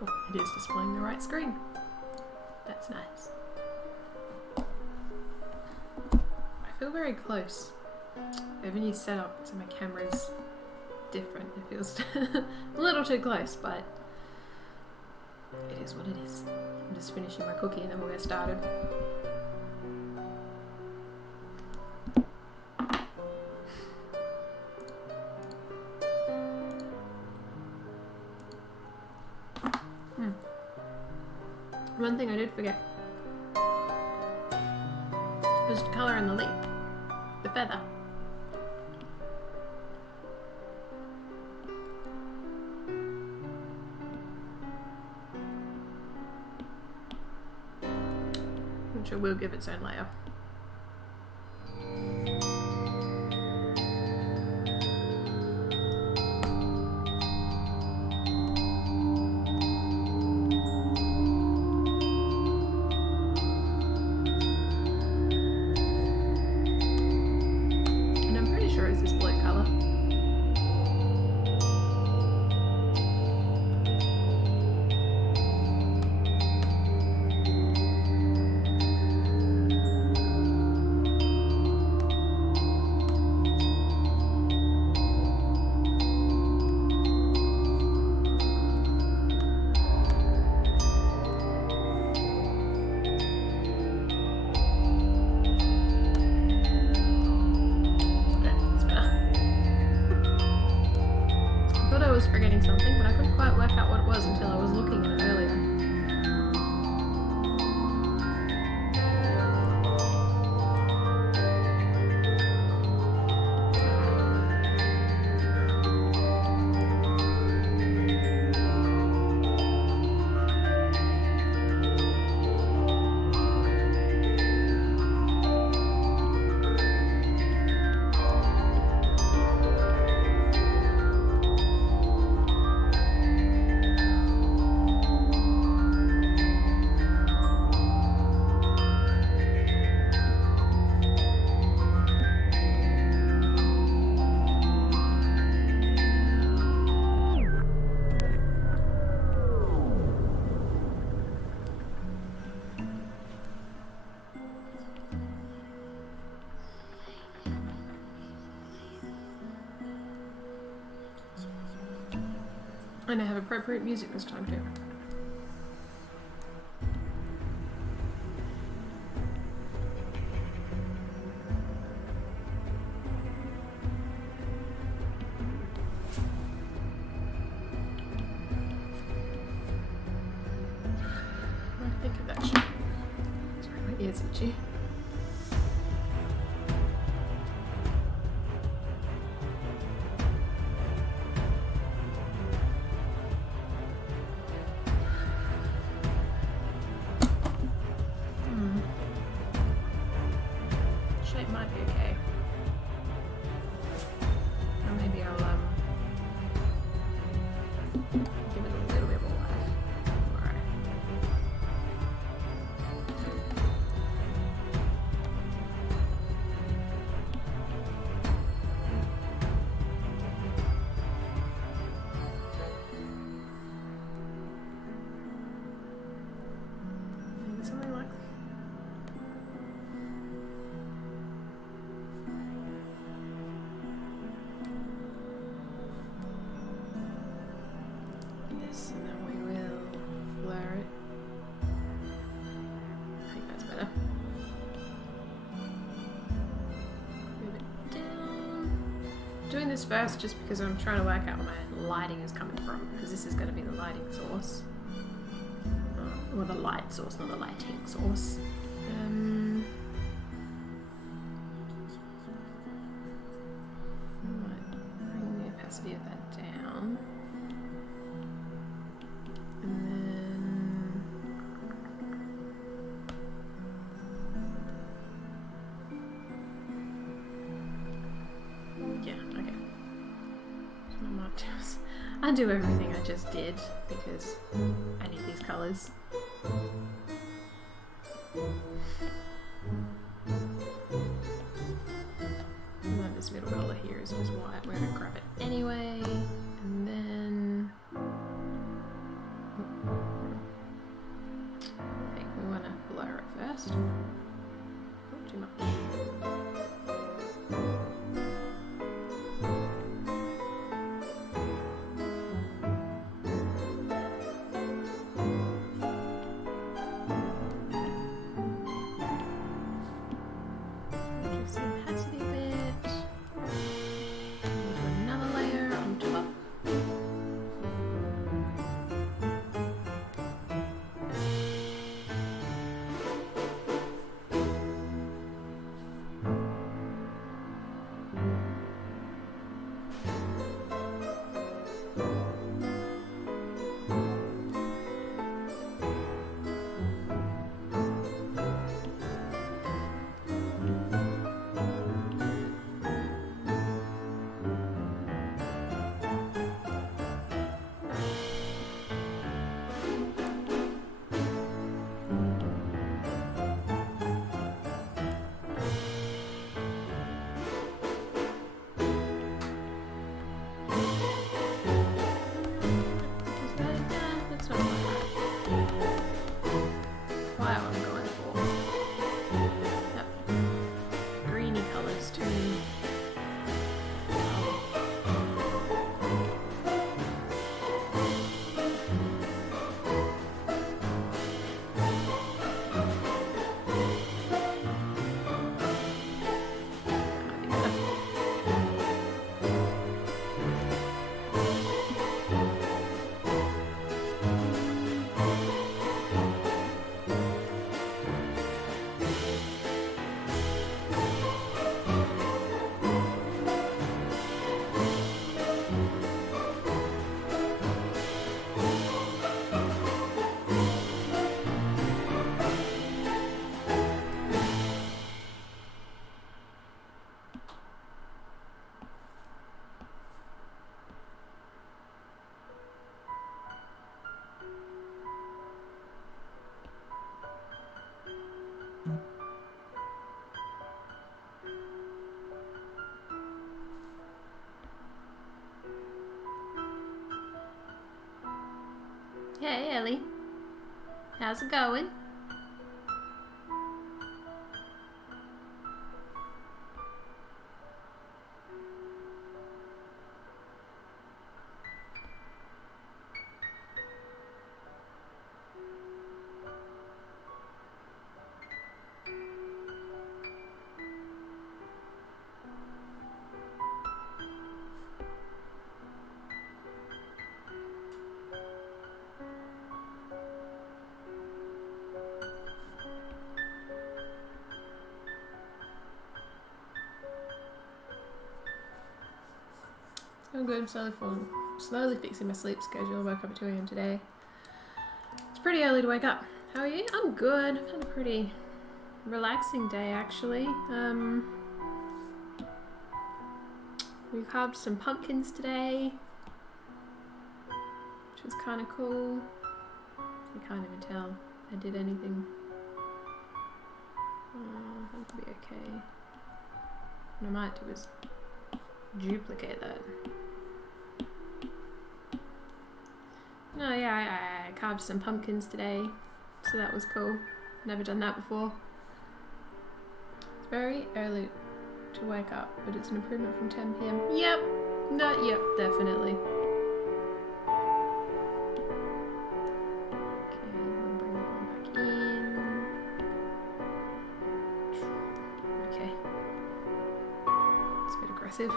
Cool. It is displaying the right screen. That's nice. I feel very close. I have a new setup, so my camera's different. It feels a little too close, but it is what it is. I'm just finishing my cookie and then we'll get started. One thing I did forget was to colour in the leaf, the feather. Which I will give its own layer. Forgetting something, but I couldn't quite work out what it was until I was looking at it earlier. And I have appropriate music this time too. I think of that shit. Sorry, my ears itchy. Might be okay. Or maybe I'll give it a little bit more life. Alright. Maybe something like and then we will blur it. I think that's better. Move it down. Doing this first just because I'm trying to work out where my lighting is coming from, because this is going to be the lighting source. Or the light source, not the lighting source. I might bring the opacity of that down. And then yeah, okay. So I might just undo everything I just did because I need these colours. This middle colour here is just white. We're going to grab it anyway, and then first. Not too much. Just some opacity a bit. We'll do another layer on top. That's not quite what I'm going for. Yep. Greeny colours too. Hey Ellie, how's it going? I'm good. I'm slowly fixing my sleep schedule. I woke up at 2 AM today. It's pretty early to wake up. How are you? I'm good. I've had a pretty relaxing day actually. We carved some pumpkins today, which was kind of cool. You can't even tell I did anything. That'll be okay. What I might do is duplicate that. No, yeah, I carved some pumpkins today, so that was cool. Never done that before. It's very early to wake up, but it's an improvement from 10 PM. Yep, no, yep, definitely. Okay, I'll bring that one back in. Okay. It's a bit aggressive.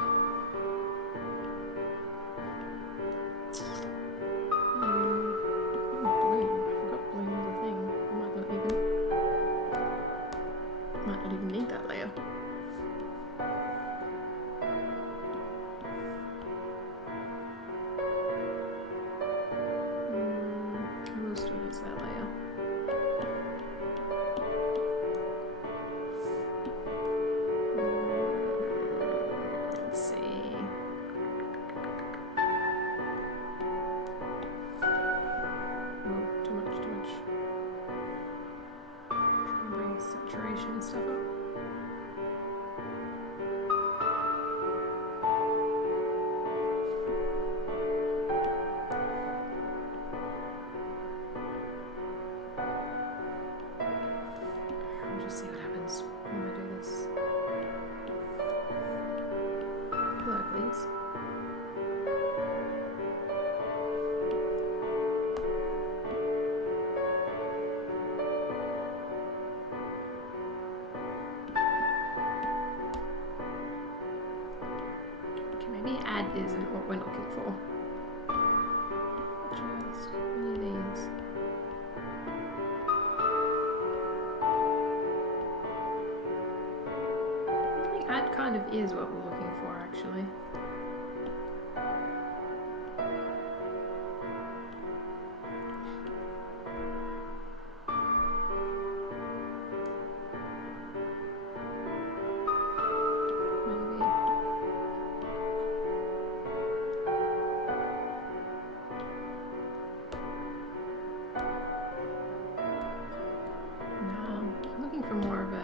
And stuff up. just see what happens when I do this. Hello, please. Okay, maybe add isn't what we're looking for. Just one of these. That kind of is what we're looking for, actually. Maybe. No, I'm looking for more of a...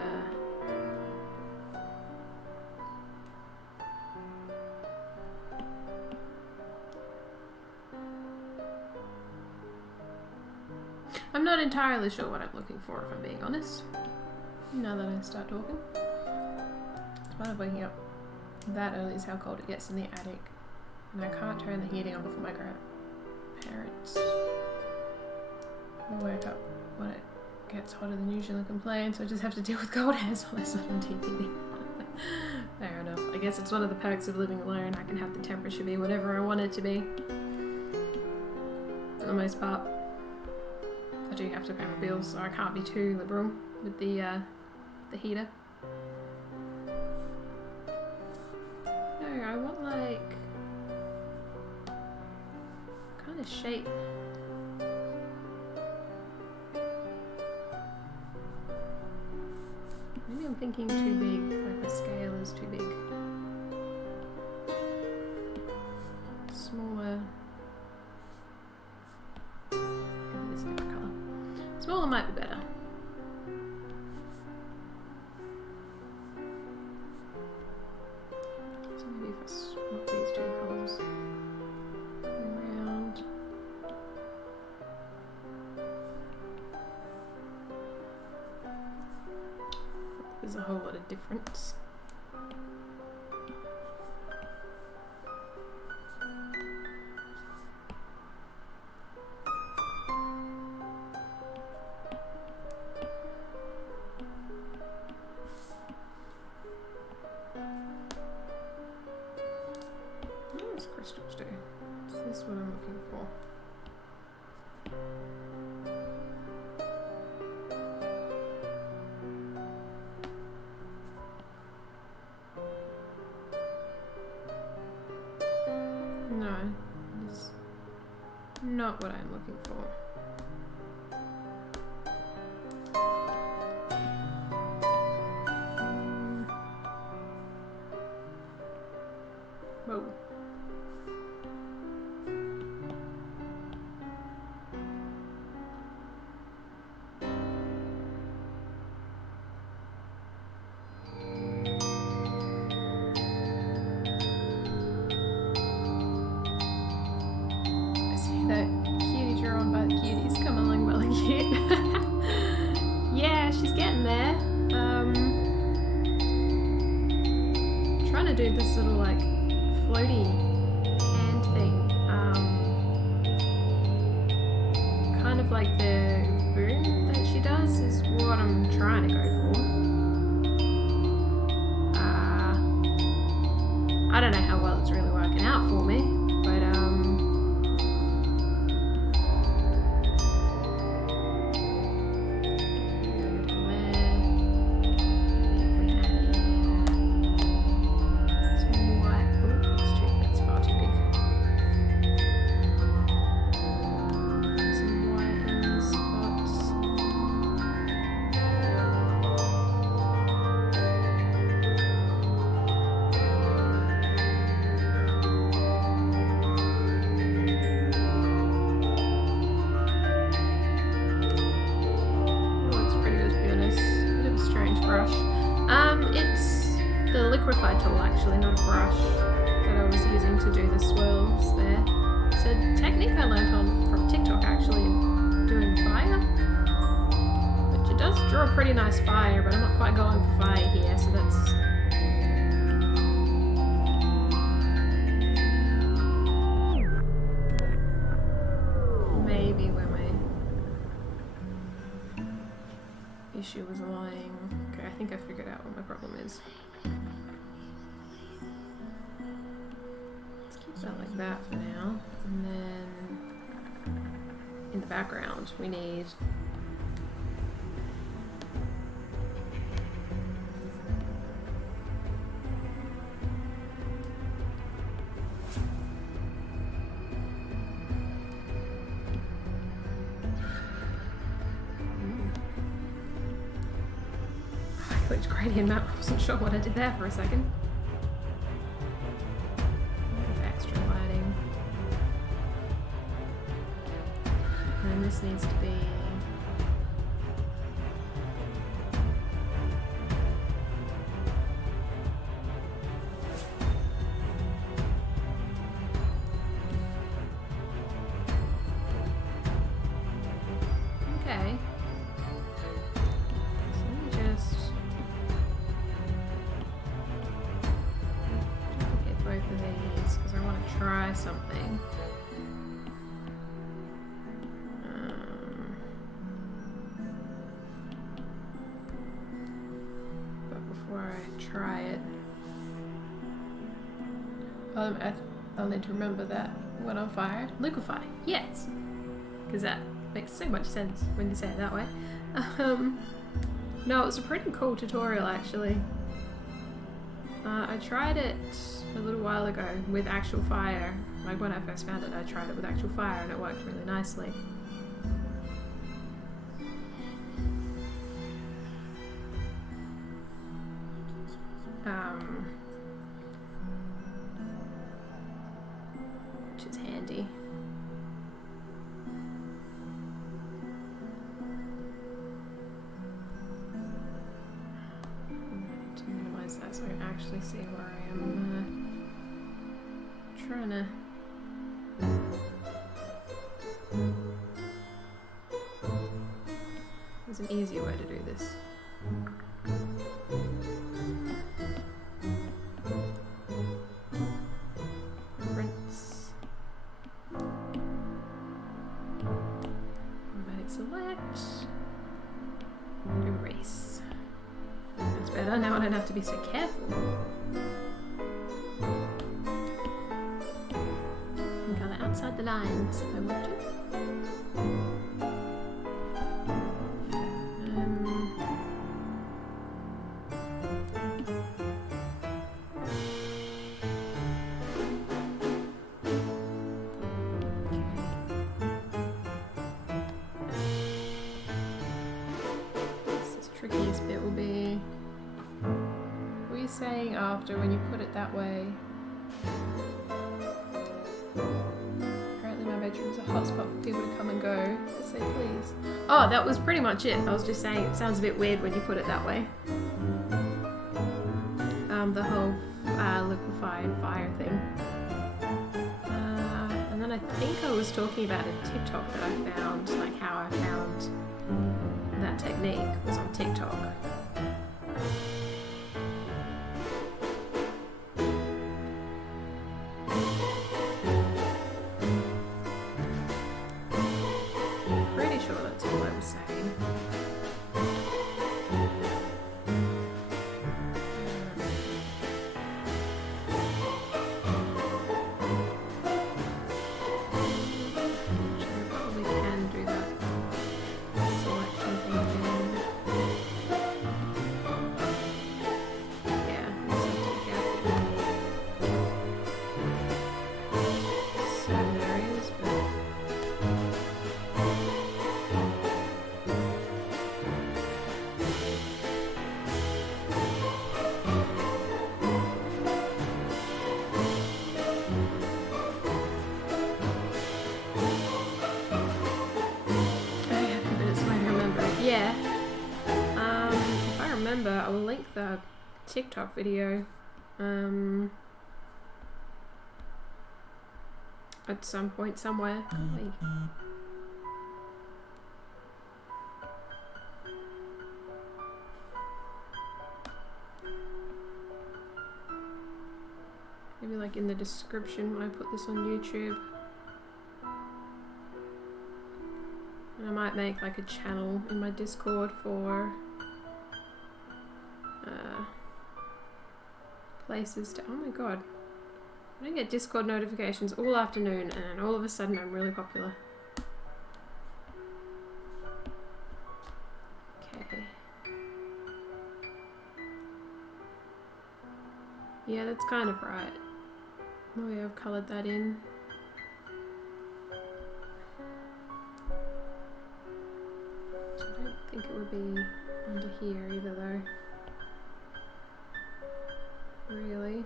I'm not entirely sure what I'm looking for, if I'm being honest. Now that I start talking. It's part of waking up that early is how cold it gets in the attic. And I can't turn the heating on before my grandparents wake up when it gets hotter than usual and complain, so I just have to deal with cold hairs while it's not on TV. Fair enough. I guess it's one of the perks of living alone. I can have the temperature be whatever I want it to be. For the most part. I do have to pay my bills, so I can't be too liberal with the heater. No, I want like kind of shape. Maybe I'm thinking too big, like the scale is too big. Smaller. Maybe this different colour. Smaller might be better. So maybe if I swap these two colours around. There's a whole lot of difference. What does crystals do? Is this what I'm looking for? No, it's not what I'm looking for. Whoa. That cutie drawn by the cuties come along well and cute. Yeah, she's getting there. Trying to do this little like floaty hand thing. Kind of like the boom that she does is what I'm trying to go for. I don't know how well it's really working out for me, but it's the liquify tool actually, not a brush, that I was using to do the swirls there. It's a technique I learned from TikTok actually, doing fire, which it does draw pretty nice fire, but I'm not quite going for fire here, so that's... maybe where my issue was lying. Okay, I think I figured out what my problem is. Let's keep that like that for now. And then in the background we need gradient map. I wasn't sure what I did there for a second. Extra lighting. And this needs to be... okay. So let me just... both of these because I want to try something. But before I try it, I'll need to remember that when I'm fired. Liquefy, yes, because that makes so much sense when you say it that way. No, it was a pretty cool tutorial actually. I tried it a little while ago with actual fire. Like when I first found it, I tried it with actual fire and it worked really nicely. Which is handy. To minimize that so I can actually see where I am trying to... There's an easier way to do this. Rinse. Automatic select. Erase. That's better. Now I don't have to be so careful. And color outside the lines if I want to. Trickiest bit will be, what were you saying after when you put it that way? Apparently my bedroom's a hotspot for people to come and go. Just say please. Oh, that was pretty much it. I was just saying it sounds a bit weird when you put it that way. The whole liquefied fire thing. And then I think I was talking about a TikTok that I found, like how I found that technique was on TikTok. Pretty sure that's all I was saying. I will link the TikTok video at some point somewhere. like in the description when I put this on YouTube. And I might make like a channel in my Discord for places to. Oh my god. I don't get Discord notifications all afternoon and then all of a sudden I'm really popular. Okay. Yeah, that's kind of right. The way I've coloured that in. I don't think it would be under here either though. Really?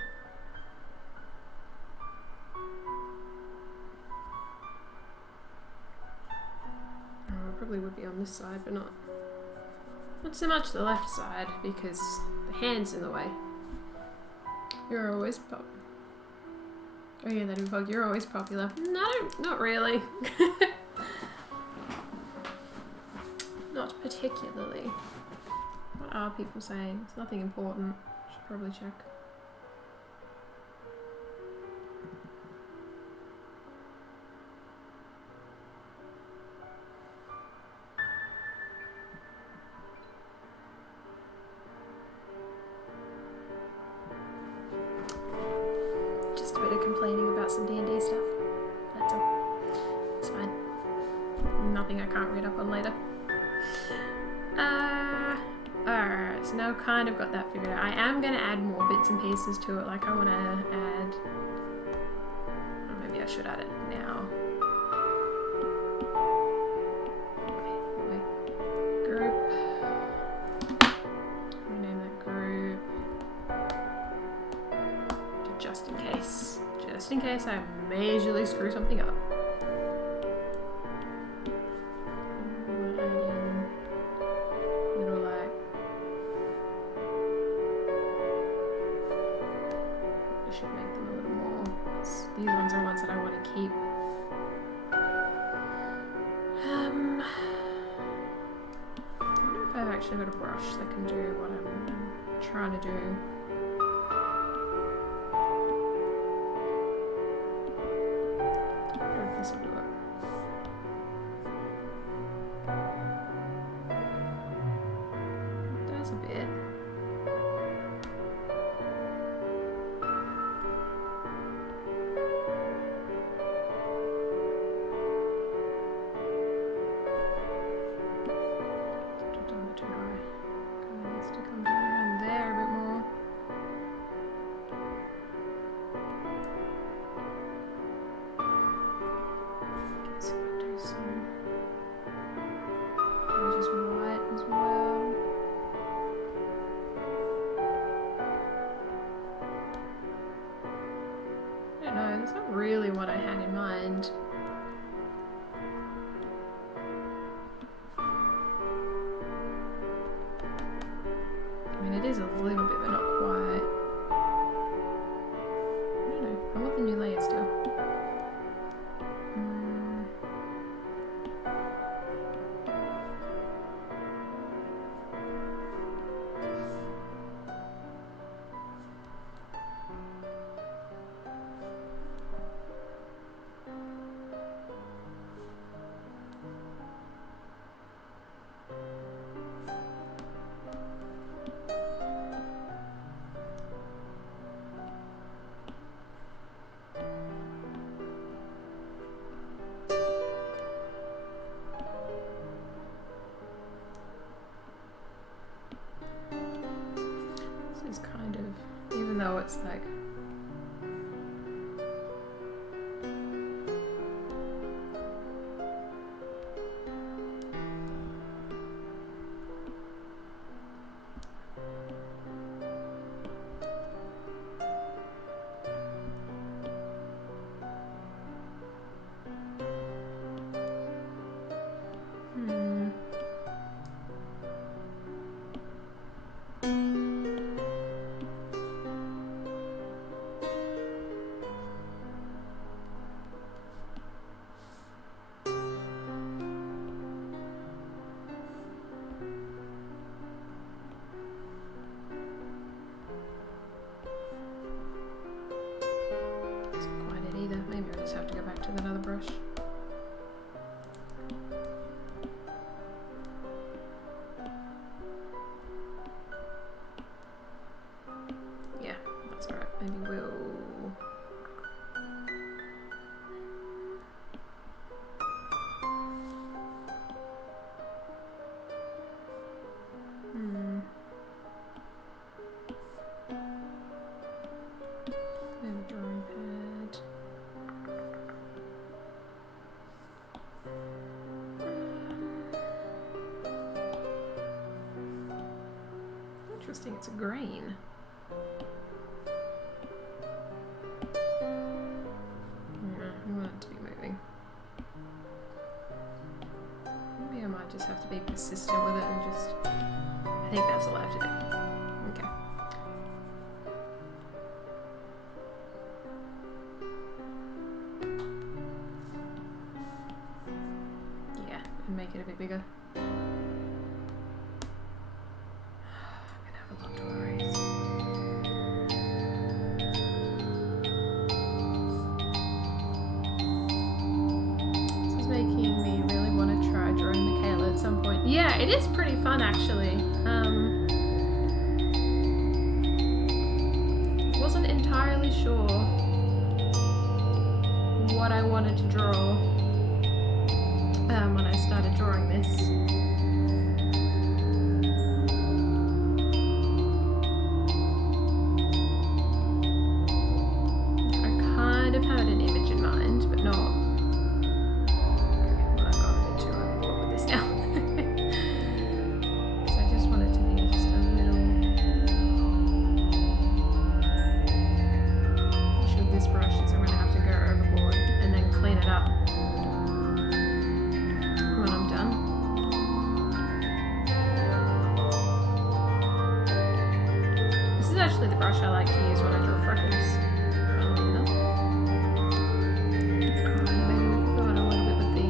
Oh, it probably would be on this side, but not so much the left side because the hand's in the way. You're always Oh yeah, that info. You're always popular. No, not really. Not particularly. What are people saying? It's nothing important. Should probably check. Just a bit of complaining about some D&D stuff. That's all. It's fine. Nothing I can't read up on later. Alright, so now I've kind of got that figured out. I am going to add more bits and pieces to it. Like I want to add... Or maybe I should add it now. Group. Rename that group. Just in case. Just in case I majorly screw something up. I've got a brush that can do what I'm trying to do. I don't know if this will do it. It does a bit. Really what I had in mind. I mean, it is a little bit, but not quite. I don't know. I want the new layer still. Kind of, even though it's like interesting. It's a green. I want it to be moving. Maybe I might just have to be persistent with it and just... I think that's all I have to do. Okay. Yeah, and make it a bit bigger. I'm gonna have a lot of worries. This is making me really want to try drawing Michaela at some point. Yeah, it is pretty fun actually. Wasn't entirely sure what I wanted to draw when I started drawing this. I kind of had an image in mind, but not. Okay, well, I've got a bit too overboard with this now. Because I just want it to be just a little. Should this brush, so I'm going to have to go overboard and then clean it up when I'm done. This is actually the brush I like to use when I draw freckles, funnily enough. Maybe we could go on a little bit with the...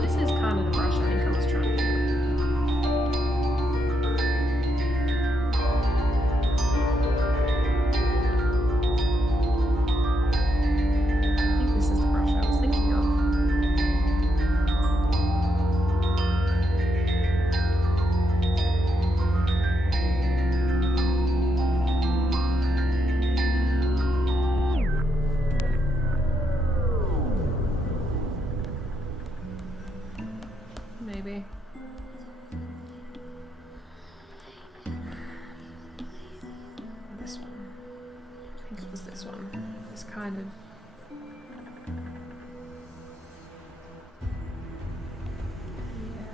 this is kind of the brush I think I was trying to do. I think this is the brush I was thinking of. Maybe. This one. I think it was this one. It's kind of... Yeah.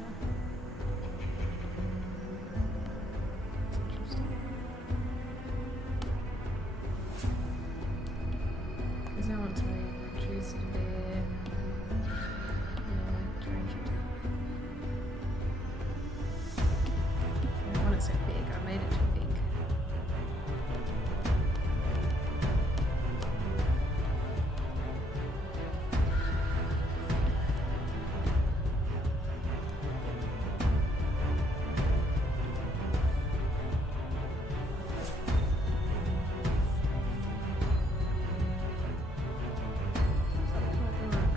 It's interesting. Because I want to reduce it a bit. Yeah, change it. I don't want it so big. I made it too big.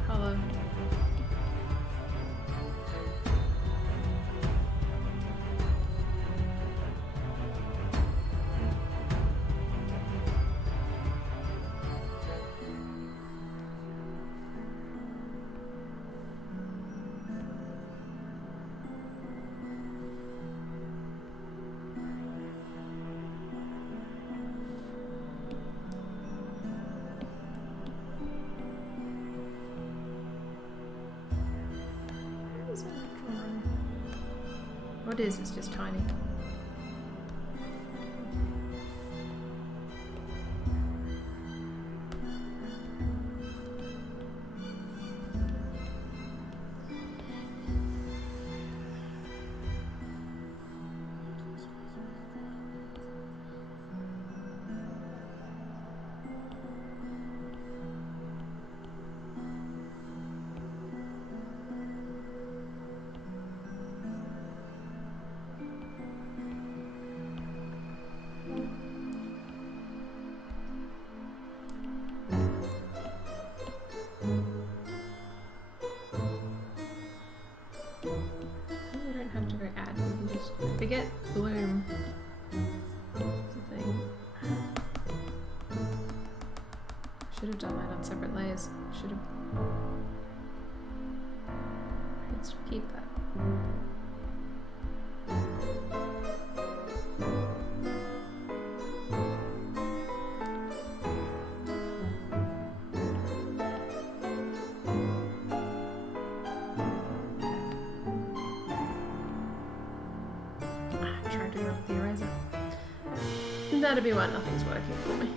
Color. What is it's just tiny. Forget bloom. That's the thing. Should have done that on separate layers. Should have. Let's keep that. That'd be why nothing's working for me.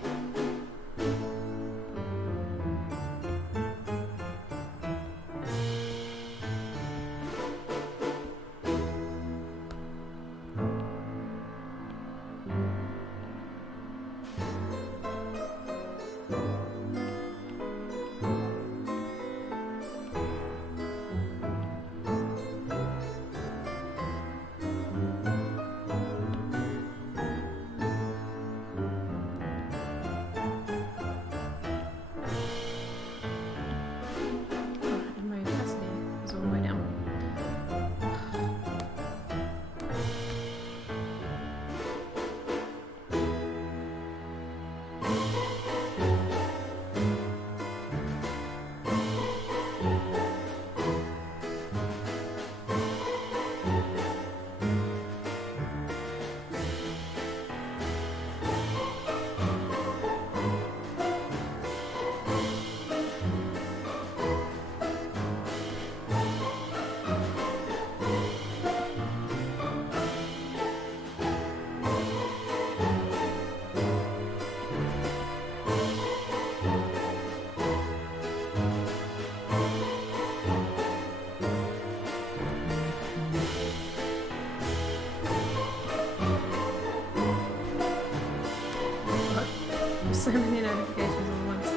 So many notifications all at once.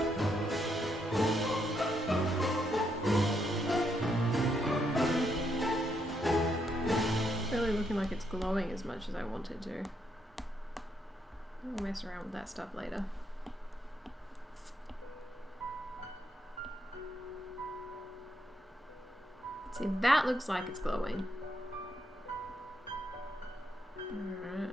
Really looking like it's glowing as much as I want it to. I'll mess around with that stuff later. See, that looks like it's glowing. Alright.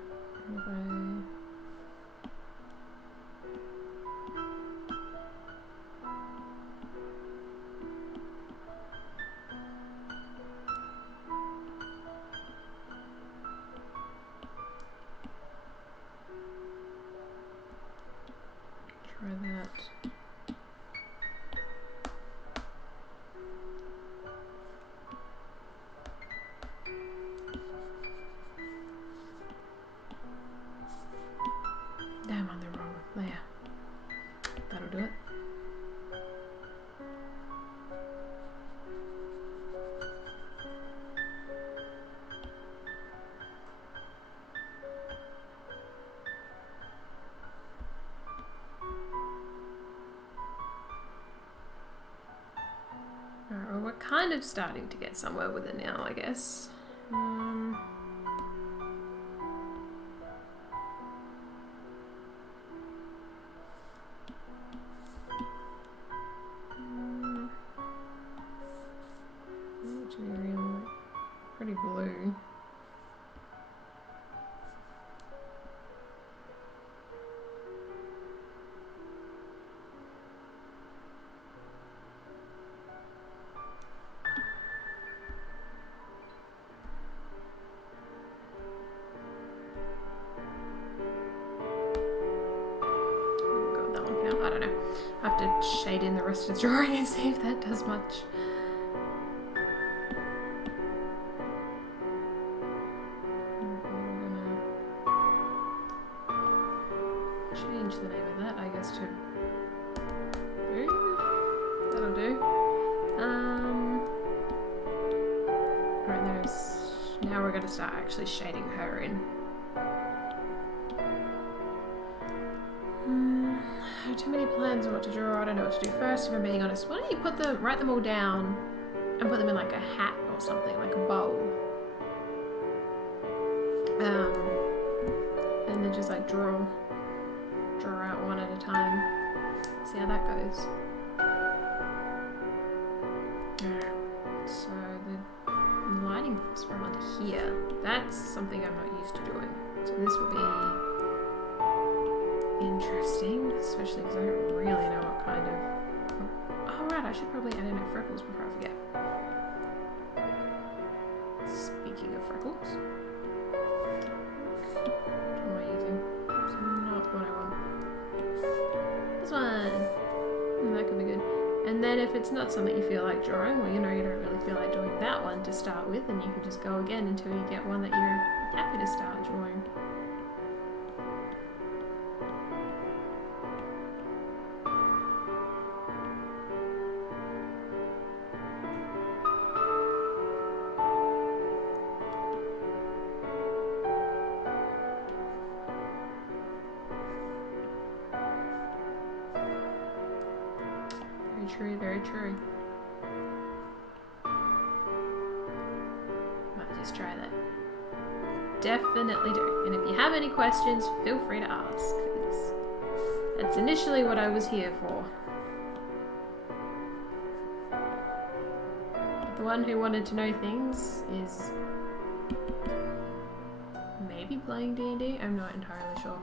Damn, on the wrong layer. That'll do it. Alright, well, we're kind of starting to get somewhere with it now, I guess. Pretty blue. Got that one for now. I don't know. I have to shade in the rest of the drawing and see if that does much. Change the name of that, I guess, to Boom. That'll do. Alright, now we're going to start actually shading her in. I have too many plans on what to draw. I don't know what to do first, if I'm being honest. Why don't you write them all down and put them in like a hat or something, like a bowl. And then just like draw out one at a time. See how that goes. So the lighting from under here, that's something I'm not used to doing. So this will be interesting, especially because I don't really know what kind of... Oh right, I should probably add in freckles before I forget. Speaking of freckles, what am I using? It's not what I want. This one! That could be good. And then if it's not something you feel like drawing, well, you know you don't really feel like doing that one to start with, and you can just go again until you get one that you're happy to start drawing. true, very true. Might just try that. Definitely do. And if you have any questions, feel free to ask, 'cause that's initially what I was here for. The one who wanted to know things is maybe playing D&D? I'm not entirely sure.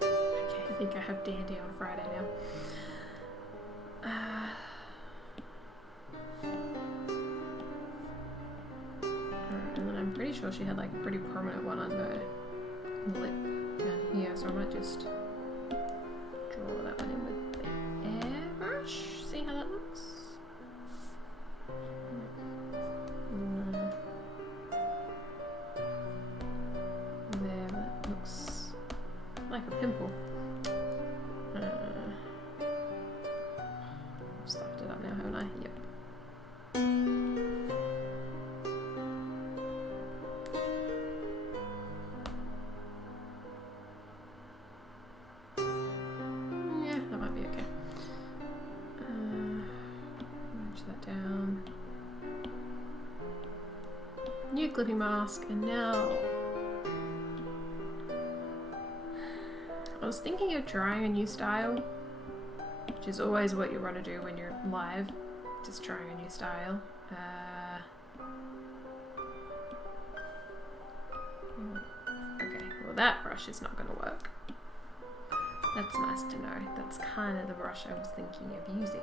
Okay, I think I have D&D on Friday now. And then I'm pretty sure she had like a pretty prominent one on her lip down here, so I might just draw that one in with the airbrush. See how that looks? No. There, that looks like a pimple. Stuffed it up now, haven't I? Yep. Yeah, that might be okay. Merge that down. New clipping mask, and now I was thinking of trying a new style, which is always what you want to do when you're live, just trying a new style. Okay, well that brush is not going to work. That's nice to know. That's kind of the brush I was thinking of using.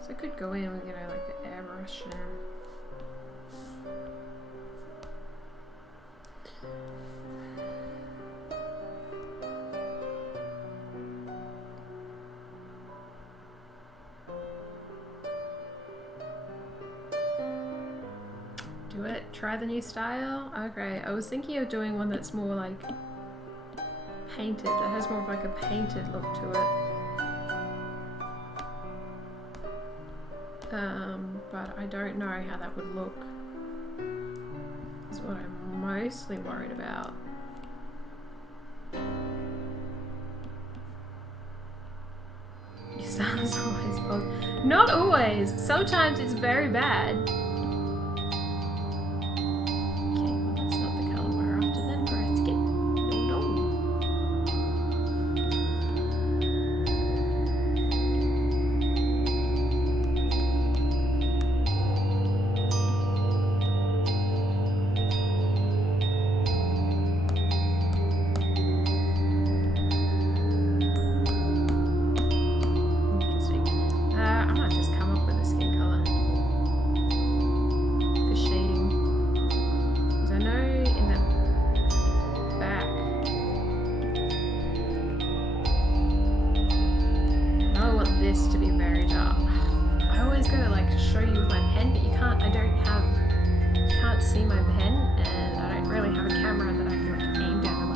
So I could go in with, like the airbrush and do it. Try the new style. Okay, I was thinking of doing one that's more like painted, that has more of like a painted look to it. But I don't know how that would look. Is what I'm mostly worried about. Your style's always both. Not always. Sometimes it's very bad. Okay, well that's not the colour we're after then for our skin. To be very dark. I always go to like show you with my pen, but you can't see my pen, and I don't really have a camera that I can like aim down on my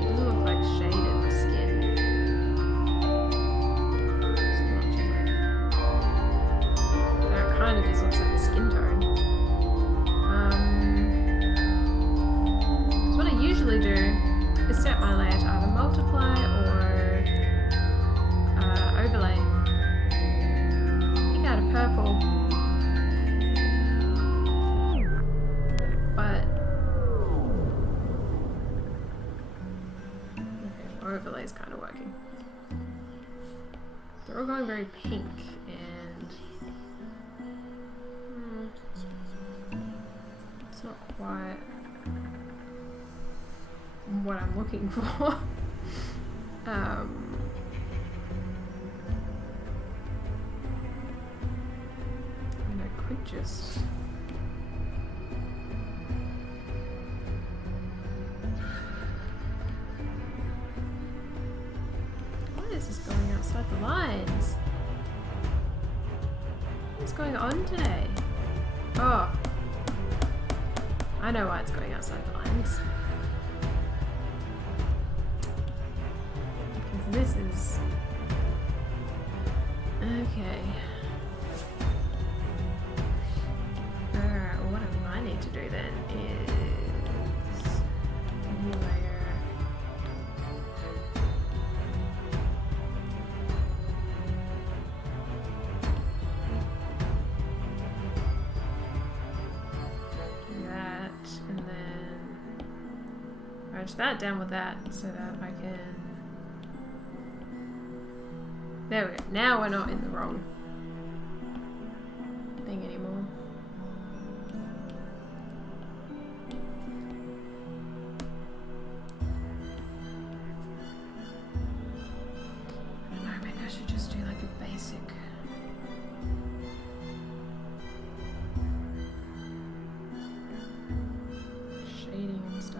It doesn't look like shaded skin. Kind of just looks like a skin tone. Because what I usually do is set my layer to either multiply or overlay. Pick out a purple, but okay, overlay is kind of working. They're all going very pink, and it's not quite what I'm looking for. And I could just this is going outside the lines. What's going on today? Oh. I know why it's going outside the lines. Because this is... Okay. Alright, what I need to do then is... New layer. Merge that down with that so that I can... There we go. Now we're not in the wrong thing anymore. I don't know, maybe I should just do like a basic... shading and stuff.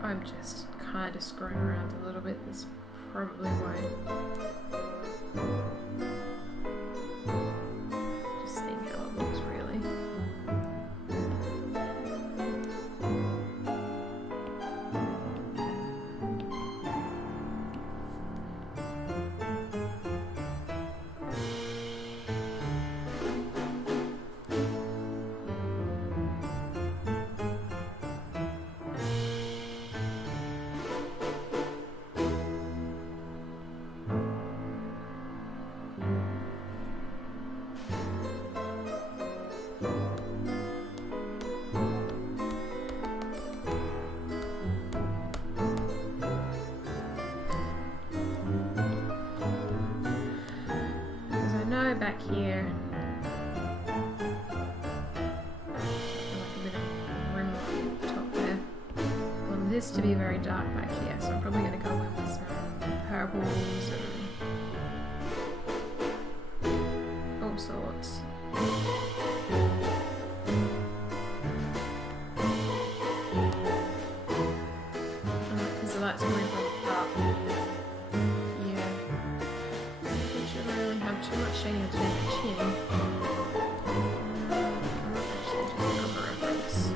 I'm just kind of screwing around a little bit. This probably won't. Just seeing how it looks really. Back here, like a bit of rim on the top there. I want this to be very dark back here, so I'm probably going to go in with some purples and all sorts. Because the light's coming from up. Too much shading to the chin. Actually, just cover over this.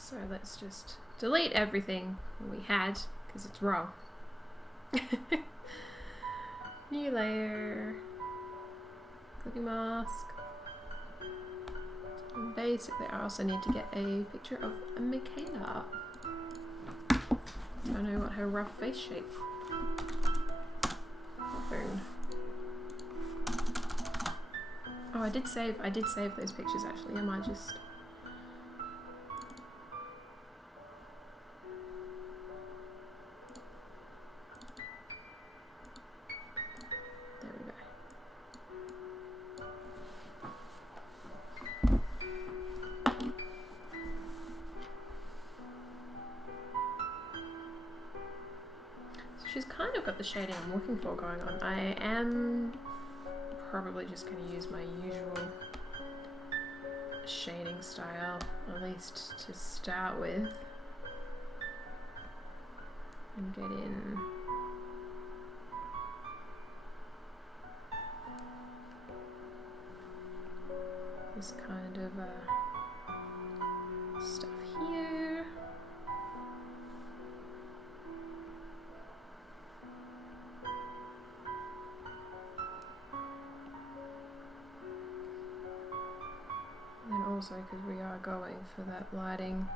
So let's just delete everything we had because it's wrong. New layer, cookie mask. And basically, I also need to get a picture of Michaela. I know what her rough face shape. Boom. Oh, I did save those pictures actually. I might just. There we go. So she's kind of got the shading I'm looking for going on. I am probably just going to use my usual shading style, at least to start with, and get in this kind of stuff here. And also because we are going for that lighting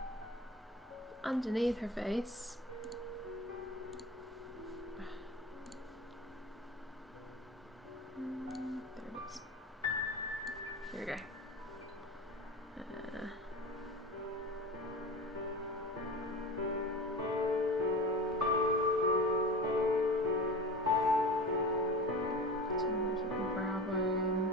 underneath her face. There it is. Here we go. So there's a brow bone.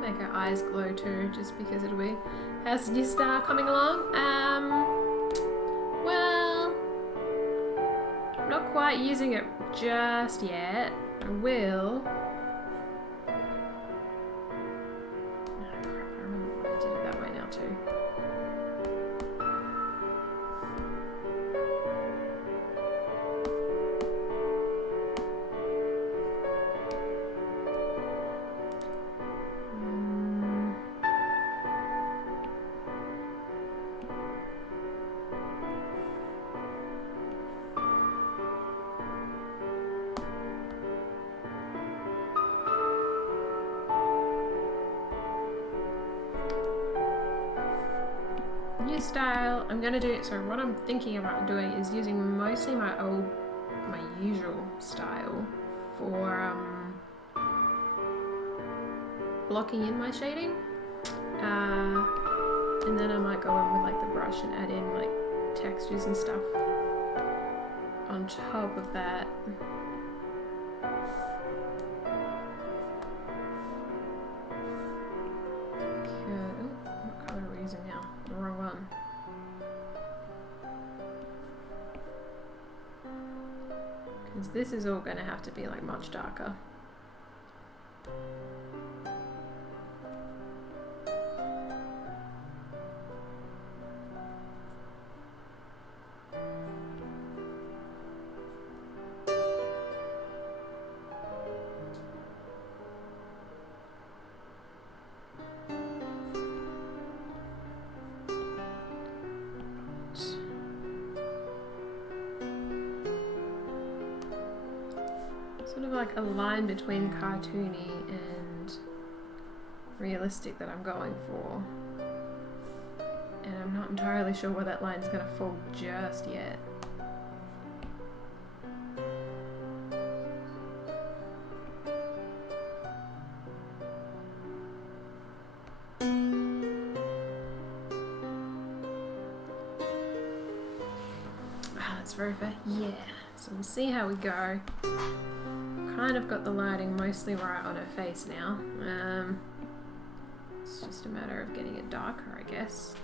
Make her eyes glow too, just because it'll be. How's the new star coming along? Well, I'm not quite using it just yet. I will. Oh crap, I remember why I did it that way now too. New style. I'm gonna do. So what I'm thinking about doing is using mostly my usual style for blocking in my shading, and then I might go in with like the brush and add in like textures and stuff on top of that. What colour are we using now? The wrong one. Because this is all going to have to be like much darker. Sort of like a line between cartoony and realistic that I'm going for. And I'm not entirely sure where that line's going to fall just yet. Ah, that's very fair. Yeah. So we'll see how we go. Kind of got the lighting mostly right on her face now. It's just a matter of getting it darker, I guess.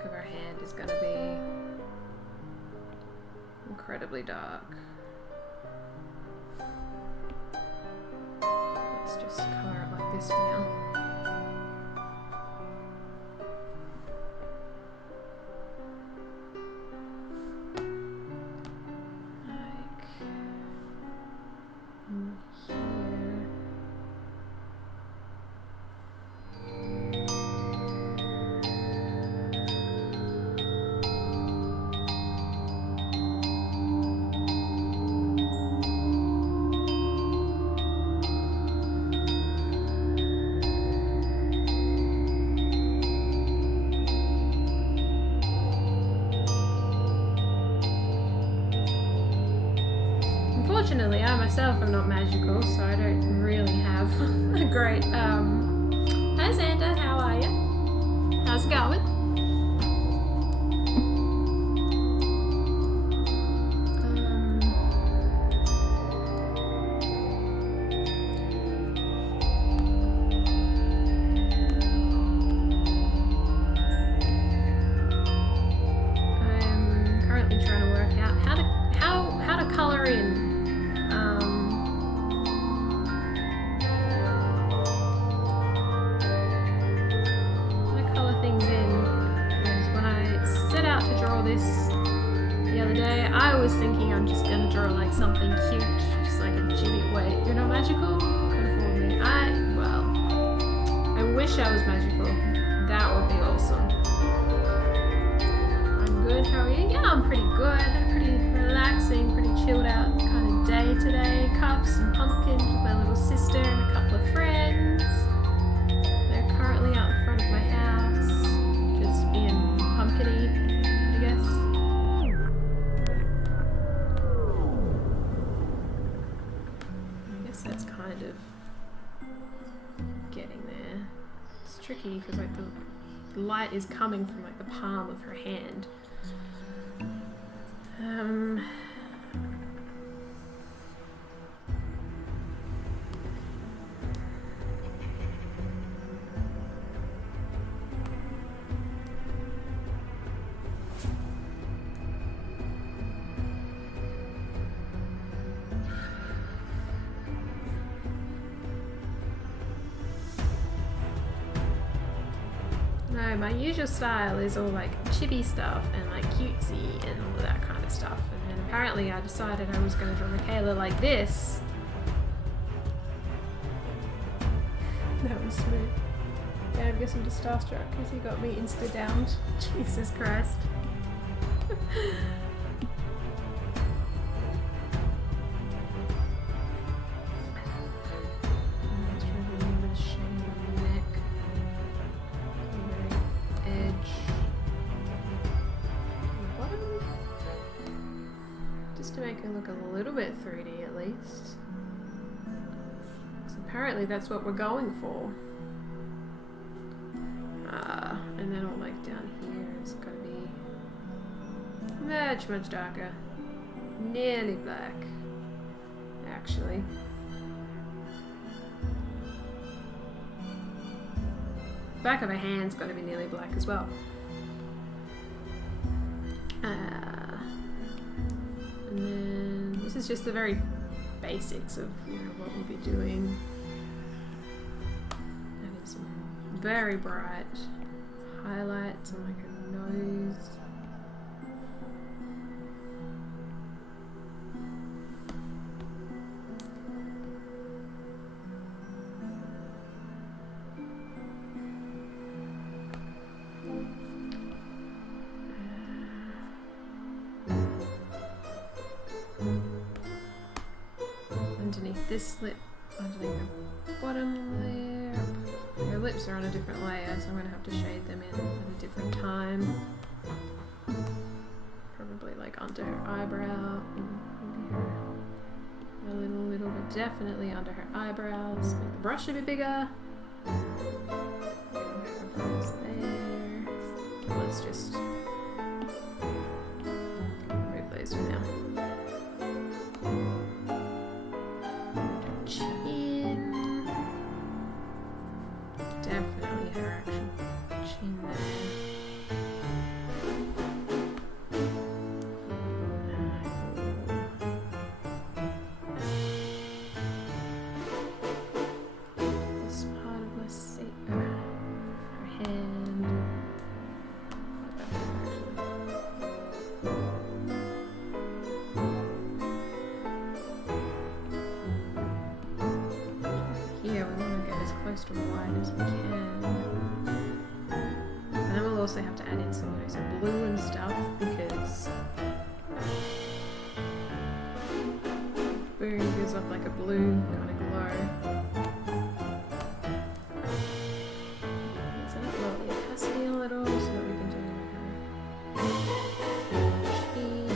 Back of her hand is going to be incredibly dark. Let's just color it like this for now. Unfortunately, I myself am not magical, so I don't really have a great, Hi Xander, how are you? How's it going? I'm currently trying to work out how to color in this the other day. I was thinking I'm just gonna draw like something cute, just like a chibi. Wait, you're not magical? Couldn't fool me. I wish I was magical. That would be awesome. I'm good. How are you? Yeah, I'm pretty good. Had a pretty relaxing, pretty chilled out kind of day today. Cut some pumpkins with my little sister and a couple of friends. They're currently out in front of my house, just being pumpkiny. I guess that's kind of getting there. It's tricky because like the light is coming from like the palm of her hand. No, my usual style is all like chibi stuff and like cutesy and all of that kind of stuff. And then apparently I decided I was going to draw Michaela like this. That was smooth. Dad gets him just starstruck because he got me insta-downed. Jesus Christ. To make it look a little bit 3D at least. So apparently that's what we're going for. And then all like down here it's gotta be much darker. Nearly black, actually. Back of her hand's gotta be nearly black as well. And then this is just the very basics of what we'll be doing. Added some very bright highlights on like her nose. Underneath this lip, underneath her bottom lip. Her lips are on a different layer, so I'm going to have to shade them in at a different time. Probably like under her eyebrow, maybe her a little bit, definitely under her eyebrows. Make the brush a bit bigger. There. Let's just remove those for now. Definitely her actual chin there. as wide as we can. And then we'll also have to add in some blue and stuff because boom gives off like a blue kind of glow. So I'll lower the opacity a little so that we can do cheeks.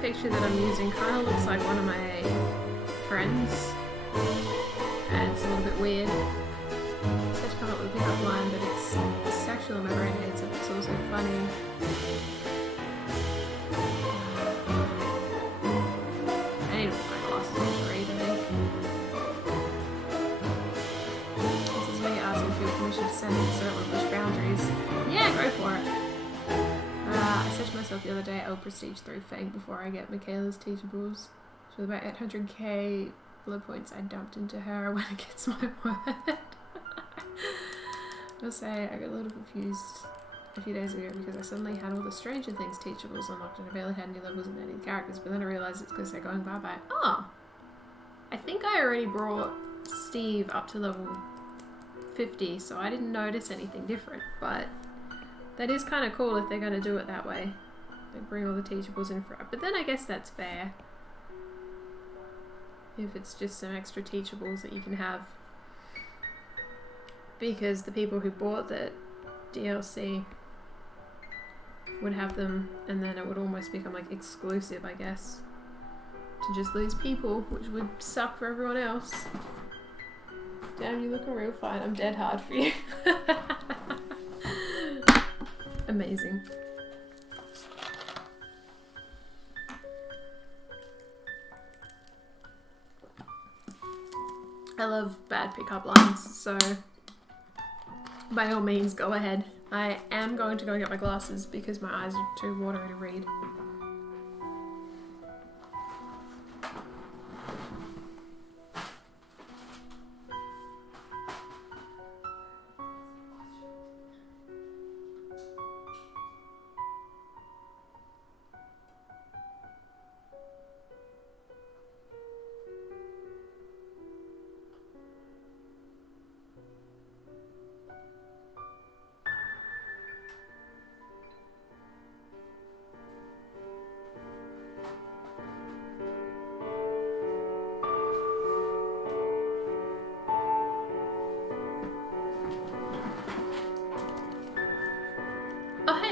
Picture that I'm using kind of looks like one of my friends, and it's a little bit weird. So to come up with a pickup line, but it's actually on my brain head, so it's also funny. I need to put my glasses on to read, I think. This is me asking for your permission to send in certain push boundaries. Yeah, go for it. I said to myself the other day, I'll prestige through Fang before I get Michaela's teachables. So with about 800k blood points I dumped into her when it gets my word. I'll say I got a little confused a few days ago because I suddenly had all the Stranger Things teachables unlocked and I barely had any levels in any characters, but then I realised it's because they're going bye-bye. Oh! I think I already brought Steve up to level 50, so I didn't notice anything different, but that is kind of cool if they're going to do it that way. They bring all the teachables in for it. But then I guess that's fair. If it's just some extra teachables that you can have. Because the people who bought the DLC would have them, and then it would almost become like exclusive, I guess, to just these people, which would suck for everyone else. Damn, you looking real fine. I'm dead hard for you. Amazing. I love bad pickup lines, so by all means go ahead. I am going to go get my glasses because my eyes are too watery to read.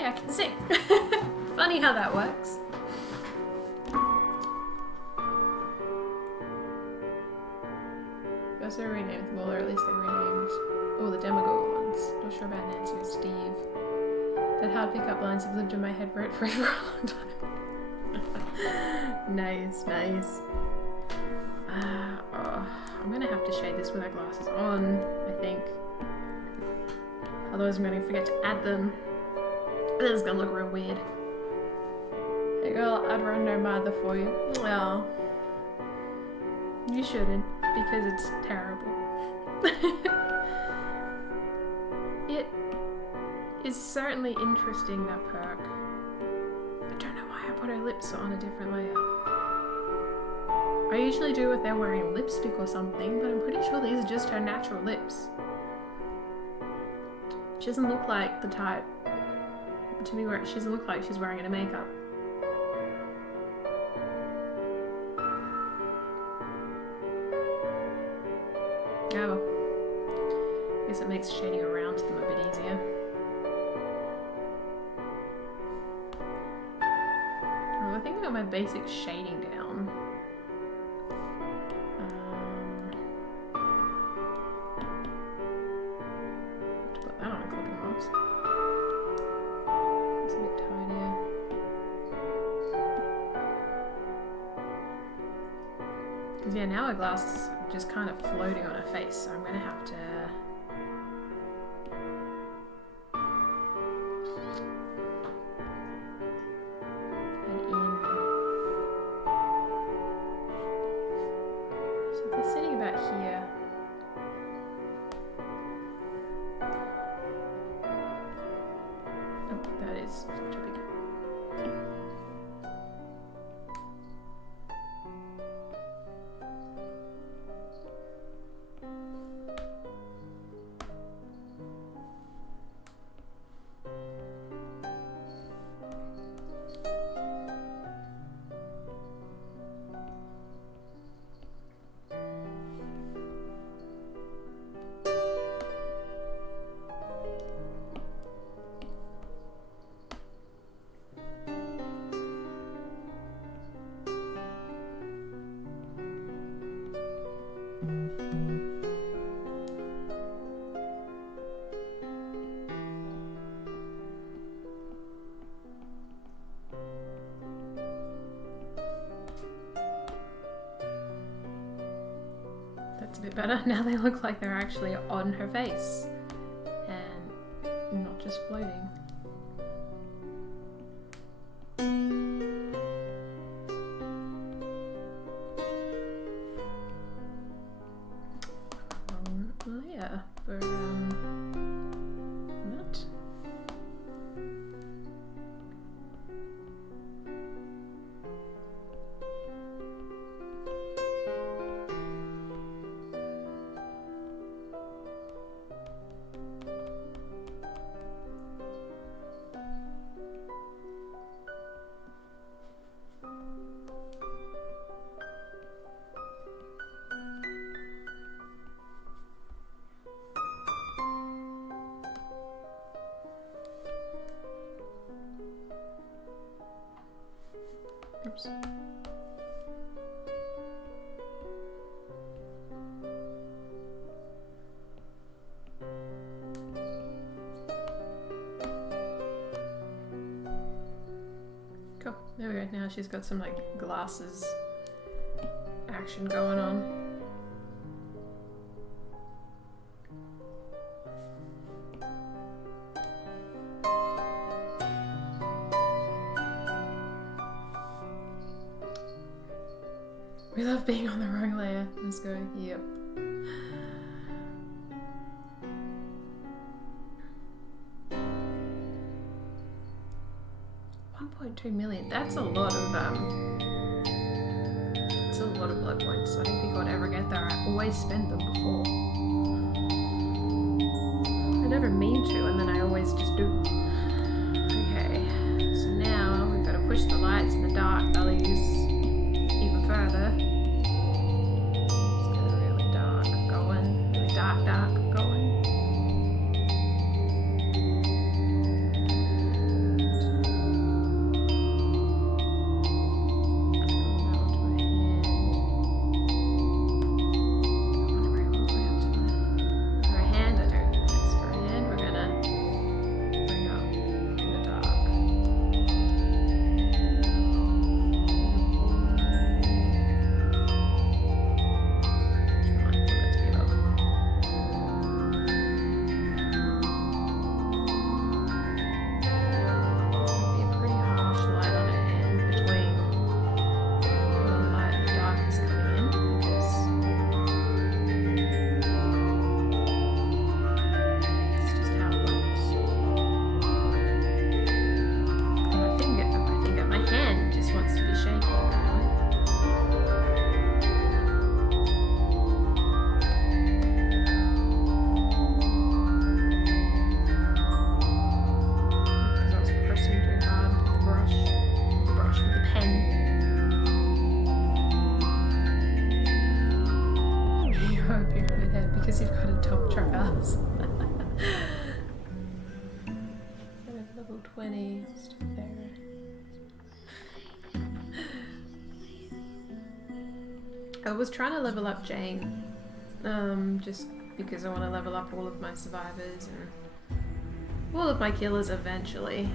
I can see. Funny how that works. They also renamed them, or at least they renamed all the Demogorgon ones. Not sure about Nancy or Steve. That hard pickup lines have lived in my head rent free for a long time. Nice, nice. Oh, I'm gonna have to shade this with our glasses on, I think. Otherwise I'm gonna forget to add them. This is gonna look real weird. Hey girl, I'd run no mother for you. Well, you shouldn't, because it's terrible. It is certainly interesting, that perk. I don't know why I put her lips on a different layer. I usually do if they're wearing lipstick or something, but I'm pretty sure these are just her natural lips. She doesn't look like the type to me where she doesn't look like she's wearing any makeup. Oh. I guess it makes shading around them a bit easier. Oh, I think I got my basic shading down. Put that on a clipping box. It's a bit tidier. Because yeah, now her glasses are just kind of floating on her face, so I'm going to have to... a bit better. Now they look like they're actually on her face and not just floating. Yeah, for that. Oops. Cool. There we go. Now she's got some like glasses action going on. We love being on the wrong layer. Let's go. Yep. $1.2 million. That's a lot of it's a lot of blood points. I don't think I'd ever get there. I always spend them before. I never mean to, and then I always just do. Okay. So now we've got to push the lights and the dark values even further. Just get it really dark going, really dark going. For a hand, I do. Yes, for a hand, we're gonna bring up in the dark. Because you've got a top traverse. Level 20, just there. I was trying to level up Jane, just because I want to level up all of my survivors and all of my killers eventually.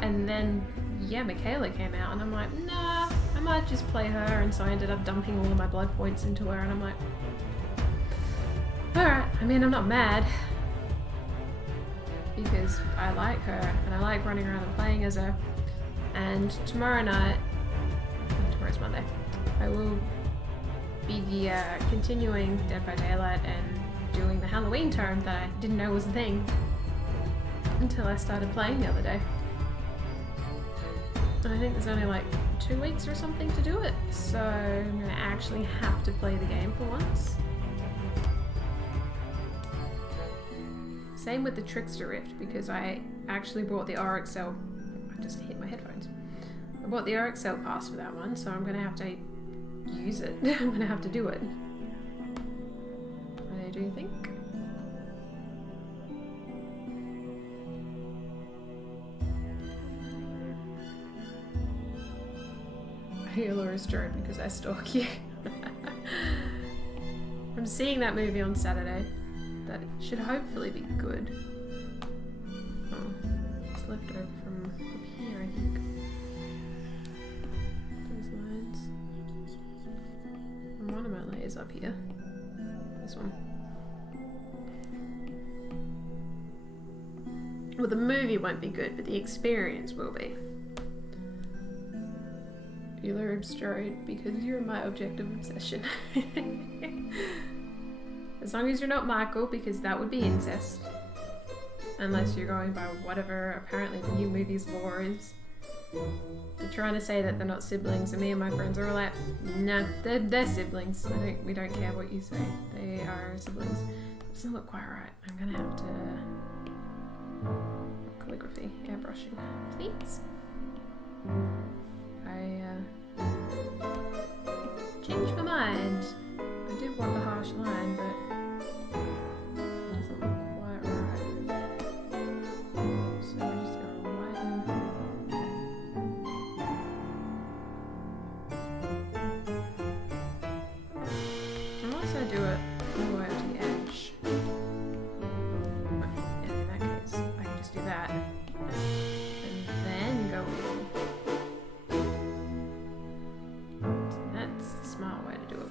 And then, yeah, Michaela came out, and I'm like, nah, I might just play her, and so I ended up dumping all of my blood points into her, and I'm like, alright, I mean, I'm not mad, because I like her, and I like running around and playing as her, and tomorrow's Monday, I will be continuing Dead by Daylight and doing the Halloween term that I didn't know was a thing until I started playing the other day. I think there's only like 2 weeks or something to do it, so I'm gonna actually have to play the game for once. Same with the Trickster Rift, because I actually bought the RXL. I just hit my headphones. I bought the RXL pass for that one, so I'm gonna have to use it. I'm gonna have to do it. I do think. You'll restored because I stalk you. I'm seeing that movie on Saturday. that should hopefully be good. Oh, it's left over from up here, I think. Those lines. And one of my layers up here. This one. Well, the movie won't be good, but the experience will be. Euler obscured because you're my object of obsession. As long as you're not Michael, because that would be incest. Unless you're going by whatever apparently the new movie's lore is. They're trying to say that they're not siblings, and me and my friends are all like, nah, they're siblings. We don't care what you say. They are siblings. It doesn't look quite right. I'm gonna have to... calligraphy, airbrushing, please. I changed my mind. I did want the harsh line, but it doesn't look quite right. So we're just gonna widen. Unless I do it all the way up to the edge. And in that case, I can just do that. And then go a little. That's the smart way to do it.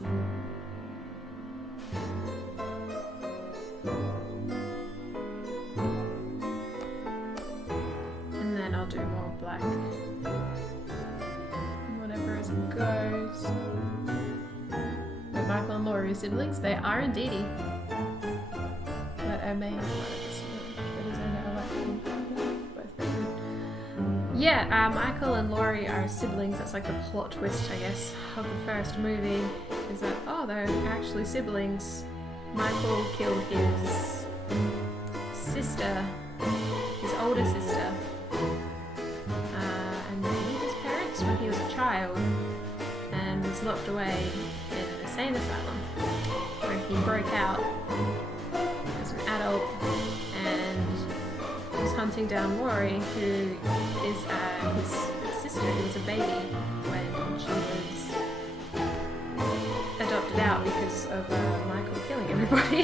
And then I'll do more black. Whatever as it goes. But Michael and Laurie are siblings. They are indeedy. But I may not yeah, Michael and Laurie are siblings. That's like the plot twist, I guess, of the first movie. Is that, oh, they're actually siblings. Michael killed his sister, his older sister, and maybe his parents when he was a child, and was locked away in an insane asylum, where he broke out as an adult and was hunting down Laurie, who is his sister, who was a baby when she was adopted out because of Michael killing everybody.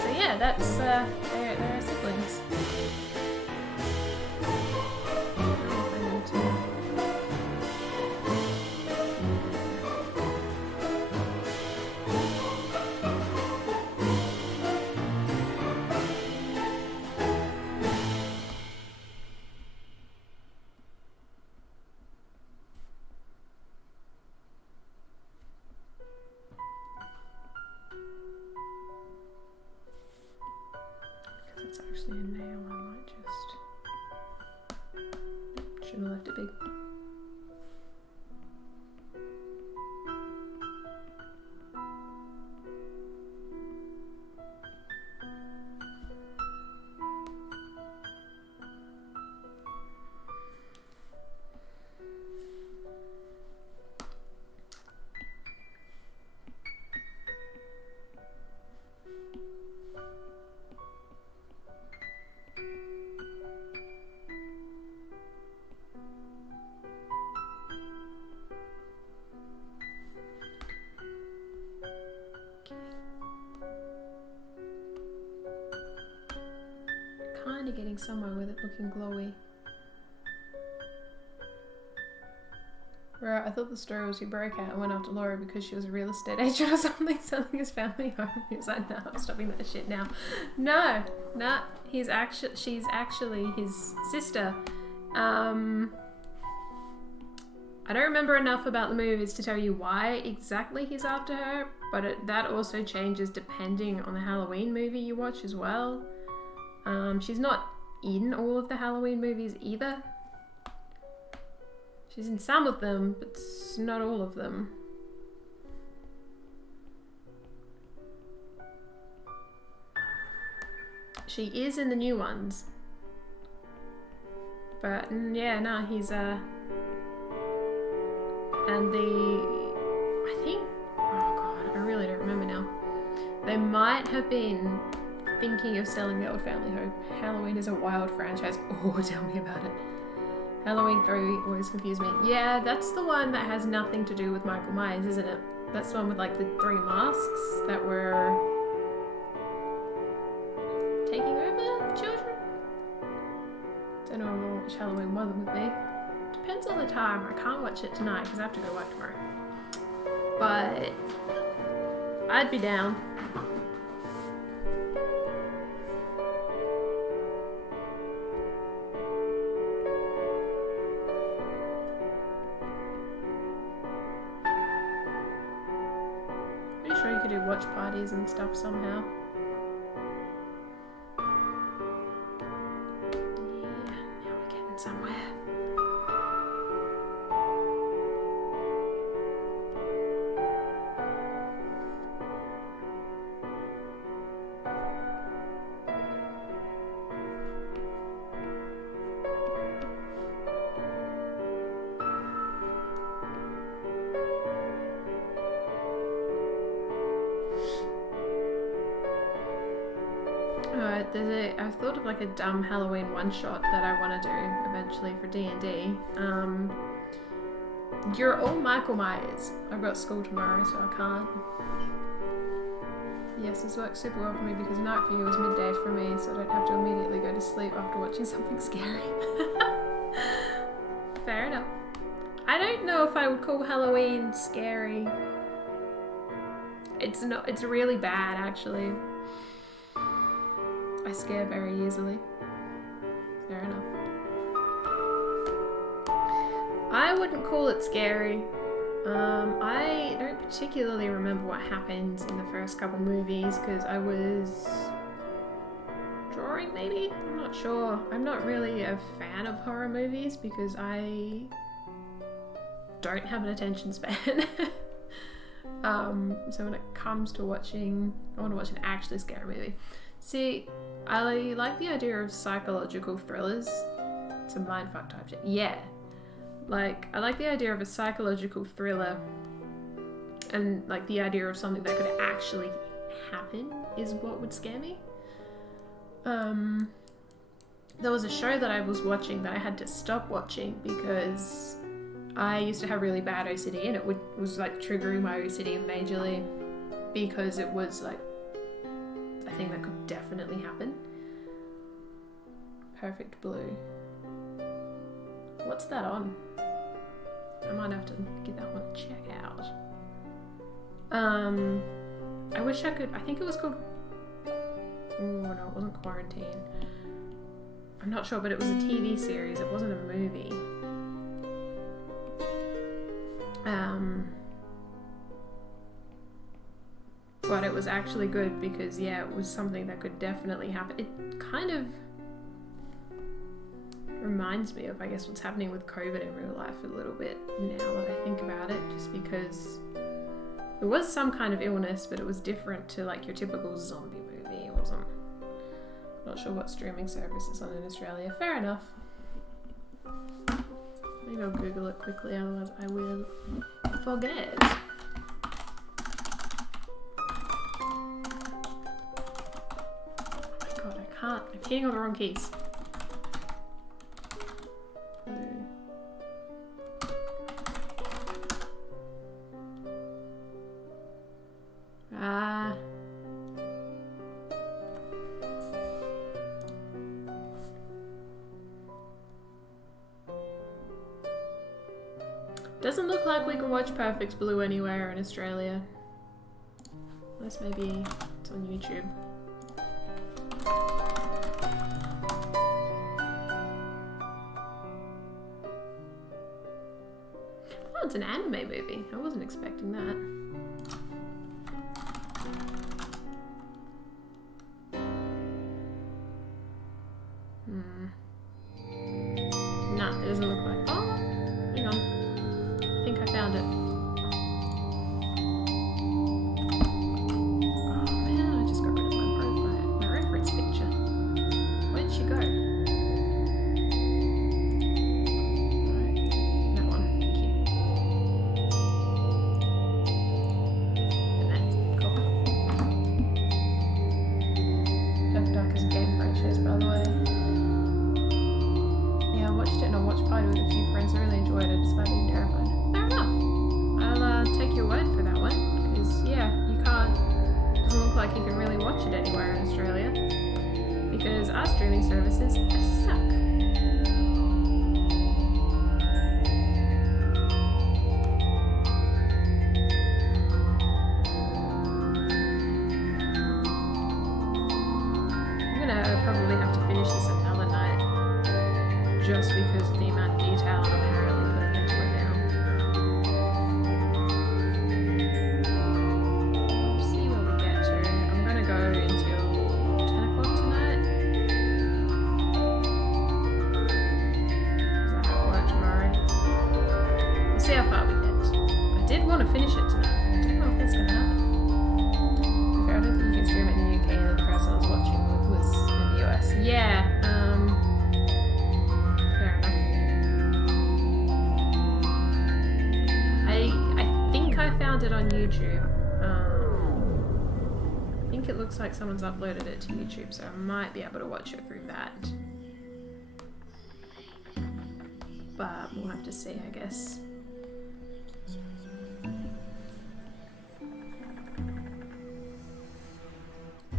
So yeah, that's they're siblings. It's actually a nail, I might just... Shouldn't have left it big. Kind of getting somewhere with it looking glowy. Right, I thought the story was he broke out and went after Laura because she was a real estate agent or something, selling his family home. He was like, no, I'm stopping that shit now. No, she's actually his sister. I don't remember enough about the movies to tell you why exactly he's after her, but that also changes depending on the Halloween movie you watch as well. She's not in all of the Halloween movies either. She's in some of them, but not all of them. She is in the new ones. But yeah, no, he's and I think, oh god, I really don't remember now. They might have been thinking of selling the old family home. Halloween is a wild franchise. Oh, tell me about it. Halloween 3 always confused me. Yeah, that's the one that has nothing to do with Michael Myers, isn't it? That's the one with like the 3 masks that were taking over children? Don't know which Halloween one would be. Depends on the time. I can't watch it tonight because I have to go work tomorrow. But I'd be down. Pretty sure you could do watch parties and stuff somehow. Yeah, now we're getting somewhere. I've thought of like a dumb Halloween one-shot that I want to do eventually for D&D. You're all Michael Myers. I've got school tomorrow, so I can't. Yes, this works super well for me because night for you is midday for me, so I don't have to immediately go to sleep after watching something scary. Fair enough. I don't know if I would call Halloween scary. It's not. It's really bad, actually. I scare very easily. Fair enough. I wouldn't call it scary. I don't particularly remember what happened in the first couple movies because I was drawing, maybe? I'm not sure. I'm not really a fan of horror movies because I don't have an attention span. So when it comes to watching, I want to watch an actually scary movie. See, I like the idea of psychological thrillers. It's a mindfuck type shit. Yeah. Like, I like the idea of a psychological thriller and like the idea of something that could actually happen is what would scare me. There was a show that I was watching that I had to stop watching because I used to have really bad OCD and it was like triggering my OCD majorly because it was like a thing that could definitely happen. Perfect Blue. What's that on? I might have to give that one a check out. I wish I could. I think it was called. Oh no, it wasn't Quarantine. I'm not sure, but it was a TV series. It wasn't a movie. But it was actually good because yeah, it was something that could definitely happen. It kind of reminds me of, I guess, what's happening with COVID in real life a little bit now that I think about it, just because it was some kind of illness, but it was different to like your typical zombie movie. It wasn't. Not sure what streaming service is on in Australia. Fair enough. Maybe I'll Google it quickly, otherwise I will forget. Oh my god, I can't. I'm hitting all the wrong keys. Doesn't look like we can watch Perfect Blue anywhere in Australia. Unless maybe it's on YouTube. Oh, it's an anime movie. I wasn't expecting that. Nah, it doesn't look like. Oh, hang on. I think I found it. Oh man, I just got rid of my reference picture. Where'd she go? Alright, that one. Thank you. And then, cool. Perfect Dark is a game franchise, by the way. Yeah, I watched it and I watched watched Party with a few friends. I really enjoyed it despite being terrified. Fair enough. I'll take your word for that one. Because, yeah, you can't... doesn't look like you can really watch it anywhere in Australia. Because our streaming services suck. Probably have to finish this another night just because of the amount of detail I'm apparently putting into it now. We'll see where we get to. I'm going to go until 10 o'clock tonight. Because I have work tomorrow. We'll see how far we get. I did want to finish it tonight. I don't know if that's going to happen. I don't think you can stream it in the UK and the person I was watching was in the US. Yeah, fair enough. I think I found it on YouTube. I think it looks like someone's uploaded it to YouTube, so I might be able to watch it through that. But we'll have to see, I guess.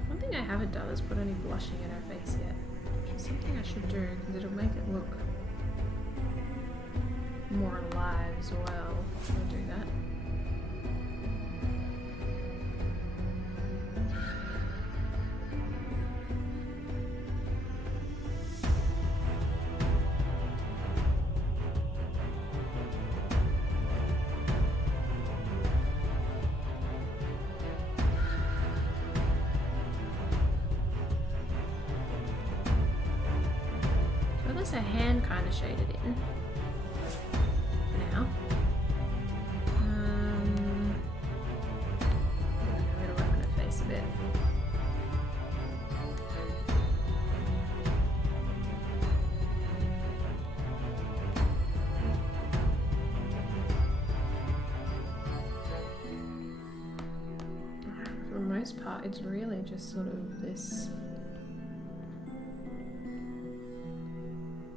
One thing I haven't done is put any blushing in her face yet, which is something I should do because it'll make it look more alive as well. I'll do that. Her hand kind of shaded in for now. I'm going to open her face a bit. For the most part, it's really just sort of this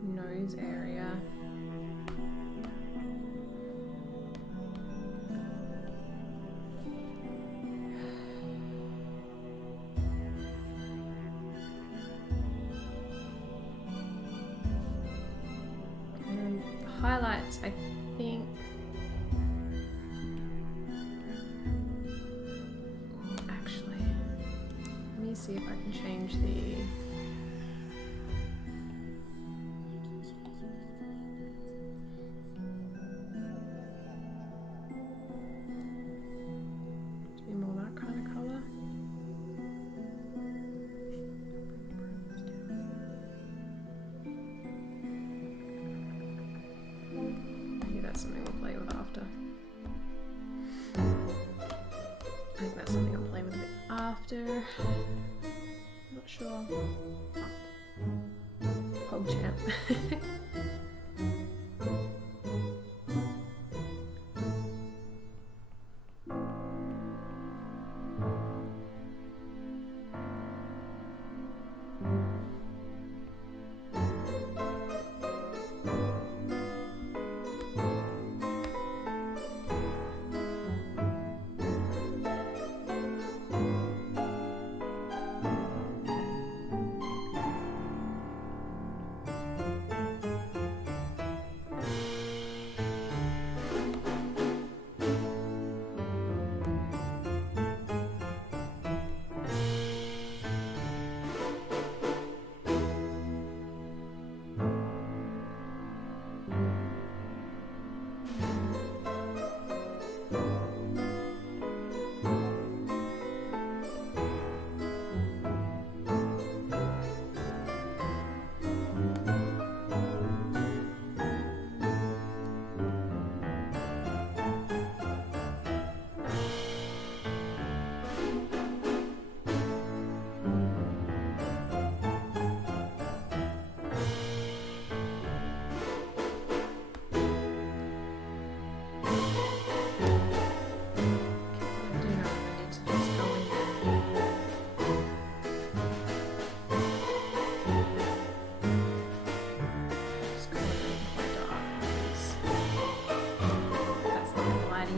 nose area. And the highlights, I think. Actually, let me see if I can change the. Something we'll play with after. I think that's something I'll play with a bit after. Not sure. PogChamp.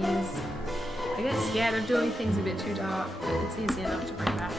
is. I get scared of doing things a bit too dark, but it's easy enough to bring back.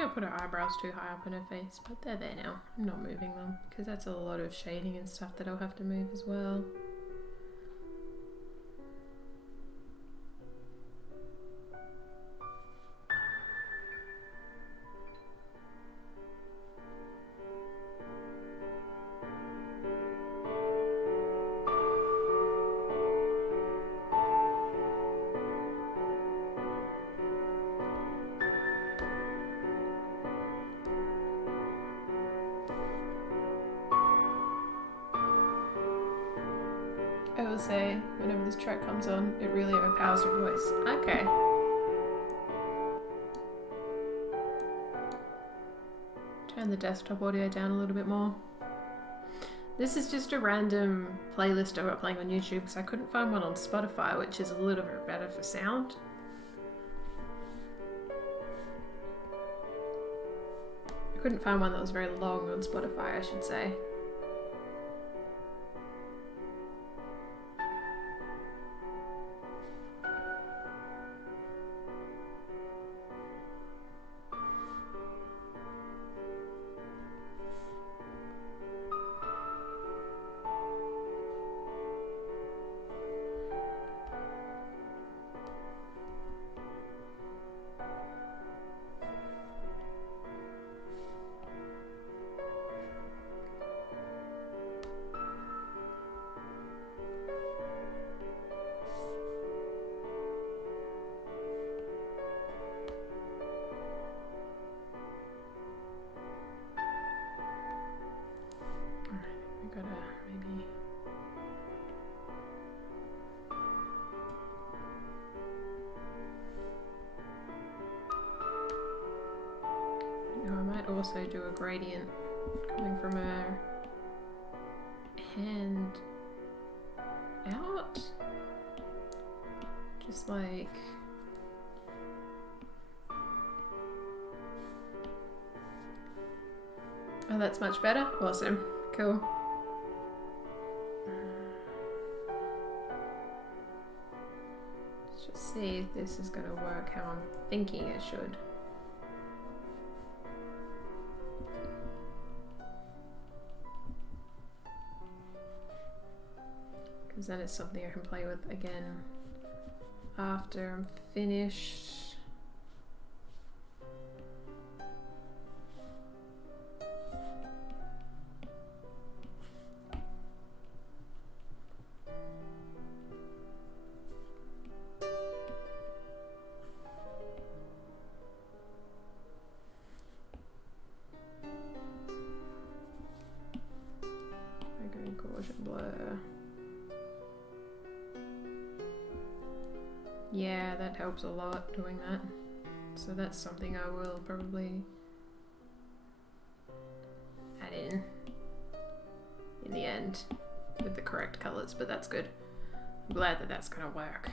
I put her eyebrows too high up on her face, but they're there now. I'm not moving them because that's a lot of shading and stuff that I'll have to move as well. I will say, whenever this track comes on, it really overpowers your voice. Okay. Turn the desktop audio down a little bit more. This is just a random playlist I got playing on YouTube because I couldn't find one on Spotify, which is a little bit better for sound. I couldn't find one that was very long on Spotify, I should say. Also do a gradient coming from her hand out, just like oh, that's much better. Awesome, cool. Let's just see if this is going to work how I'm thinking it should. Because then it's something I can play with again after I'm finished. blur. Yeah, that helps a lot doing that. So that's something I will probably add in the end with the correct colours, but that's good. I'm glad that that's gonna work.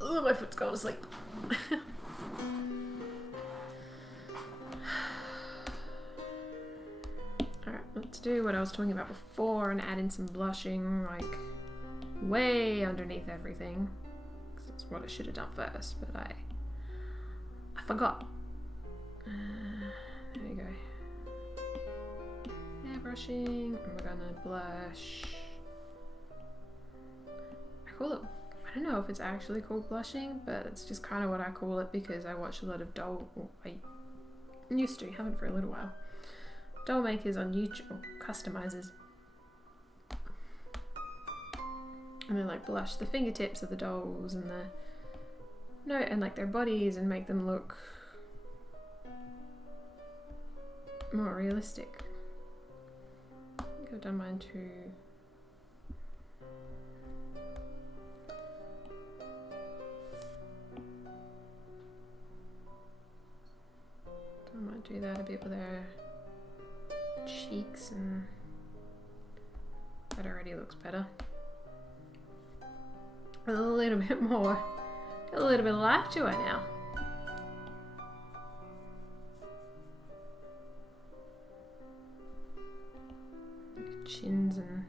Oh, my foot's going to sleep. Alright, let's do what I was talking about before and add in some blushing, like, way underneath everything. 'Cause that's what I should have done first, but I forgot. There you go. Airbrushing, and we're gonna blush. I call it, I don't know if it's actually called blushing, but it's just kind of what I call it because I watch a lot of doll, or I used to, haven't for a little while, doll makers on YouTube, or customizers. And they like blush the fingertips of the dolls and and like their bodies and make them look more realistic. I think I've done mine too. I might do that a bit with her cheeks, and that already looks better. A little bit more. Got a little bit of life to it now. Chins and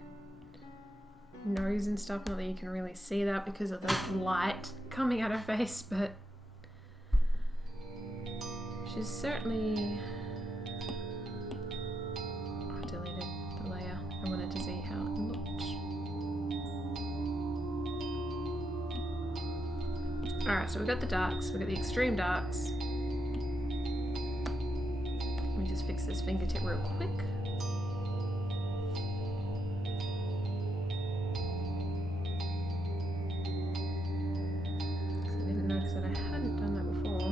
nose and stuff. Not that you can really see that because of the light coming at her face, but she's certainly... I deleted the layer. I wanted to see how it looked. Alright, so we've got the darks, we've got the extreme darks. Let me just fix this fingertip real quick. I didn't notice that I hadn't done that before.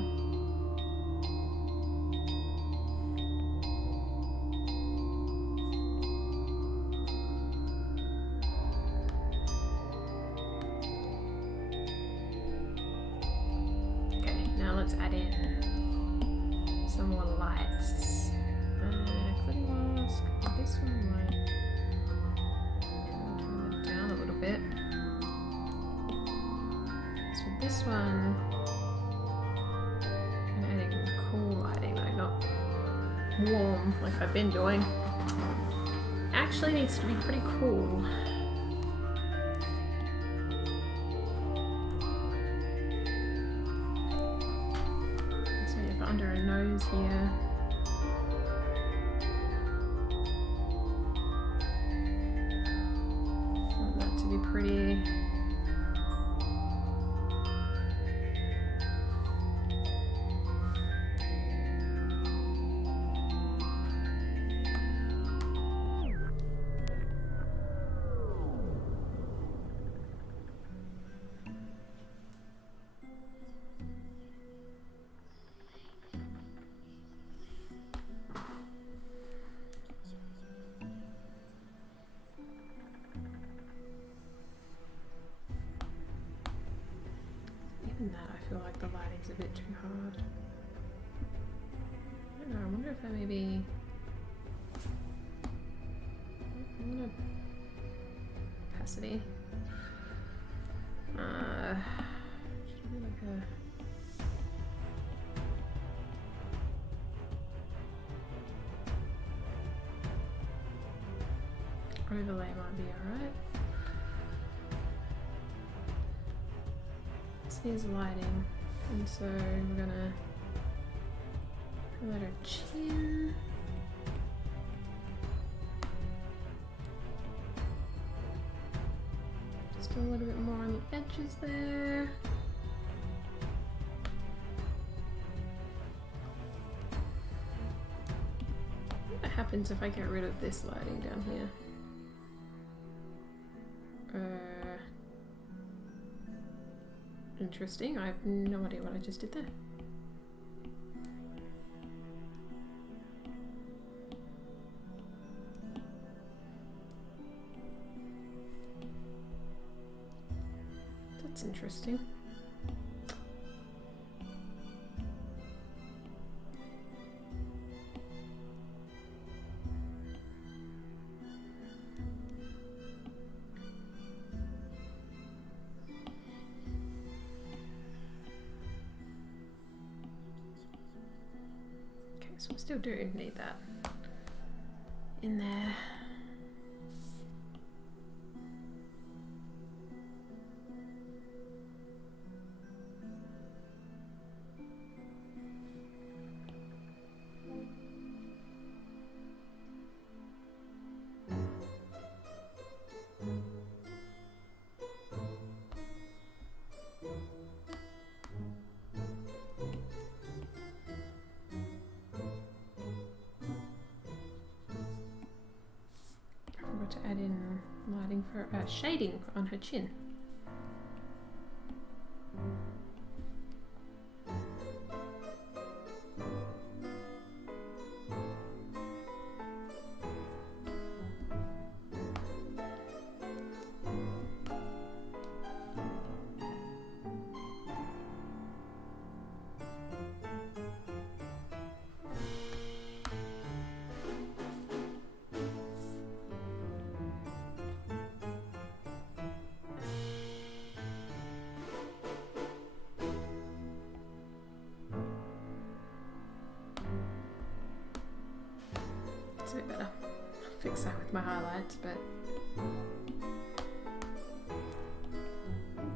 Let's add in some more lights. Clipping mask. This one might turn that down a little bit. So this one, I'm adding cool lighting, like not warm like I've been doing. Actually needs to be pretty cool. Under her nose here. I want that to be pretty. That I feel like the lighting's a bit too hard. I don't know, I wonder if I maybe... I'm gonna... opacity. Should be like a... overlay might be alright. Here's lighting, and so we're gonna let her chin. Just a little bit more on the edges there. What happens if I get rid of this lighting down here? Interesting, I have no idea what I just did there. That's interesting. Okay, so we still do need that in there. To add in lighting for shading on her chin. A bit better. I'll fix that with my highlights, but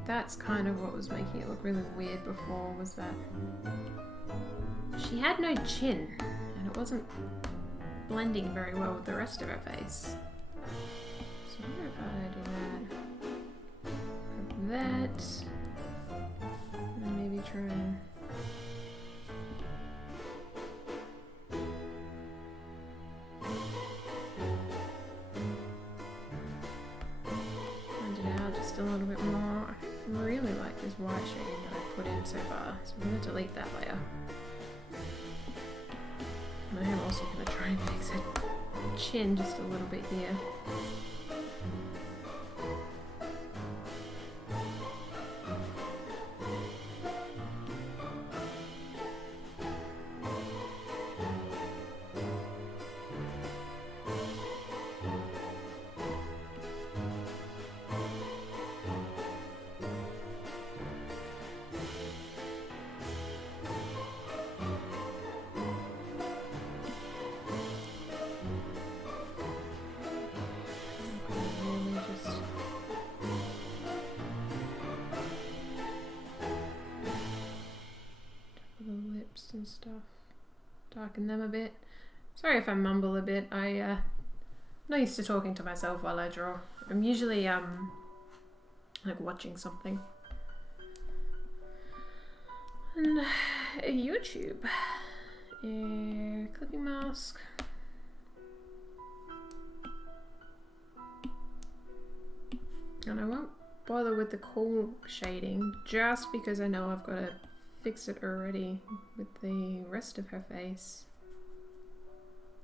that's kind of what was making it look really weird before, was that she had no chin and it wasn't blending very well with the rest of her face. So I wonder if I do that, and then maybe try and a little bit more. I really like this white shading that I've put in so far, so I'm going to delete that layer. And I am also going to try and fix her chin just a little bit here. And stuff, darken them a bit. Sorry if I mumble a bit. I'm not used to talking to myself while I draw. I'm usually like watching something. And YouTube, clipping mask. And I won't bother with the cool shading just because I know I've got to fix it already with the rest of her face.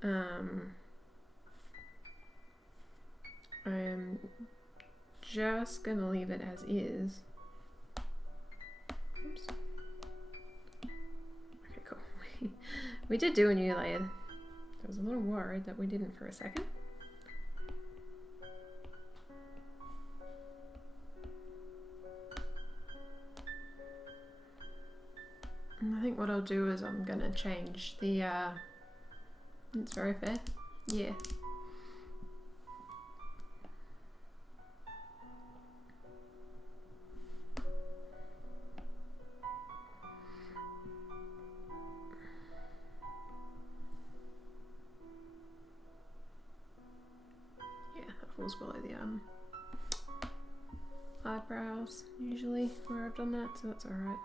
I'm just gonna leave it as is. Oops. Okay, cool. We did do a new layer. I was a little worried that we didn't for a second. I think what I'll do is I'm gonna change the it's very fair. Yeah. Yeah, that falls below the eyebrows usually where I've done that, so that's alright.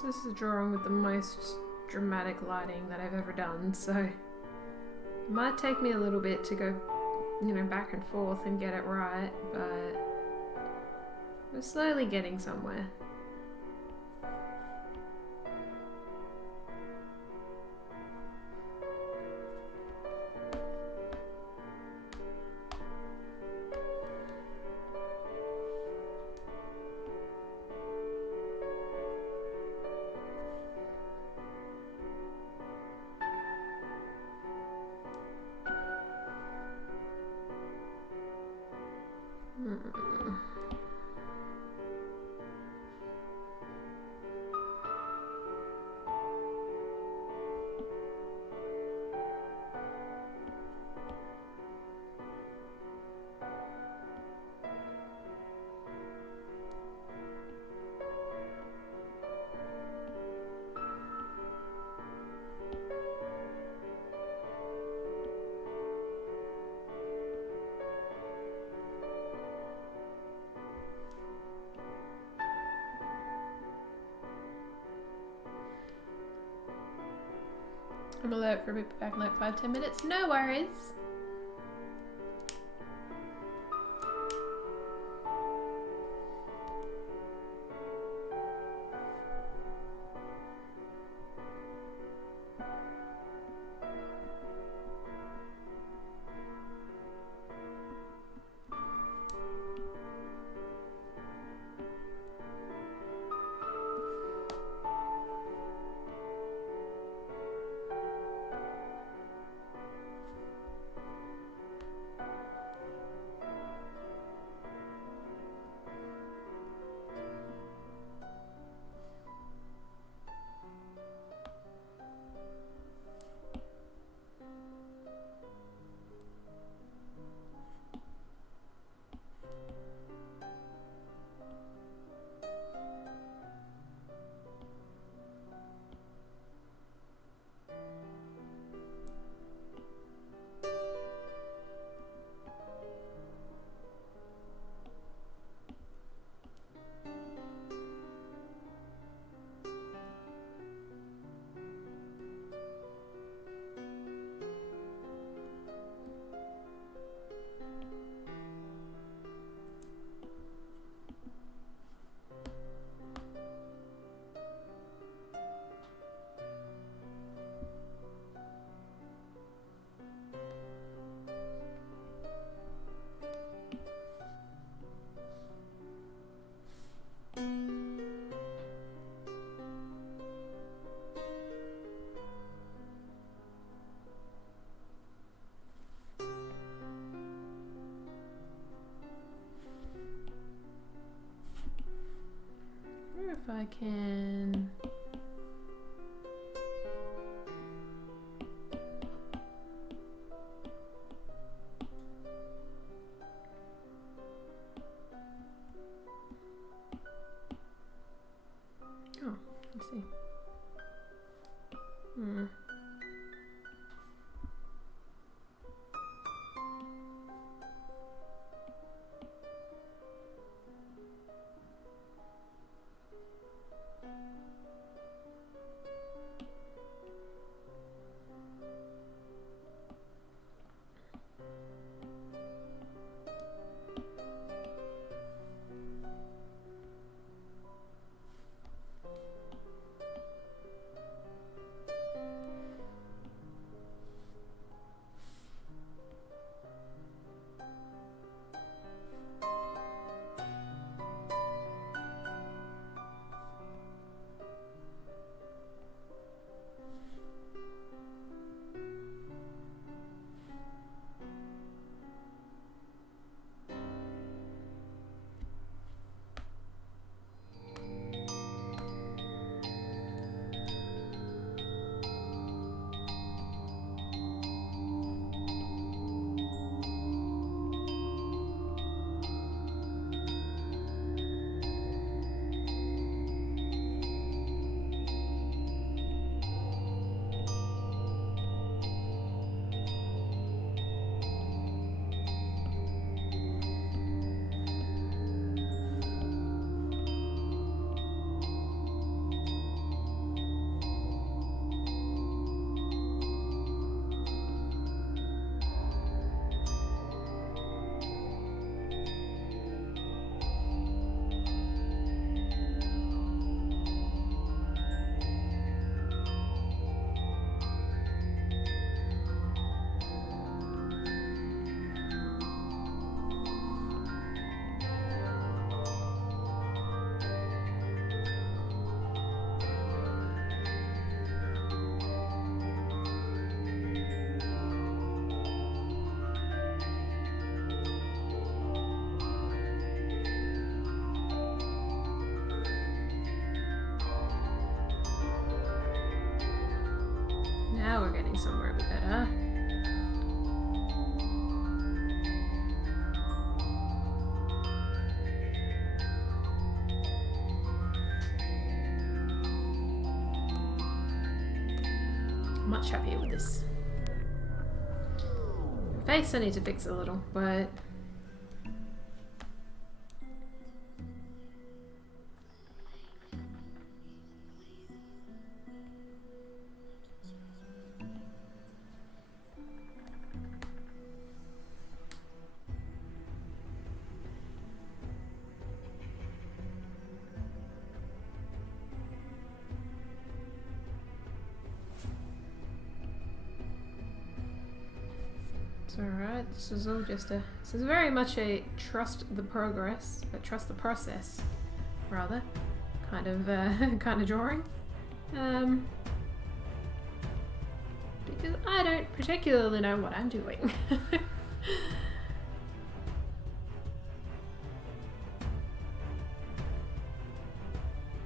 So this is a drawing with the most dramatic lighting that I've ever done, so it might take me a little bit to go, you know, back and forth and get it right, but we're slowly getting somewhere. I'm alert for a bit back in like 5-10 minutes. No worries. If I can let's see. somewhere a bit better. Much happier with this. Face I need to fix a little, but it's alright. This is all just a. This is very much a trust the process, rather, kind of drawing. Because I don't particularly know what I'm doing.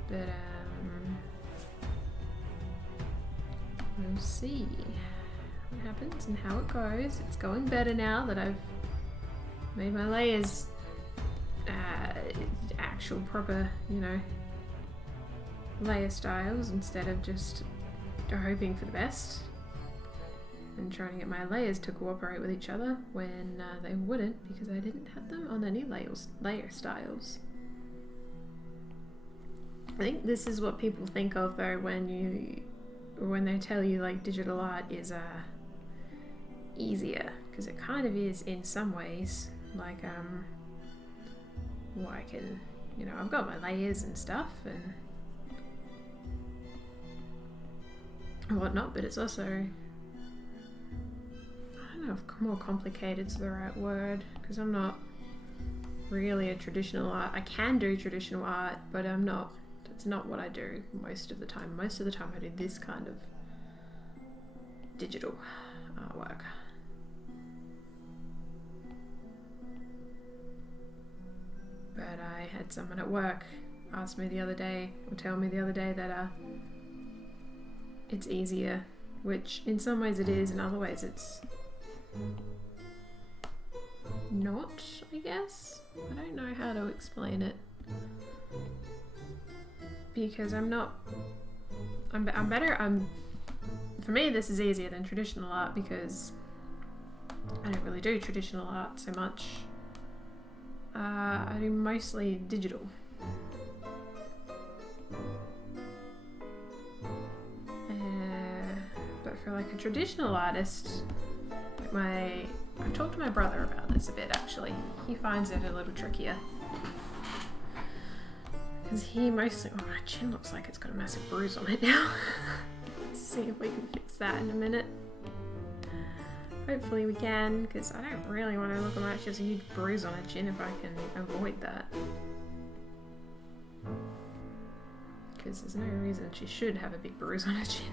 But we'll see what happens and how it goes. It's going better now that I've made my layers actual proper, you know, layer styles instead of just hoping for the best and trying to get my layers to cooperate with each other when they wouldn't, because I didn't have them on any layer styles. I think this is what people think of though when they tell you like digital art is easier, because it kind of is in some ways. Like well, I can, you know, I've got my layers and stuff and whatnot, but it's also, I don't know if more complicated's the right word, because I'm not really a traditional art. I can do traditional art, but I'm not. It's not what I do most of the time. Most of the time I do this kind of digital artwork. But I had someone at work ask me the other day, or tell me the other day that it's easier, which in some ways it is, in other ways it's not, I guess. I don't know how to explain it. Because for me this is easier than traditional art because I don't really do traditional art so much. I do mostly digital. But for like a traditional artist, like I've talked to my brother about this a bit actually. He finds it a little trickier. Because he mostly, oh, my chin looks like it's got a massive bruise on it now. Let's see if we can fix that in a minute. Hopefully we can, because I don't really want to look like she has a huge bruise on her chin if I can avoid that. Because there's no reason she should have a big bruise on her chin.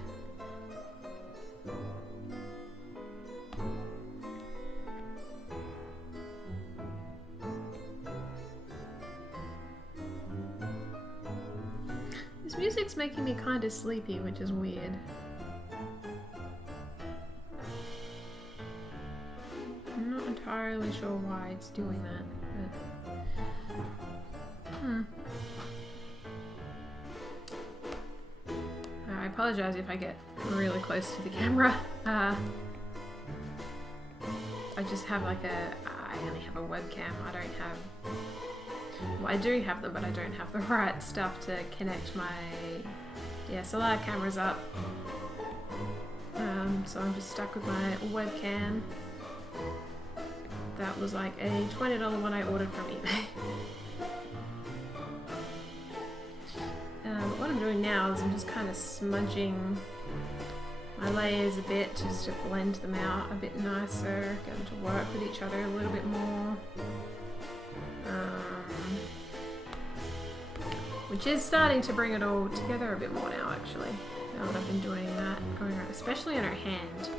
This music's making me kind of sleepy, which is weird. I'm not entirely sure why it's doing that, but I apologize if I get really close to the camera. I just have like I only have a webcam. I don't have, well, I do have them, but I don't have the right stuff to connect my DSLR cameras up. So I'm just stuck with my webcam. That was like a $20 one I ordered from eBay. But what I'm doing now is I'm just kind of smudging my layers a bit just to blend them out a bit nicer, get them to work with each other a little bit more. Which is starting to bring it all together a bit more now actually, now that I've been doing that, going around, especially on her hand.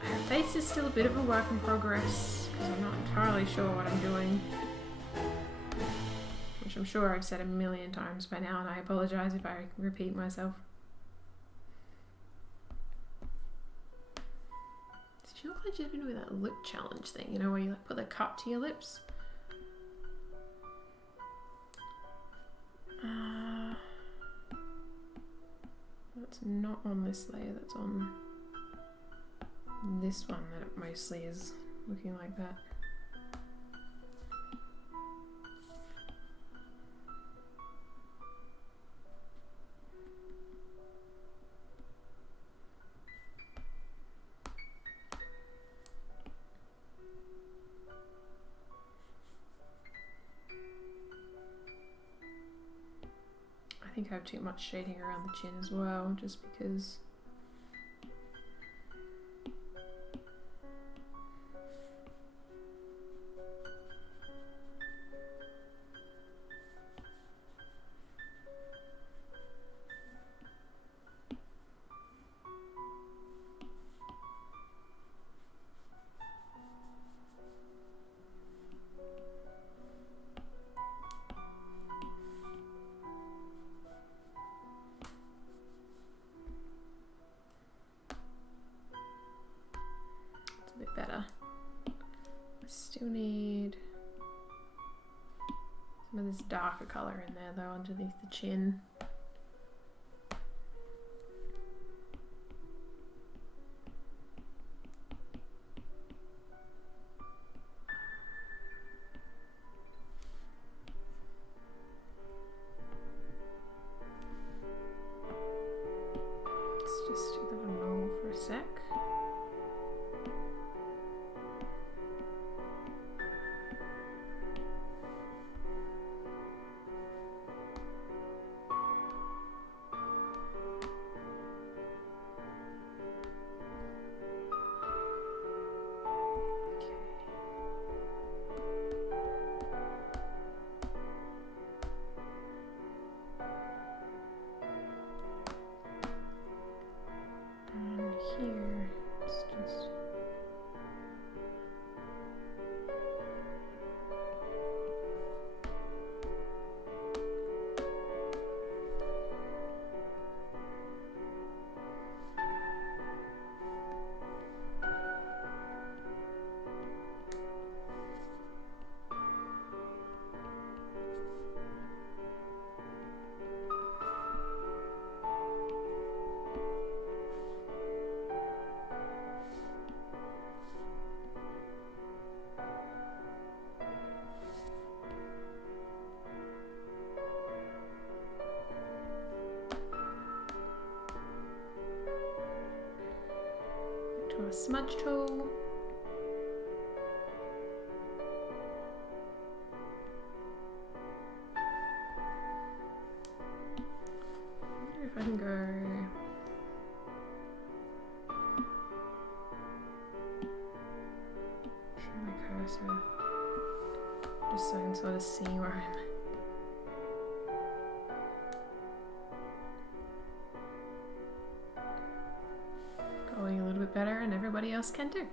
Her face is still a bit of a work in progress, because I'm not entirely sure what I'm doing. Which I'm sure I've said a million times by now, and I apologize if I repeat myself. She looks like she's been doing that lip challenge thing, you know, where you like put the cup to your lips. That's not on this layer, that's on this one that it mostly is looking like that. I think I have too much shading around the chin as well, just because better. I still need some of this darker colour in there though underneath the chin. Let's just do that on normal for a sec. Here, it's just to a smudge tool. I wonder if I can go show my cursor just so I can sort of see where I'm going a little bit better, and everybody else can too.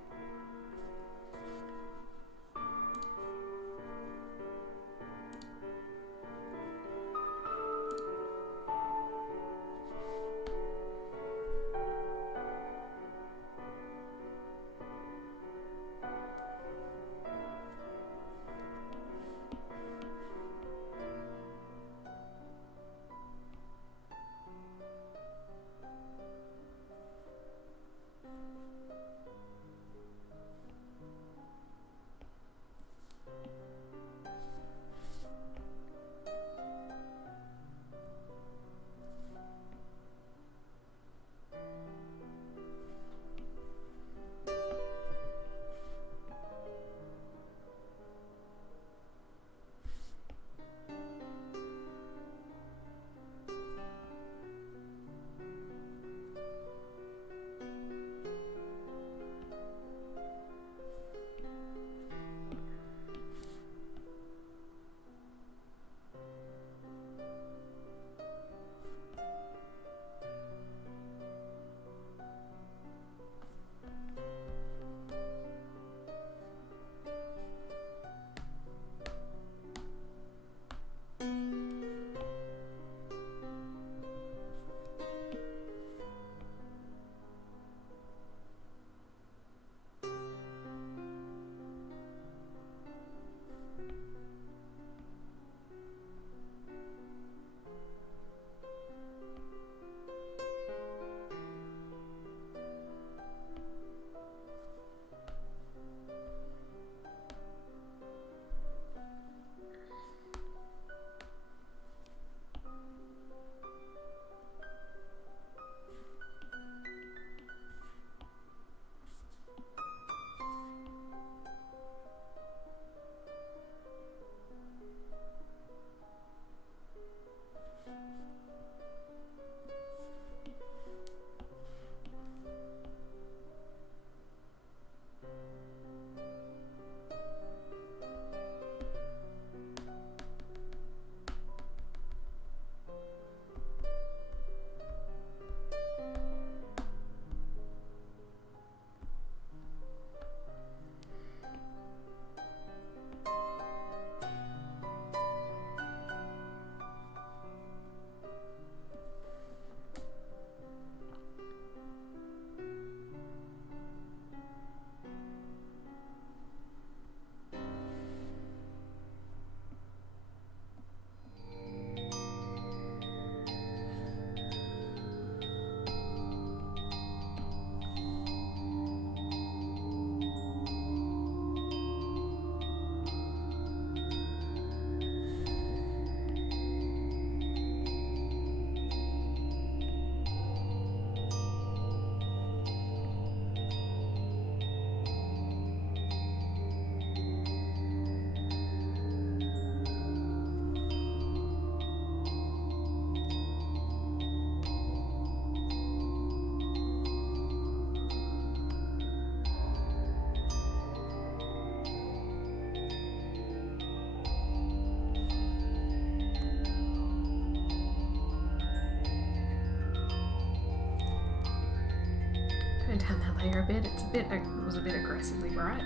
tone down that layer a bit. It was a bit aggressively bright.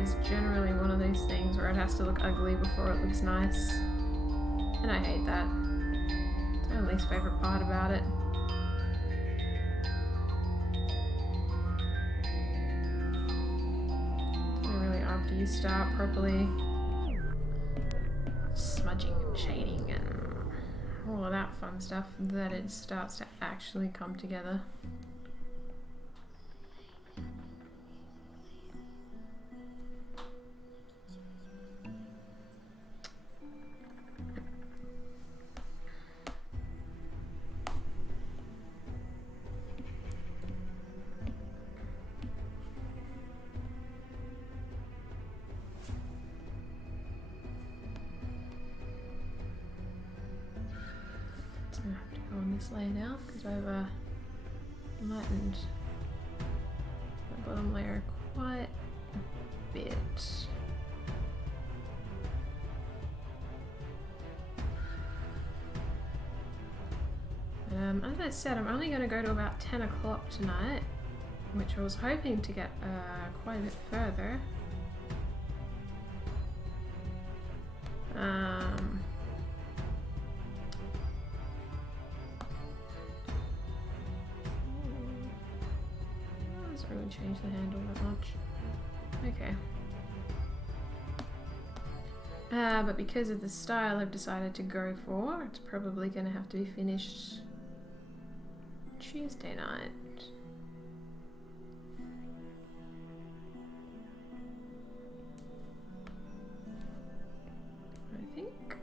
Is generally one of those things where it has to look ugly before it looks nice. And I hate that. It's my least favourite part about it. So really after you start properly smudging and shading and all of that fun stuff, that it starts to actually come together. I have to go on this layer now because I've lightened the bottom layer quite a bit. As I said, I'm only going to go to about 10 o'clock tonight, which I was hoping to get quite a bit further. Doesn't really change the handle that much. Okay. But because of the style I've decided to go for, it's probably going to have to be finished Tuesday night. I think.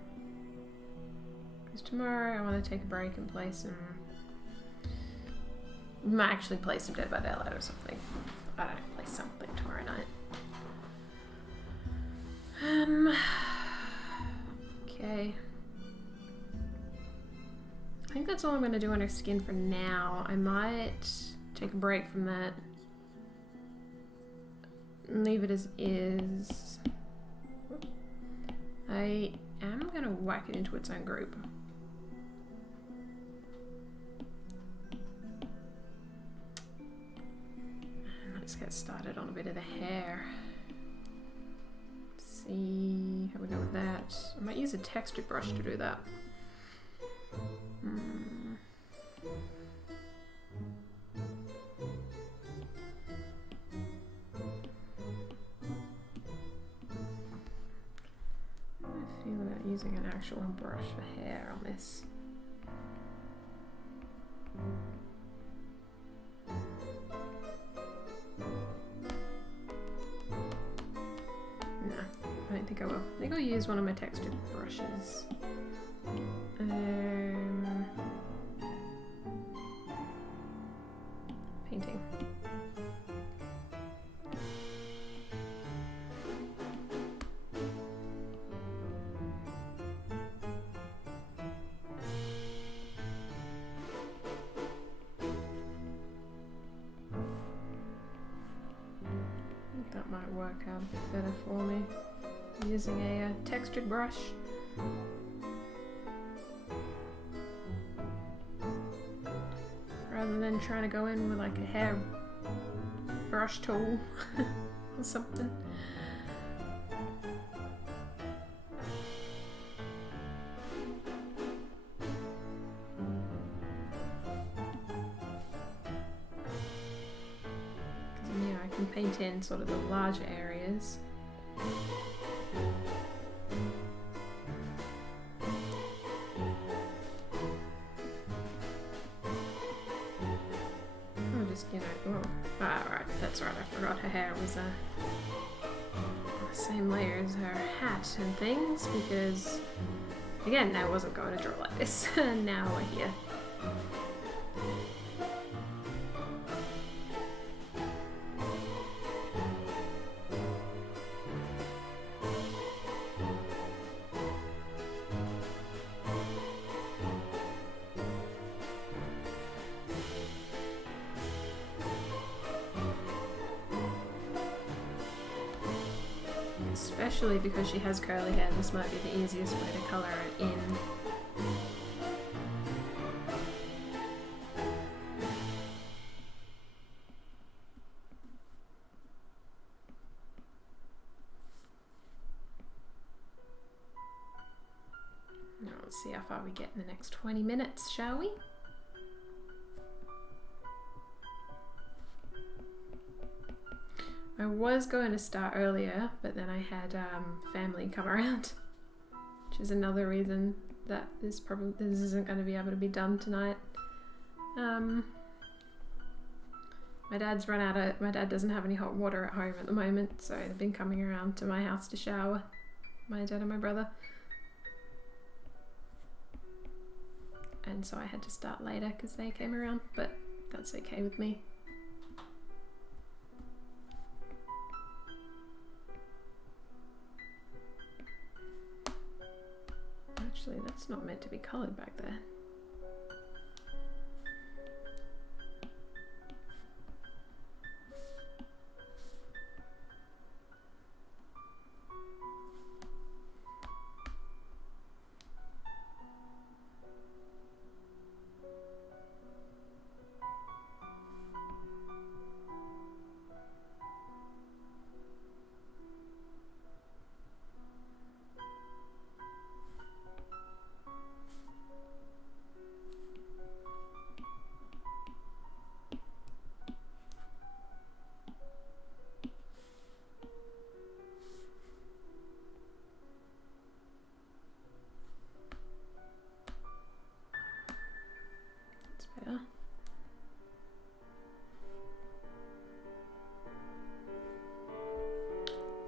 Because tomorrow I want to take a break and play some... might actually play some Dead by Daylight or something. I don't know, play something tomorrow night. Okay. I think that's all I'm going to do on her skin for now. I might take a break from that and leave it as is. I am going to whack it into its own group. Let's get started on a bit of the hair. Let's see how we go with that. I might use a texture brush to do that. How do I feel about using an actual brush for hair on this? No, I don't think I will. I think I'll use one of my texture brushes. Painting. I think that might work out a bit better for me. Using a textured brush. Rather than trying to go in with like a hair brush tool or something. Yeah, I can paint in sort of the larger areas. That's right, I forgot her hair was the same layer as her hat and things because, again, I wasn't going to draw like this, and now we're here. especially because she has curly hair, this might be the easiest way to colour it in. Now let's see how far we get in the next 20 minutes, shall we? I was going to start earlier, but then I had family come around, which is another reason that this isn't going to be able to be done tonight. My dad doesn't have any hot water at home at the moment, so they've been coming around to my house to shower, my dad and my brother. And so I had to start later because they came around, but that's okay with me. Actually, that's not meant to be coloured back there.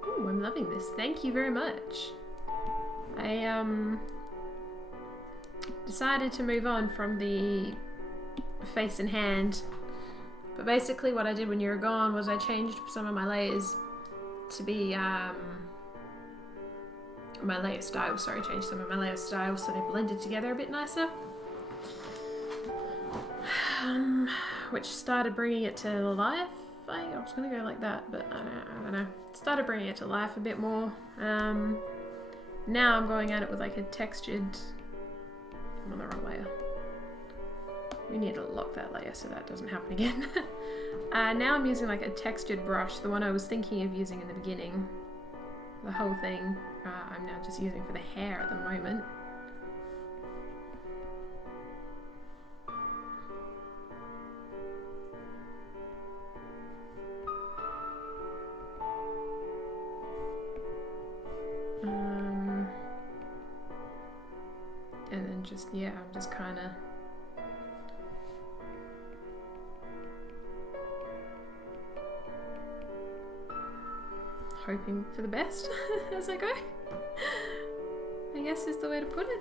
Ooh, I'm loving this. Thank you very much. I decided to move on from the face and hand, but basically what I did when you were gone was I changed some of my layers to be my layer style. Sorry, changed some of my layer styles so they blended together a bit nicer. Which started bringing it to life. I was gonna go like that, but I don't know. Started bringing it to life a bit more. Now I'm going at it with like a textured. I'm on the wrong layer. We need to lock that layer so that doesn't happen again. Now I'm using like a textured brush, the one I was thinking of using in the beginning. The whole thing I'm now just using for the hair at the moment. And then just, yeah, I'm just kind of hoping for the best as I go, I guess is the way to put it.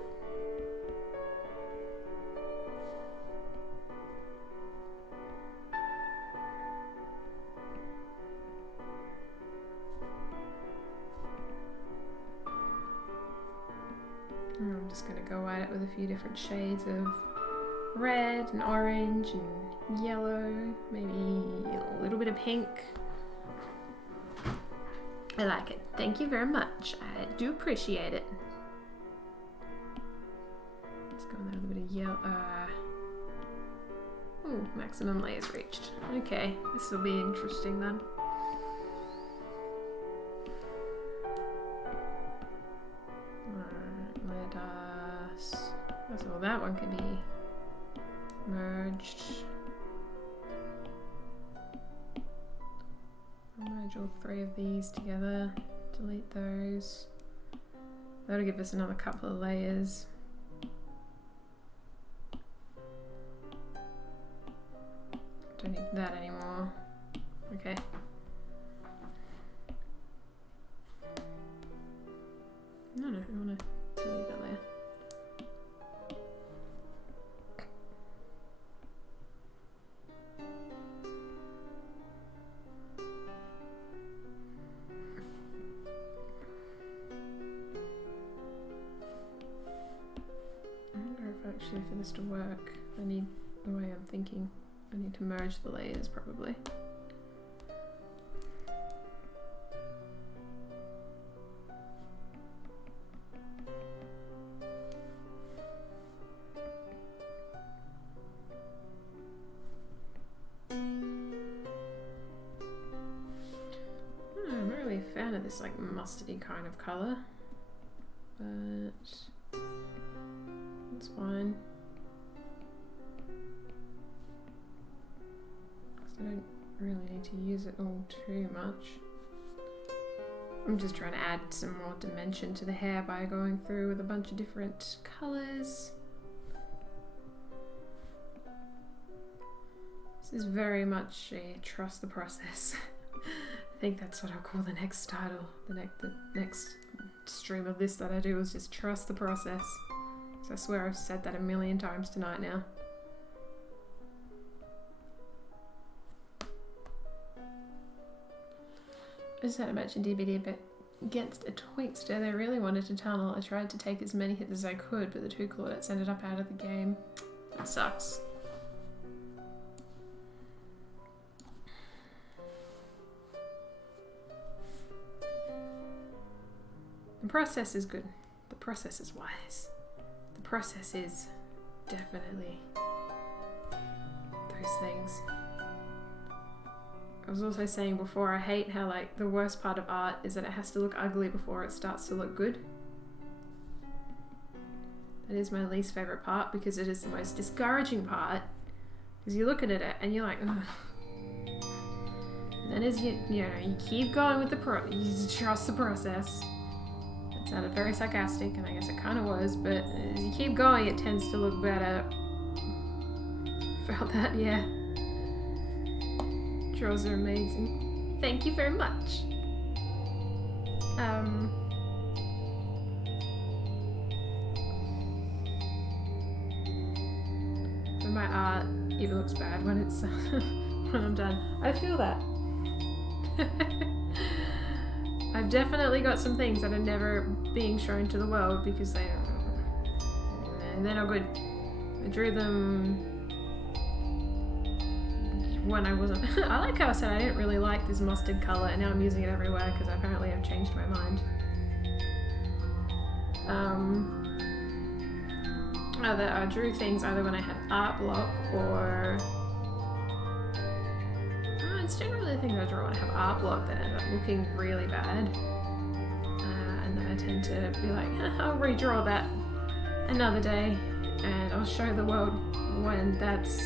I'm just going to go at it with a few different shades of red and orange and yellow, maybe a little bit of pink. I like it. Thank you very much. I do appreciate it. Let's go with a little bit of yellow. Ooh, maximum layers reached. Okay, this will be interesting then. Let us. Well, that one can be merged. I'll merge all three of these together. Delete those. That'll give us another couple of layers. Don't need that anymore. Okay. No, I want to delete that layer. I wonder if actually for this to work, I need the way I'm thinking. I need to merge the layers probably. this like mustardy kind of colour, but it's fine. I don't really need to use it all too much. I'm just trying to add some more dimension to the hair by going through with a bunch of different colours. This is very much a trust the process. I think that's what I'll call the next title. The next stream of this that I do is just trust the process. So I swear I've said that a million times tonight now. I just had to mention DBD, but against a Twinster, they really wanted to tunnel. I tried to take as many hits as I could, but the 2 Claudets ended up out of the game. That sucks. The process is good. The process is wise. The process is definitely those things. I was also saying before, I hate how like the worst part of art is that it has to look ugly before it starts to look good. That is my least favourite part because it is the most discouraging part. Because you look at it and you're like, ugh. And then as you keep going with the you just trust the process. It sounded very sarcastic, and I guess it kind of was, but as you keep going, it tends to look better. Felt that, yeah. Draws are amazing. Thank you very much. But my art even looks bad when it's when I'm done. I feel that. I've definitely got some things that are never being shown to the world because they're not good. I drew them when I wasn't. I like how I said I didn't really like this mustard colour and now I'm using it everywhere because apparently I've changed my mind. I drew things either when I had art block or it's generally the things I draw when I have art block that end up looking really bad. And then I tend to be like, I'll redraw that another day and I'll show the world when that's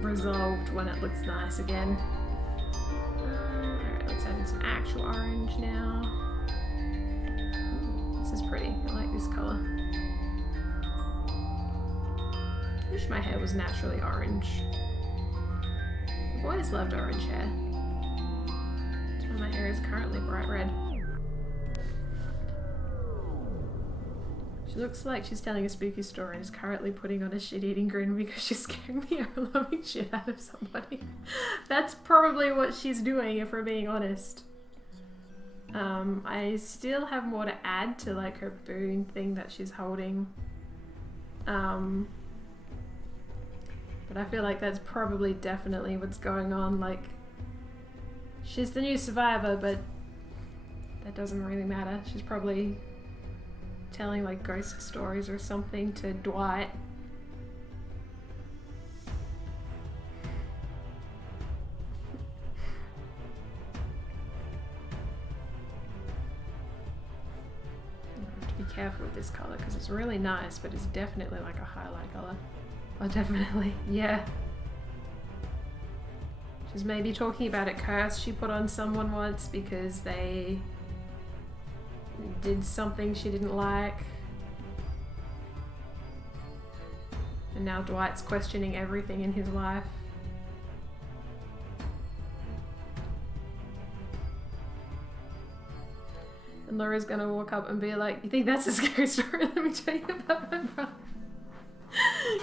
resolved, when it looks nice again. Alright, let's add in some actual orange now. Ooh, this is pretty. I like this colour. I wish my hair was naturally orange. I've always loved orange hair. That's why my hair is currently bright red. She looks like she's telling a spooky story and is currently putting on a shit-eating grin because she's scaring the ever-loving shit out of somebody. That's probably what she's doing, if we're being honest. I still have more to add to like her boon thing that she's holding. But I feel like that's probably definitely what's going on. Like, she's the new survivor, but that doesn't really matter. She's probably telling like ghost stories or something to Dwight. I have to be careful with this color because it's really nice, but it's definitely like a highlight color. Oh, definitely, yeah. She's maybe talking about a curse she put on someone once because they did something she didn't like. And now Dwight's questioning everything in his life. And Laura's gonna walk up and be like, you think that's a scary story? Let me tell you about my brother.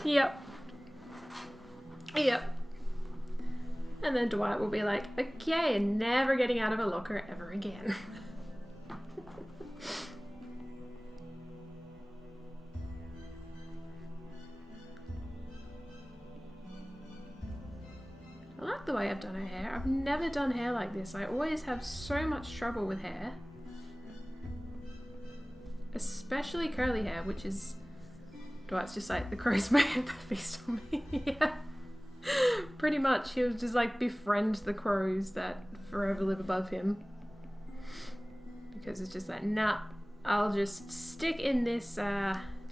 Yep. Yep. And then Dwight will be like, okay, and never getting out of a locker ever again. I like the way I've done her hair. I've never done hair like this. I always have so much trouble with hair. Especially curly hair, which is... Dwight's just like, the crows may have the feast on me. Yeah. Pretty much. He'll just like befriend the crows that forever live above him. because it's just like, nah, I'll just stick in this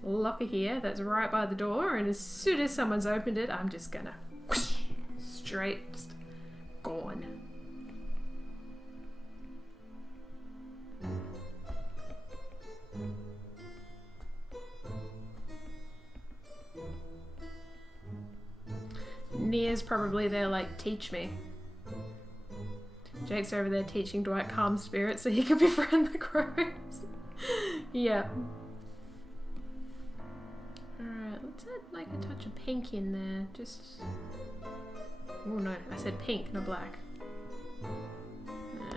locker here that's right by the door, and as soon as someone's opened it, I'm just gonna whoosh, straight, just gone. Nia's probably there like, teach me. Jake's over there teaching Dwight calm spirit so he can befriend the crows. Yeah. Alright, let's add like a touch of pink in there. Just... oh no, I said pink, not black.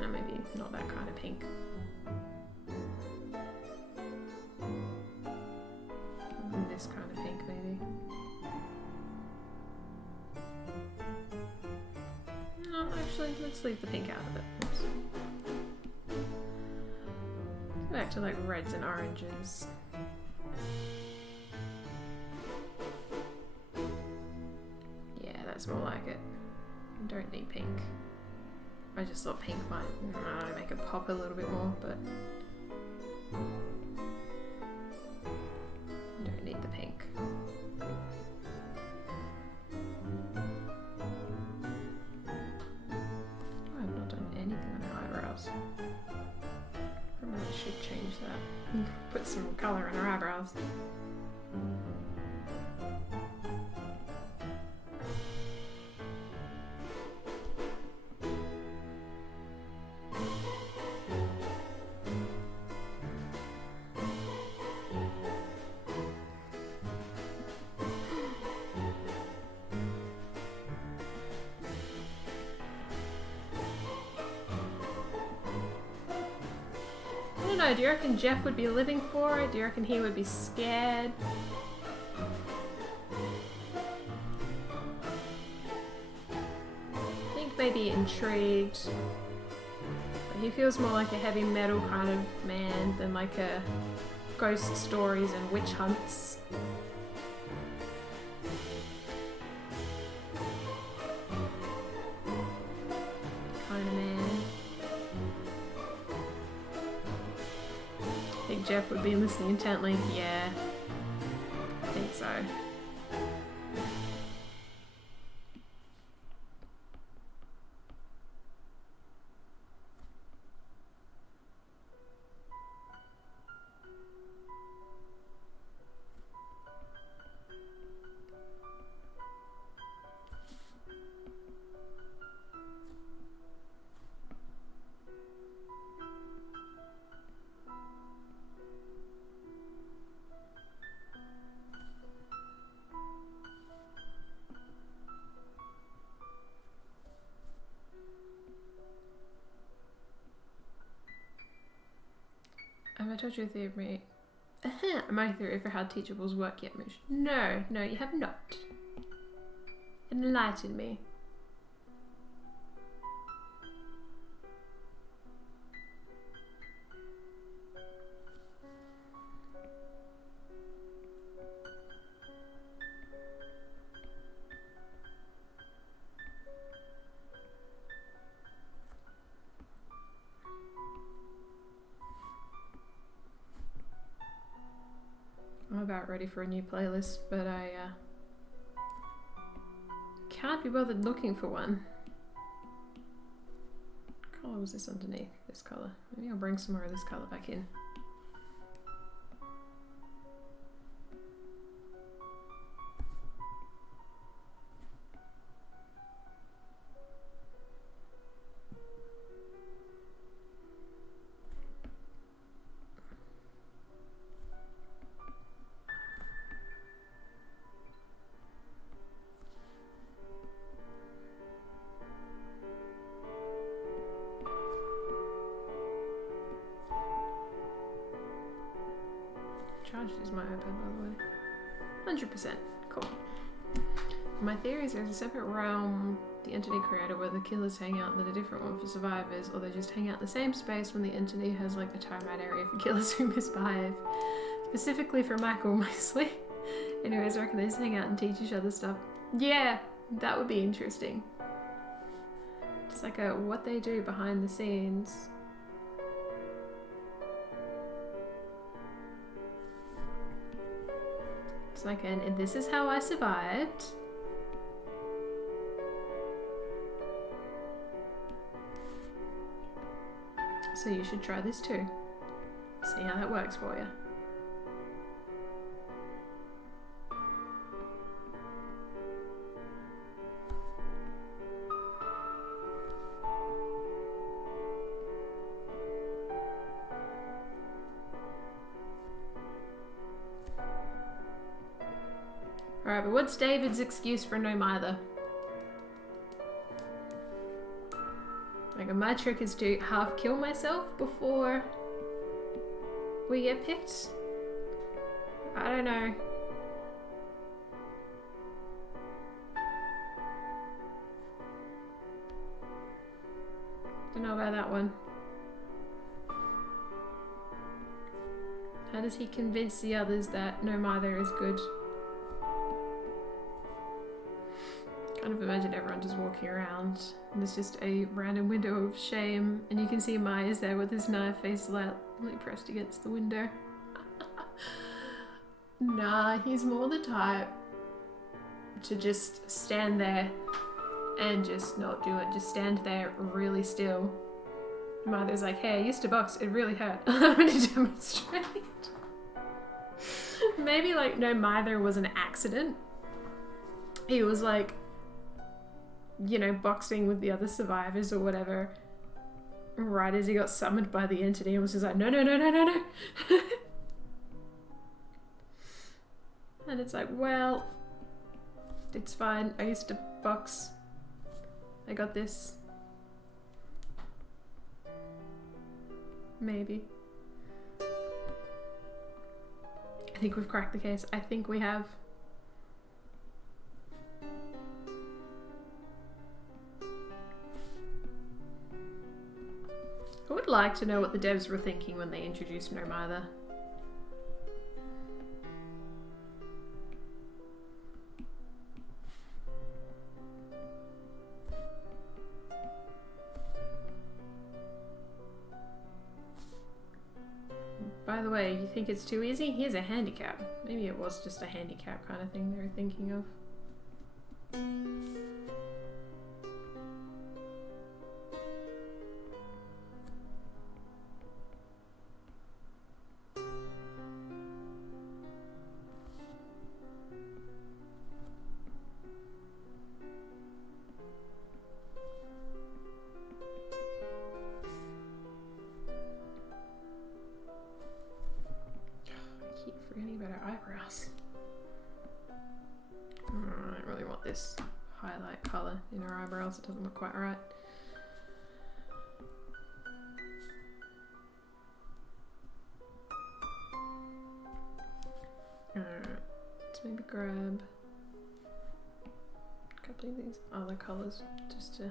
Maybe not that kind of pink. This kind of pink, maybe. No, actually, let's leave the pink out of it. Oops. Back to like reds and oranges. Yeah, that's more like it. I don't need pink. I just thought pink might make it pop a little bit more, but I don't need the pink. I've not done anything on her eyebrows. Probably should change that. Put some colour in her eyebrows. Do you reckon Jeff would be living for it? Do you reckon he would be scared? I think maybe intrigued. But he feels more like a heavy metal kind of man than like a ghost stories and witch hunts. Kind of man. Jeff would be listening intently. Yeah, I think so. Have I told you a theory? My theory for how teachables work yet, Moosh? No, you have not. Enlighten me. I'm about ready for a new playlist, but I can't be bothered looking for one. What colour was this underneath? This colour. Maybe I'll bring some more of this colour back in. Charged is my iPad, by the way. 100%. Cool. My theory is there's a separate realm, the entity creator, where the killers hang out, and then a different one for survivors, or they just hang out in the same space when the entity has like a timeout area for killers who misbehave. Specifically for Michael, mostly. Anyways, I reckon they just hang out and teach each other stuff. Yeah, that would be interesting. It's like a what they do behind the scenes. So I can, and this is how I survived. So you should try this too. See how that works for you. Alright, but what's David's excuse for no mither? Like, my trick is to half kill myself before we get picked. I don't know. Don't know about that one. How does he convince the others that no mither is good? Kind of imagine everyone just walking around and there's just a random window of shame and you can see Myers there with his knife face lightly pressed against the window. Nah, he's more the type to just stand there and just not do it. Just stand there really still. Mother's like, hey, I used to box, it really hurt. I'm gonna demonstrate. Maybe like no mither was an accident. He was like, you know, boxing with the other survivors or whatever, right as he got summoned by the entity and was just like, no, no, no, no, no, no. And it's like, well, it's fine. I used to box. I got this. Maybe. I think we've cracked the case. I think we have. I would like to know what the devs were thinking when they introduced no mither. By the way, you think it's too easy? Here's a handicap. Maybe it was just a handicap kind of thing they were thinking of. This highlight colour in her eyebrows, it doesn't look quite right. Let's maybe grab a couple of these other colours just to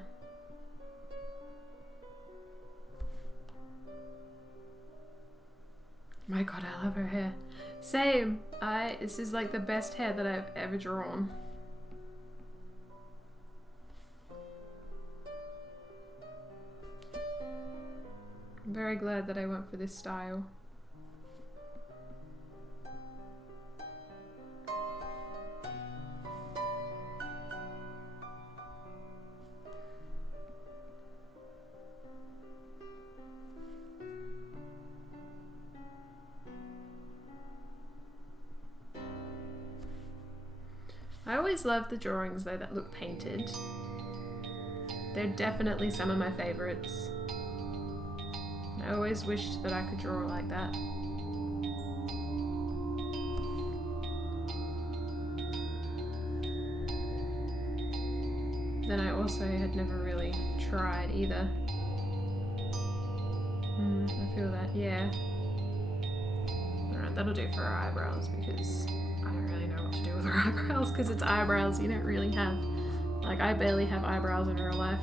my god, I love her hair. Same. This is like the best hair that I've ever drawn. I'm very glad that I went for this style. I always love the drawings though that look painted. They're definitely some of my favorites. I always wished that I could draw like that. Then I also had never really tried either. I feel that, yeah. Alright, that'll do for her eyebrows because I don't really know what to do with her eyebrows because it's eyebrows. You don't really have, like, I barely have eyebrows in real life.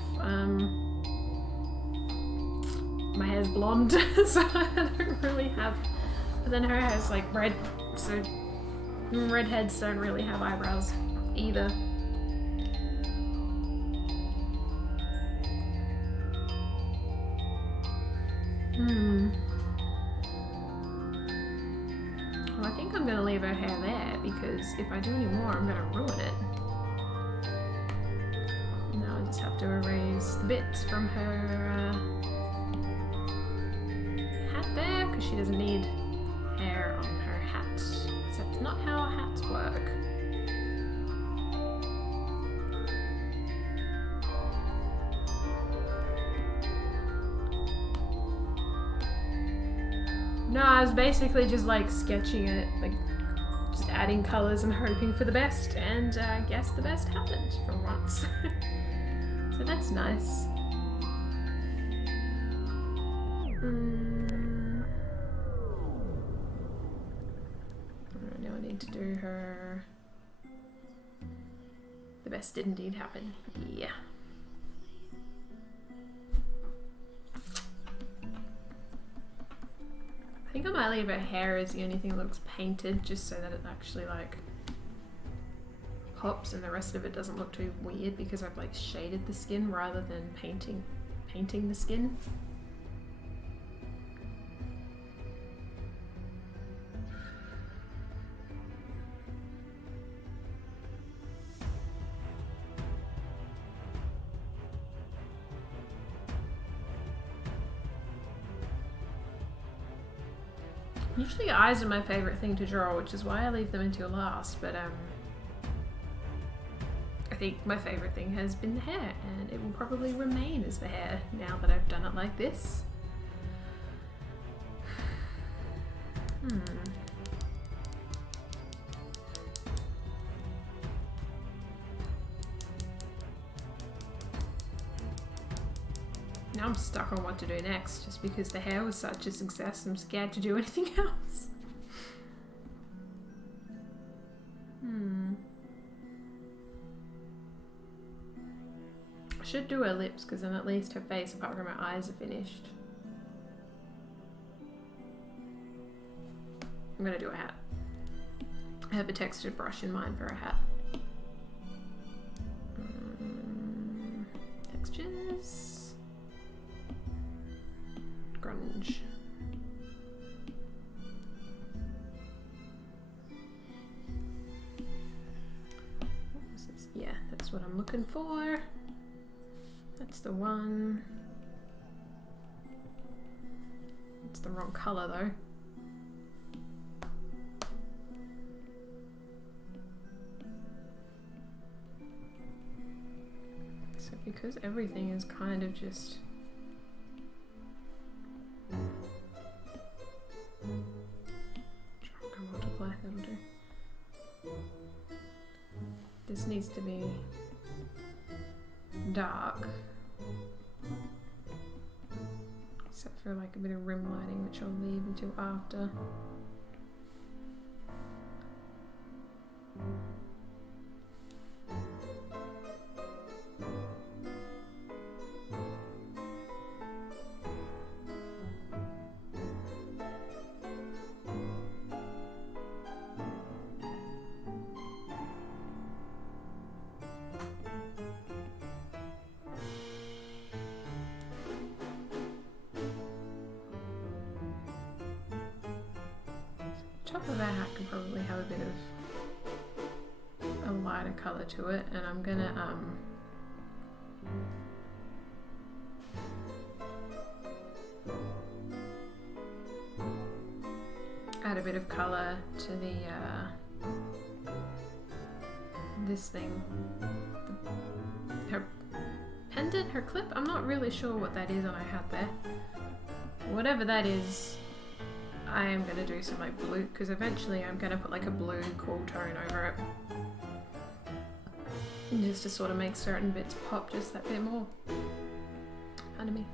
My hair's blonde, so I don't really have, but then her hair's like red, so redheads don't really have eyebrows either. Well, I think I'm going to leave her hair there because if I do any more, I'm going to ruin it. Now I just have to erase the bits from her hat there because she doesn't need hair on her hat. That's not how hats work. No, I was basically just like sketching it, like just adding colours and hoping for the best, and I guess the best happened for once. So that's nice. Now I need to do her. The best did indeed happen. Yeah. I think I might leave her hair as the only thing that looks painted, just so that it actually like pops and the rest of it doesn't look too weird because I've like shaded the skin rather than painting the skin. Usually eyes are my favourite thing to draw, which is why I leave them until last, but I think my favourite thing has been the hair, and it will probably remain as the hair now that I've done it like this. Now I'm stuck on what to do next, just because the hair was such a success, I'm scared to do anything else. I should do her lips, because then at least her face, apart from her eyes, are finished. I'm gonna do a hat. I have a textured brush in mind for a hat. Textures. Grunge. What was this? Yeah, that's what I'm looking for. That's the one. It's the wrong color though. So because everything is kind of just multiply, that'll do. This needs to be dark, except for like a bit of rim lighting, which I'll leave until after. Top of that hat could probably have a bit of a lighter colour to it, and I'm gonna add a bit of colour to the this thing, her pendant, her clip. I'm not really sure what that is on her hat there. Whatever that is, I am going to do some like blue, because eventually I'm going to put like a blue cool tone over it. And just to sort of make certain bits pop just that bit more. Under me.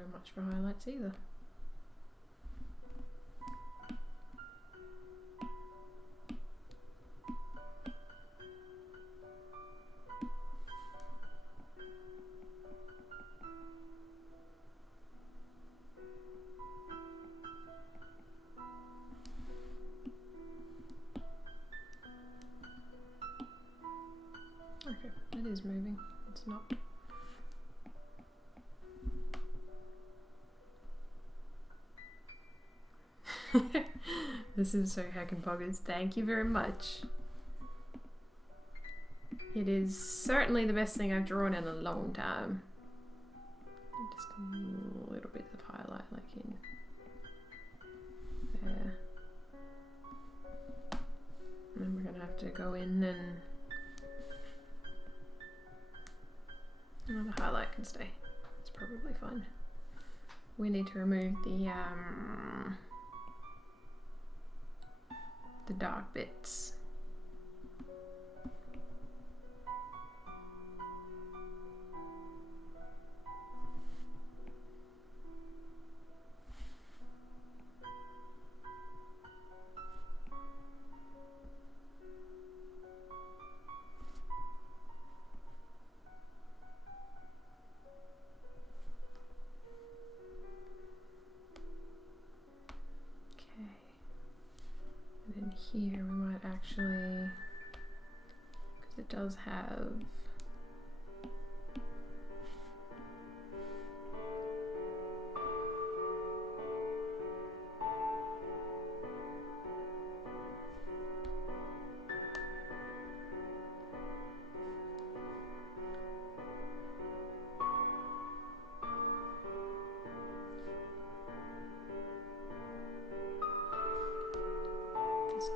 doing much for highlights either. Okay, it is moving. It's not. This is so heckin' poggers. Thank you very much. It is certainly the best thing I've drawn in a long time. Just a little bit of highlight, like in there. And then we're gonna have to go in and the highlight can stay. It's probably fine. We need to remove the dark bits. Here we might actually, because it does have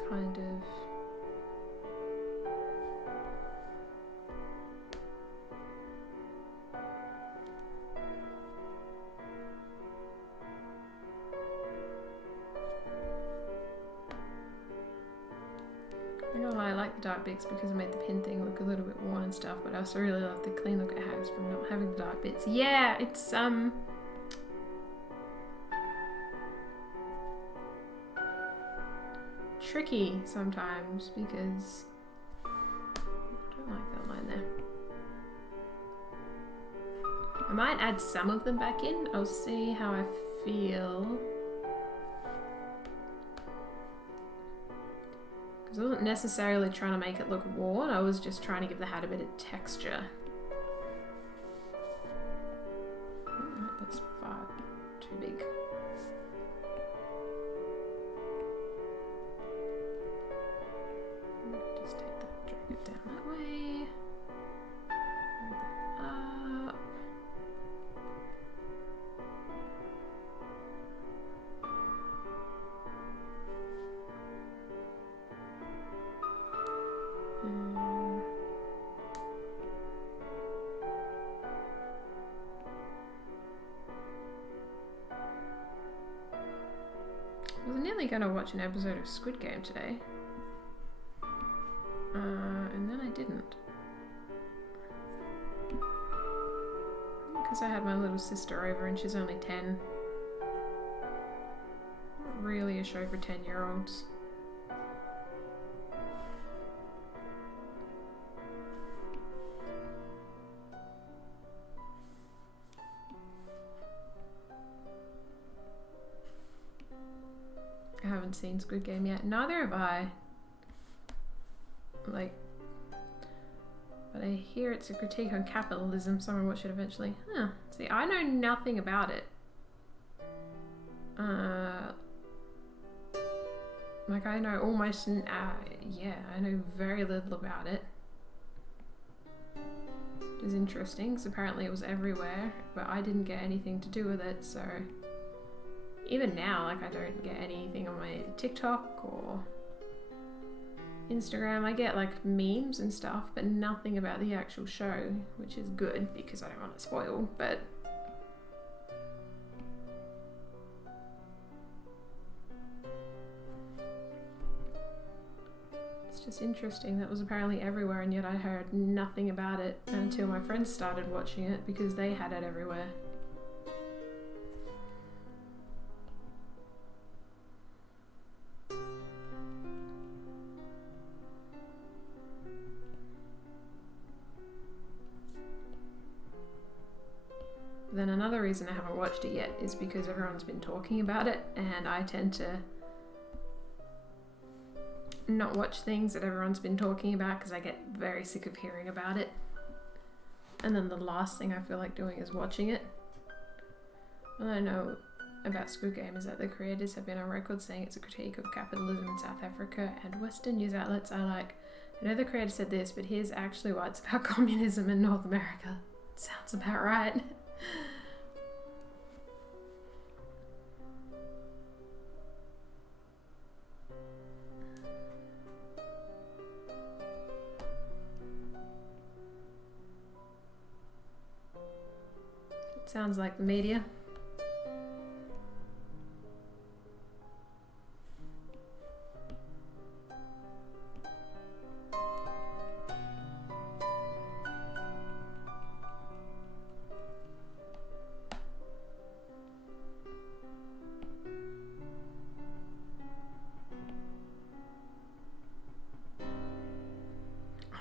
kind of I know I like the dark bits because it made the pin thing look a little bit worn and stuff, but I also really love the clean look it has from not having the dark bits. Yeah, it's tricky sometimes because I don't like that line there. I might add some of them back in. I'll see how I feel. Because I wasn't necessarily trying to make it look worn, I was just trying to give the hat a bit of texture. That's far too big. Just take that, drag it down that way. Drag that up. I was nearly going to watch an episode of Squid Game today. And then I didn't. Because I had my little sister over and she's only 10. Not really a show for 10-year-olds. I haven't seen Squid Game yet. Neither have I. Like, but I hear it's a critique on capitalism, so I'm gonna watch it eventually. Huh. See, I know nothing about it. Like, I know almost, yeah, I know very little about it. Which is interesting, because apparently it was everywhere, but I didn't get anything to do with it, so... Even now, like, I don't get anything on my TikTok or Instagram. I get, like, memes and stuff, but nothing about the actual show, which is good, because I don't want it spoiled, but... It's just interesting. That was apparently everywhere, and yet I heard nothing about it until my friends started watching it, because they had it everywhere. then another reason I haven't watched it yet is because everyone's been talking about it, and I tend to not watch things that everyone's been talking about because I get very sick of hearing about it. And then the last thing I feel like doing is watching it. All I know about Squid Game is that the creators have been on record saying it's a critique of capitalism in South Africa, and Western news outlets are like, I know the creator said this, but here's actually why it's about communism in North America. Sounds about right. It sounds like the media.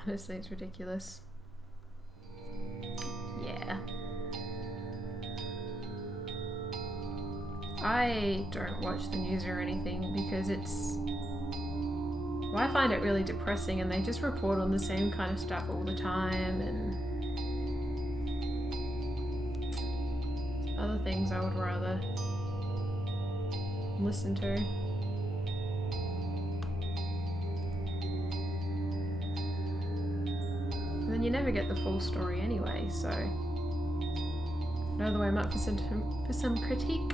Honestly, it's ridiculous. Yeah. I don't watch the news or anything because it's... Well, I find it really depressing, and they just report on the same kind of stuff all the time, and other things I would rather listen to. And then you never get the full story anyway, so another way I'm up for some critique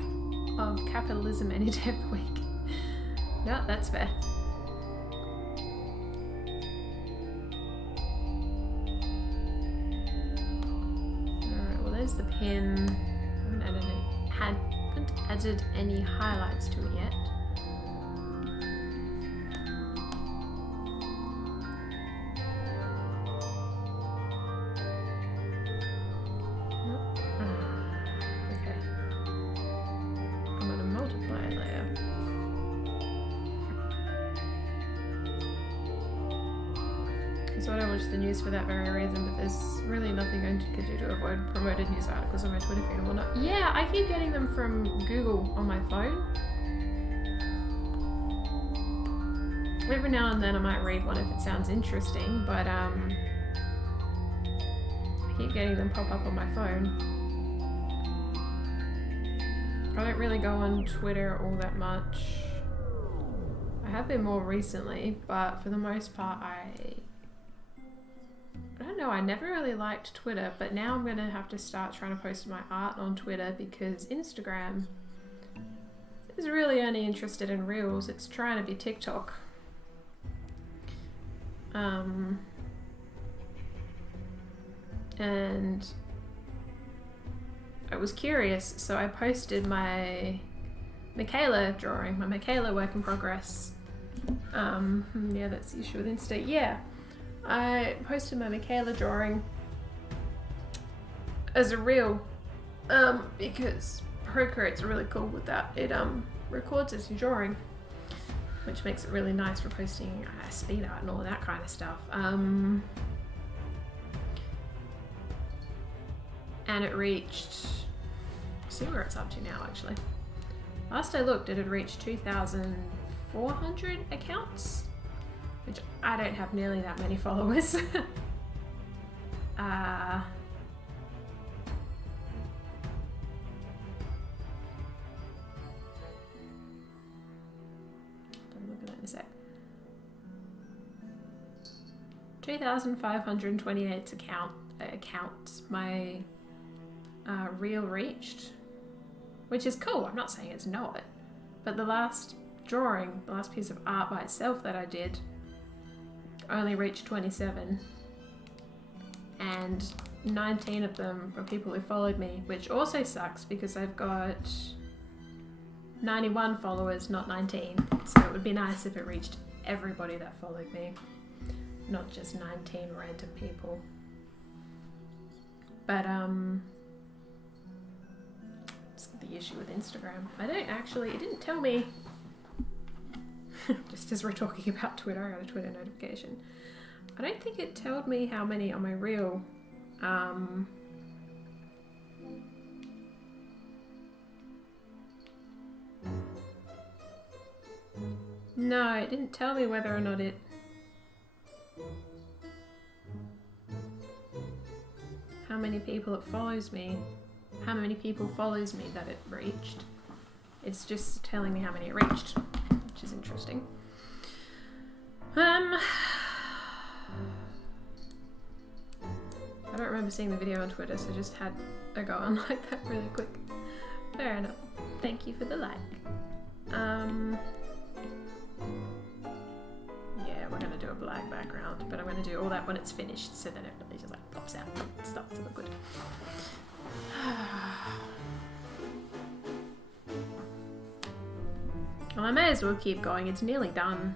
of capitalism any day of the week. No, that's fair. Alright, well there's the pin. I haven't added any highlights to it yet. So I don't watch the news for that very reason, but there's really nothing I could do to avoid promoted news articles on my Twitter feed and whatnot. Yeah, I keep getting them from Google on my phone. Every now and then I might read one if it sounds interesting, but I keep getting them pop up on my phone. I don't really go on Twitter all that much. I have been more recently, but for the most part I don't know, I never really liked Twitter, but now I'm going to have to start trying to post my art on Twitter because Instagram is really only interested in Reels. It's trying to be TikTok. And I was curious, so I posted my Michaela drawing, my Michaela work in progress. Yeah, that's the issue with Insta. Yeah. I posted my Michaela drawing as a reel because Procreate's really cool with that. It records as you're drawing, which makes it really nice for posting speed art and all that kind of stuff. And it reached, see where it's up to now actually. Last I looked, it had reached 2,400 accounts. Which I don't have nearly that many followers. Don't look at that in a sec. 2,528 accounts my reel reached, which is cool. I'm not saying it's not, but the last drawing, the last piece of art by itself that I did, only reached 27, and 19 of them were people who followed me, which also sucks because I've got 91 followers, not 19, so it would be nice if it reached everybody that followed me, not just 19 random people. But it's the issue with Instagram. I don't actually, it didn't tell me. Just as we're talking about Twitter, I got a Twitter notification. I don't think it told me how many on my reel No, it didn't tell me whether or not it... How many people it follows me. How many people follows me that it reached. It's just telling me how many it reached, which is interesting. I don't remember seeing the video on Twitter, so just had a go on like that really quick. Fair enough. Thank you for the like. Yeah, we're gonna do a black background, but I'm gonna do all that when it's finished, so then it really just like pops out and starts to look good. Well, I may as well keep going. It's nearly done.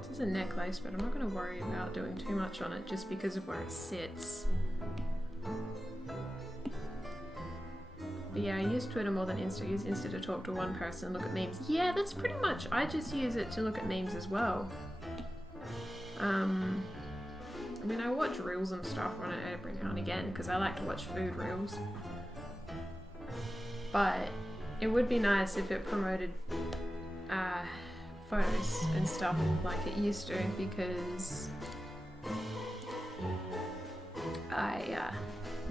This is a necklace, but I'm not going to worry about doing too much on it just because of where it sits. But yeah, I use Twitter more than Insta. I use Insta to talk to one person and look at memes. Yeah, that's pretty much. I just use it to look at memes as well. I mean, I watch reels and stuff on it every now and again because I like to watch food reels. But it would be nice if it promoted photos and stuff like it used to, because I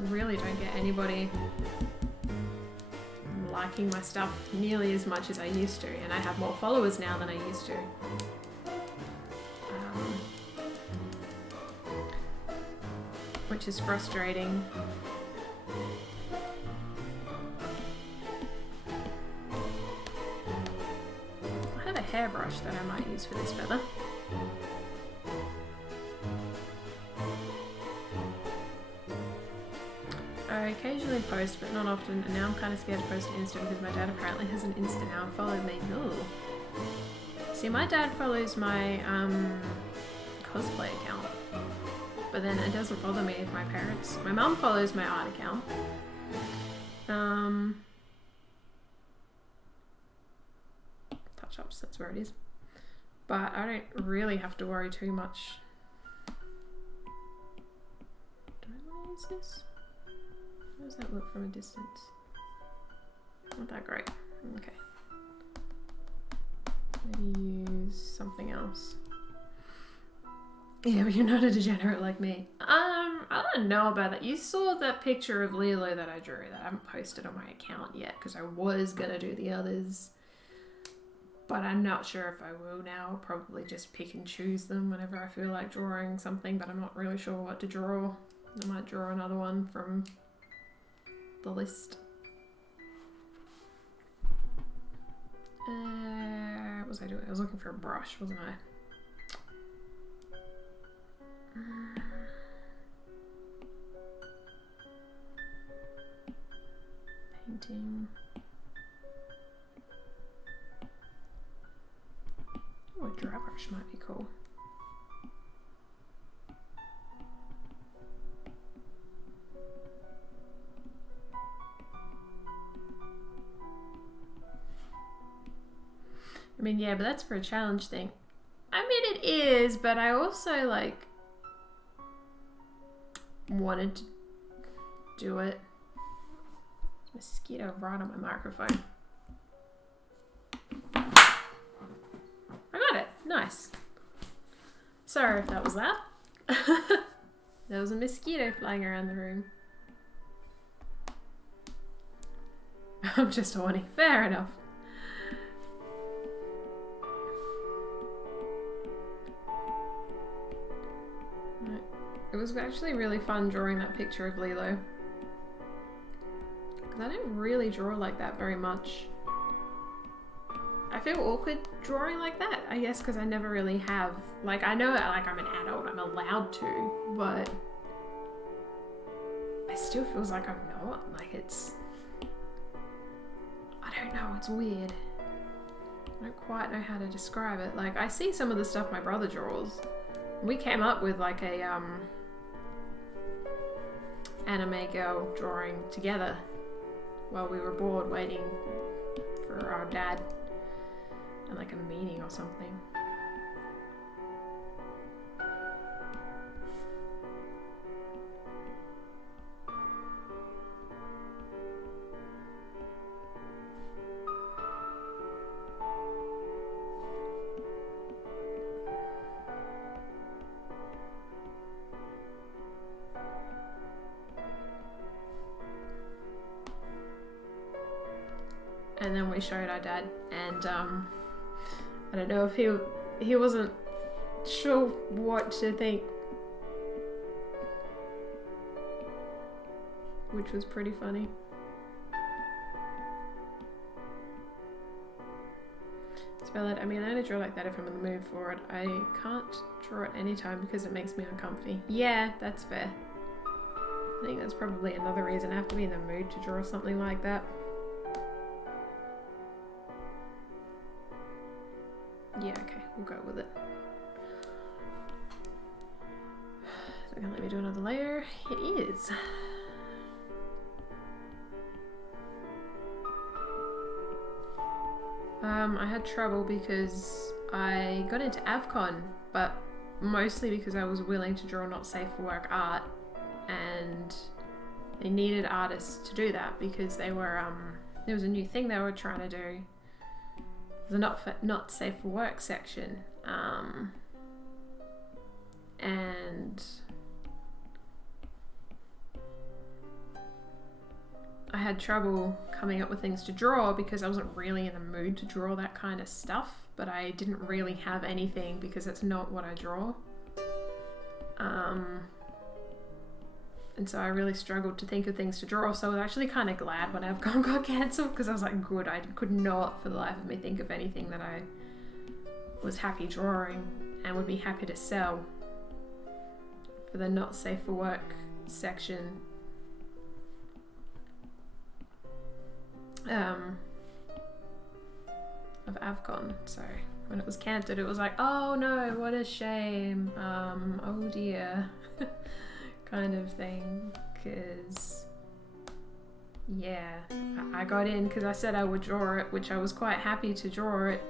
really don't get anybody liking my stuff nearly as much as I used to, and I have more followers now than I used to. Which is frustrating. I have a hairbrush that I might use for this feather. I occasionally post, but not often, and now I'm kind of scared to post on Insta because my dad apparently has an Insta now and followed me. Ooh. See, my dad follows my cosplay account. But then it doesn't bother me if my parents... My mum follows my art account. Touch-ups, that's where it is. But I don't really have to worry too much. Do I want to use this? How does that look from a distance? Not that great. Okay. Maybe use something else. Yeah, but you're not a degenerate like me. I don't know about that. You saw that picture of Lilo that I drew that I haven't posted on my account yet because I was gonna do the others. But I'm not sure if I will now. I'll probably just pick and choose them whenever I feel like drawing something, but I'm not really sure what to draw. I might draw another one from the list. What was I doing? I was looking for a brush, wasn't I? Painting. Oh, a dry brush might be cool. I mean, yeah, but that's for a challenge thing. I mean, it is, but I also, like, wanted to do it. Mosquito right on my microphone. I got it. Nice. Sorry if that was loud. There was a mosquito flying around the room. I'm just horny. Fair enough. It was actually really fun drawing that picture of Lilo. Because I don't really draw like that very much. I feel awkward drawing like that, I guess, because I never really have. Like, I know like I'm an adult, I'm allowed to, but it still feels like I'm not. Like, it's... I don't know, it's weird. I don't quite know how to describe it. Like, I see some of the stuff my brother draws. We came up with like a anime girl drawing together while we were bored waiting for our dad and like a meeting or something. and then we showed our dad, and I don't know if he wasn't sure what to think, which was pretty funny. Spell it. I mean, I only draw like that if I'm in the mood for it. I can't draw it anytime because it makes me uncomfy. Yeah, that's fair. I think that's probably another reason I have to be in the mood to draw something like that. Yeah, okay, we'll go with it. Is it gonna let me do another layer? It is. I had trouble because I got into AVCON, but mostly because I was willing to draw not safe for work art, and they needed artists to do that because they were there was a new thing they were trying to do. The not safe for work section, and I had trouble coming up with things to draw because I wasn't really in the mood to draw that kind of stuff, but I didn't really have anything because it's not what I draw. And so I really struggled to think of things to draw, so I was actually kind of glad when AVCON got cancelled because I was like, good, I could not for the life of me think of anything that I was happy drawing and would be happy to sell for the not safe for work section. Of AVCON. So when it was cancelled, it was like, oh no, what a shame, oh dear, kind of thing. Because yeah, I got in because I said I would draw it, which I was quite happy to draw it.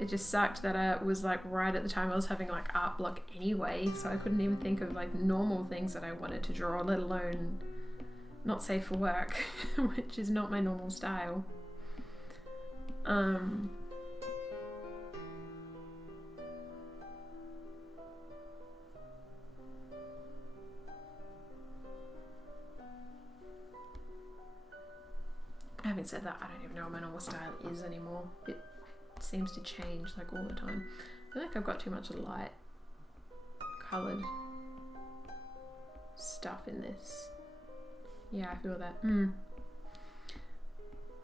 It just sucked that I was like right at the time I was having like art block anyway, so I couldn't even think of like normal things that I wanted to draw, let alone not safe for work, which is not my normal style. I Having said that, I don't even know what my normal style is anymore. It seems to change like all the time. I feel like I've got too much light coloured stuff in this. Yeah, I feel that.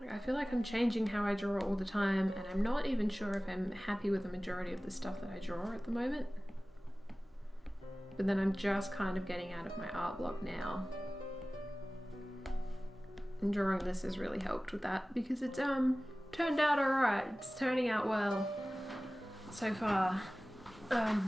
Like, I feel like I'm changing how I draw all the time, and I'm not even sure if I'm happy with the majority of the stuff that I draw at the moment. But then I'm just kind of getting out of my art block now. And drawing this has really helped with that because it's turned out alright. It's turning out well so far. Right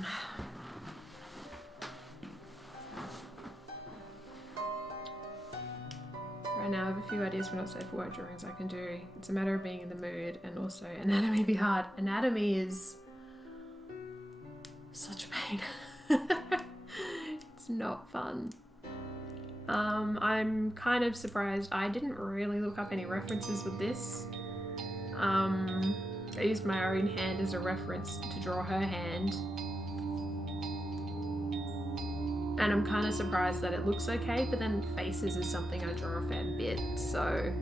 now I have a few ideas for not safe for work drawings I can do. It's a matter of being in the mood, and also anatomy be hard. Anatomy is such a pain. It's not fun. I'm kind of surprised I didn't really look up any references with this. I used my own hand as a reference to draw her hand. And I'm kind of surprised that it looks okay, but then faces is something I draw a fair bit, so...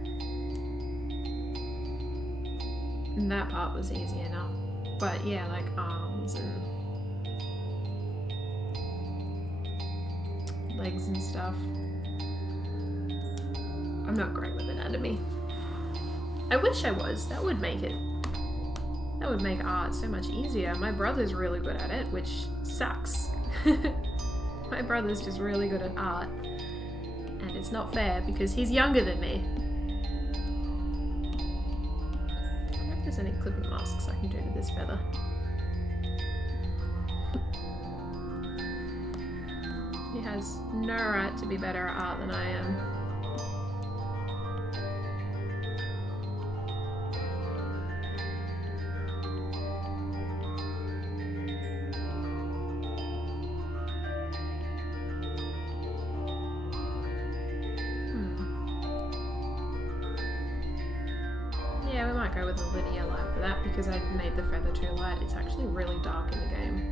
And that part was easy enough. But yeah, like arms and legs and stuff. I'm not great with anatomy. I wish I was. That would make art so much easier. My brother's really good at it, which sucks. My brother's just really good at art, and it's not fair because he's younger than me. I wonder if there's any clipping masks I can do to this feather. He has no right to be better at art than I am. Yeah, we might go with a linear light for that because I made the feather too light. It's actually really dark in the game.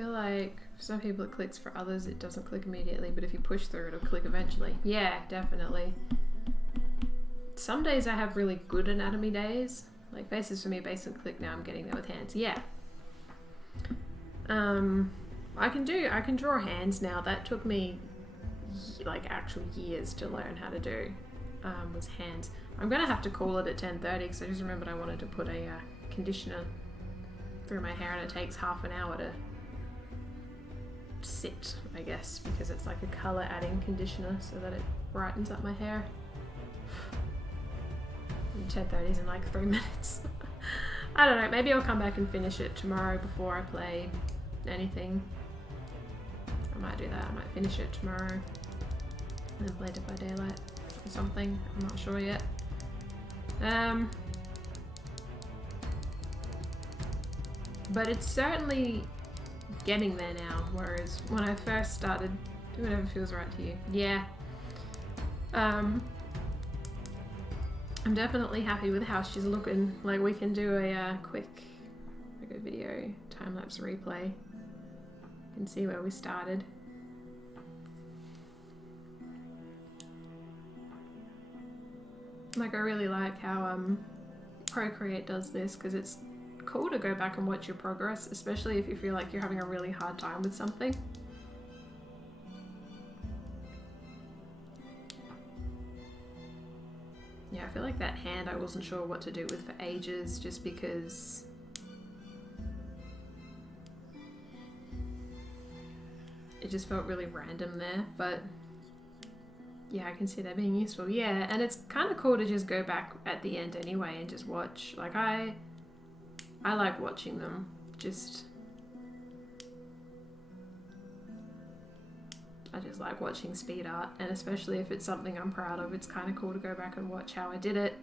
feel like for some people it clicks, for others it doesn't click immediately, but if you push through, it'll click eventually. Yeah, definitely. Some days I have really good anatomy days. Like faces for me, base and click, now I'm getting there with hands. Yeah. I can draw hands now. That took me like actual years to learn how to do, was hands. I'm gonna have to call it at 10:30 because I just remembered I wanted to put a conditioner through my hair, and it takes half an hour to sit, I guess, because it's like a colour adding conditioner so that it brightens up my hair. 10:30 is in like 3 minutes. I don't know, maybe I'll come back and finish it tomorrow before I play anything. I might do that. I might finish it tomorrow and then play Dead by Daylight or something. I'm not sure yet. But it's certainly getting there now, whereas when I first started, do whatever feels right to you. Yeah. I'm definitely happy with how she's looking. Like, we can do a quick like a video time-lapse replay. You can see where we started. Like, I really like how Procreate does this, because it's cool to go back and watch your progress, especially if you feel like you're having a really hard time with something. Yeah, I feel like that hand I wasn't sure what to do with for ages, just because it just felt really random there, but yeah, I can see that being useful. Yeah, and it's kind of cool to just go back at the end anyway and just watch. Like, I like watching them. I just like watching speed art, and especially if it's something I'm proud of, it's kind of cool to go back and watch how I did it.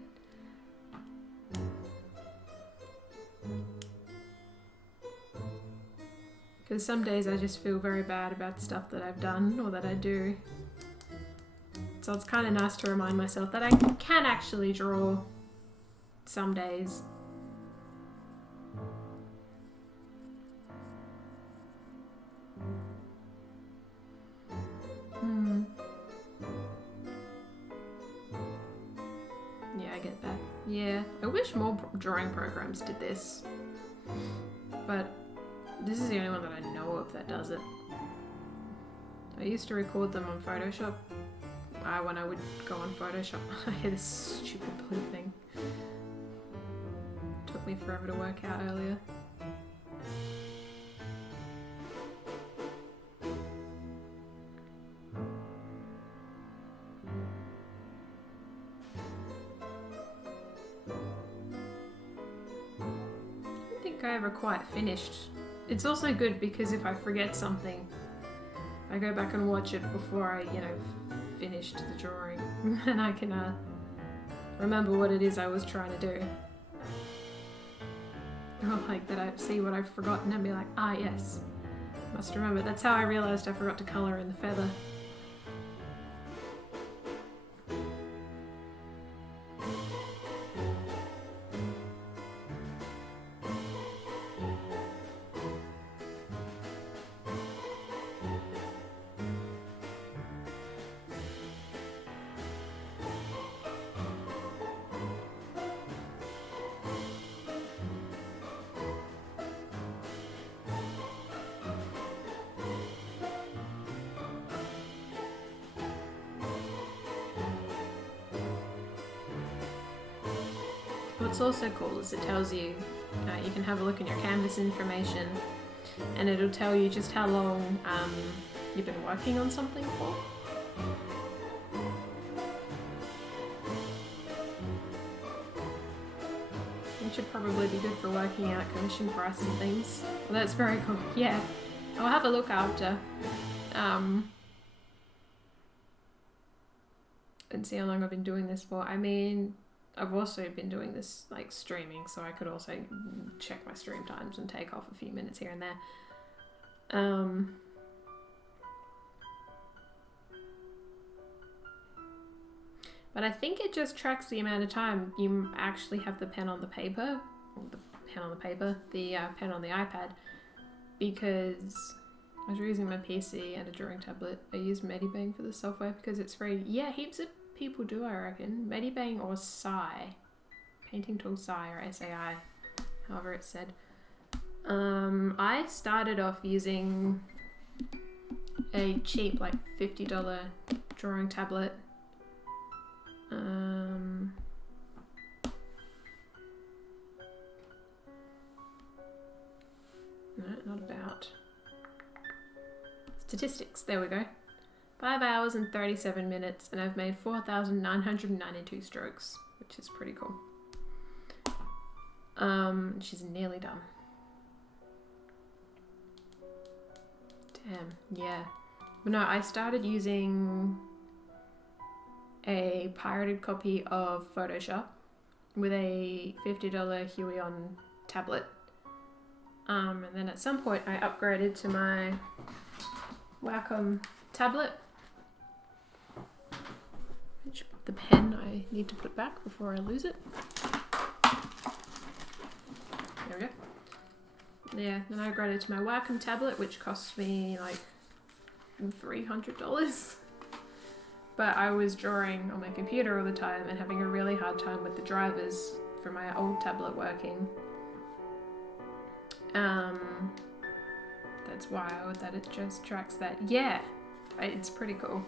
Because some days I just feel very bad about stuff that I've done or that I do. So it's kind of nice to remind myself that I can actually draw some days. Yeah, I get that. Yeah, I wish more drawing programs did this. But this is the only one that I know of that does it. I used to record them on Photoshop. When I would go on Photoshop, I had this stupid blue thing. Took me forever to work out earlier. I don't think I ever quite finished. It's also good because if I forget something, I go back and watch it before I, finished the drawing, and I can remember what it is I was trying to do. Or like that I see what I've forgotten and be like, ah yes, must remember. That's how I realised I forgot to colour in the feather. What's also cool is it tells you, you can have a look in your canvas information, and it'll tell you just how long you've been working on something for. It should probably be good for working out commission price and things. Well, that's very cool. Yeah, I'll have a look after. And see how long I've been doing this for. I mean, I've also been doing this like streaming, so I could also check my stream times and take off a few minutes here and there. But I think it just tracks the amount of time you actually have the pen on the paper, the pen on the iPad. because I was using my PC and a drawing tablet. I used Medibang for the software because it's free. Yeah, heaps of people do, I reckon. Medibang or Sai. Painting tool Sai or SAI, however it's said. I started off using a cheap, like $50 drawing tablet. No, not about. Statistics, there we go. 5 hours and 37 minutes, and I've made 4,992 strokes, which is pretty cool. She's nearly done. Damn, yeah. But no, I started using a pirated copy of Photoshop with a $50 Huion tablet. And then at some point I upgraded to my Wacom tablet. Which the pen I need to put back before I lose it. There we go. Yeah, then I upgraded to my Wacom tablet, which cost me like $300. But I was drawing on my computer all the time and having a really hard time with the drivers for my old tablet working. That's wild that it just tracks that. Yeah, it's pretty cool.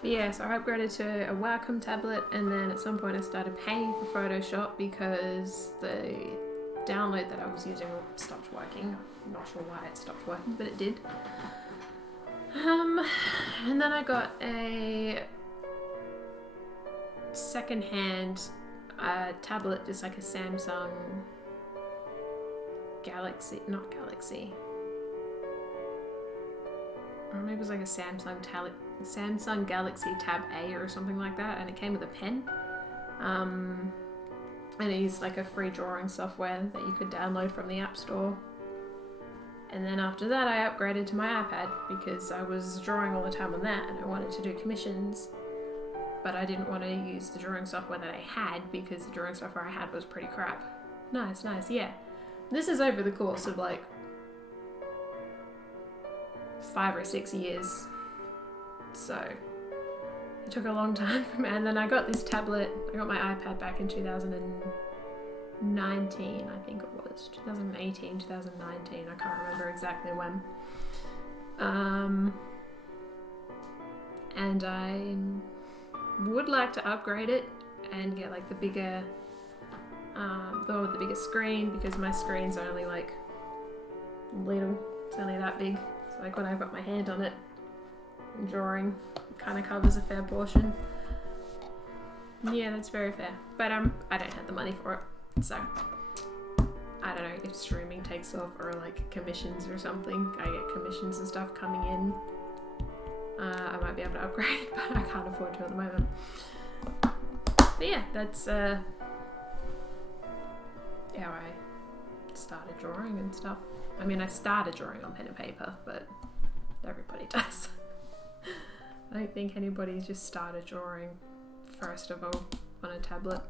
But yeah, so I upgraded to a Wacom tablet, and then at some point I started paying for Photoshop because the download that I was using stopped working. I'm not sure why it stopped working, but it did. And then I got a second-hand tablet, just like a Samsung Galaxy, not Galaxy. Or maybe it was like a Samsung Galaxy Tab A or something like that, and it came with a pen. And it used like a free drawing software that you could download from the App Store. And then after that I upgraded to my iPad because I was drawing all the time on that and I wanted to do commissions. But I didn't want to use the drawing software that I had because the drawing software I had was pretty crap. Nice, yeah. This is over the course of like 5 or 6 years. So it took a long time for me. And then I got this tablet, I got my iPad back in 2019, I think it was. 2018, 2019, I can't remember exactly when. And I would like to upgrade it and get like the bigger, the one with the biggest screen, because my screen's only like little, it's only that big. So like when I've got my hand on it, drawing, it kind of covers a fair portion. Yeah, that's very fair. But I don't have the money for it, so I don't know if streaming takes off or like commissions or something. I get commissions and stuff coming in. I might be able to upgrade, but I can't afford to at the moment. But yeah, that's how I started drawing and stuff. I mean, I started drawing on pen and paper, but everybody does. I don't think anybody just started drawing first of all on a tablet.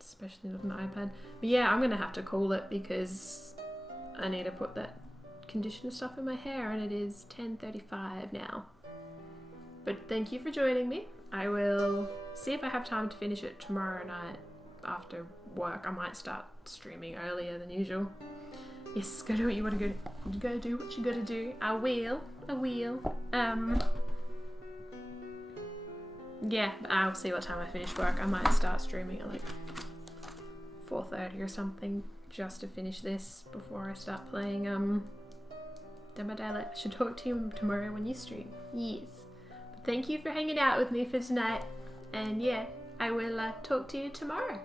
Especially not an iPad. But yeah, I'm gonna have to call it because I need to put that conditioner stuff in my hair and it is 10:35 now. But thank you for joining me. I will see if I have time to finish it tomorrow night after work. I might start streaming earlier than usual. Yes, go do what you want to go. Go do what you gotta do. I will. Yeah, I'll see what time I finish work. I might start streaming at like 4:30 or something just to finish this before I start playing Dead by Daylight. I should talk to you tomorrow when you stream. Yes. But thank you for hanging out with me for tonight. And yeah, I will talk to you tomorrow.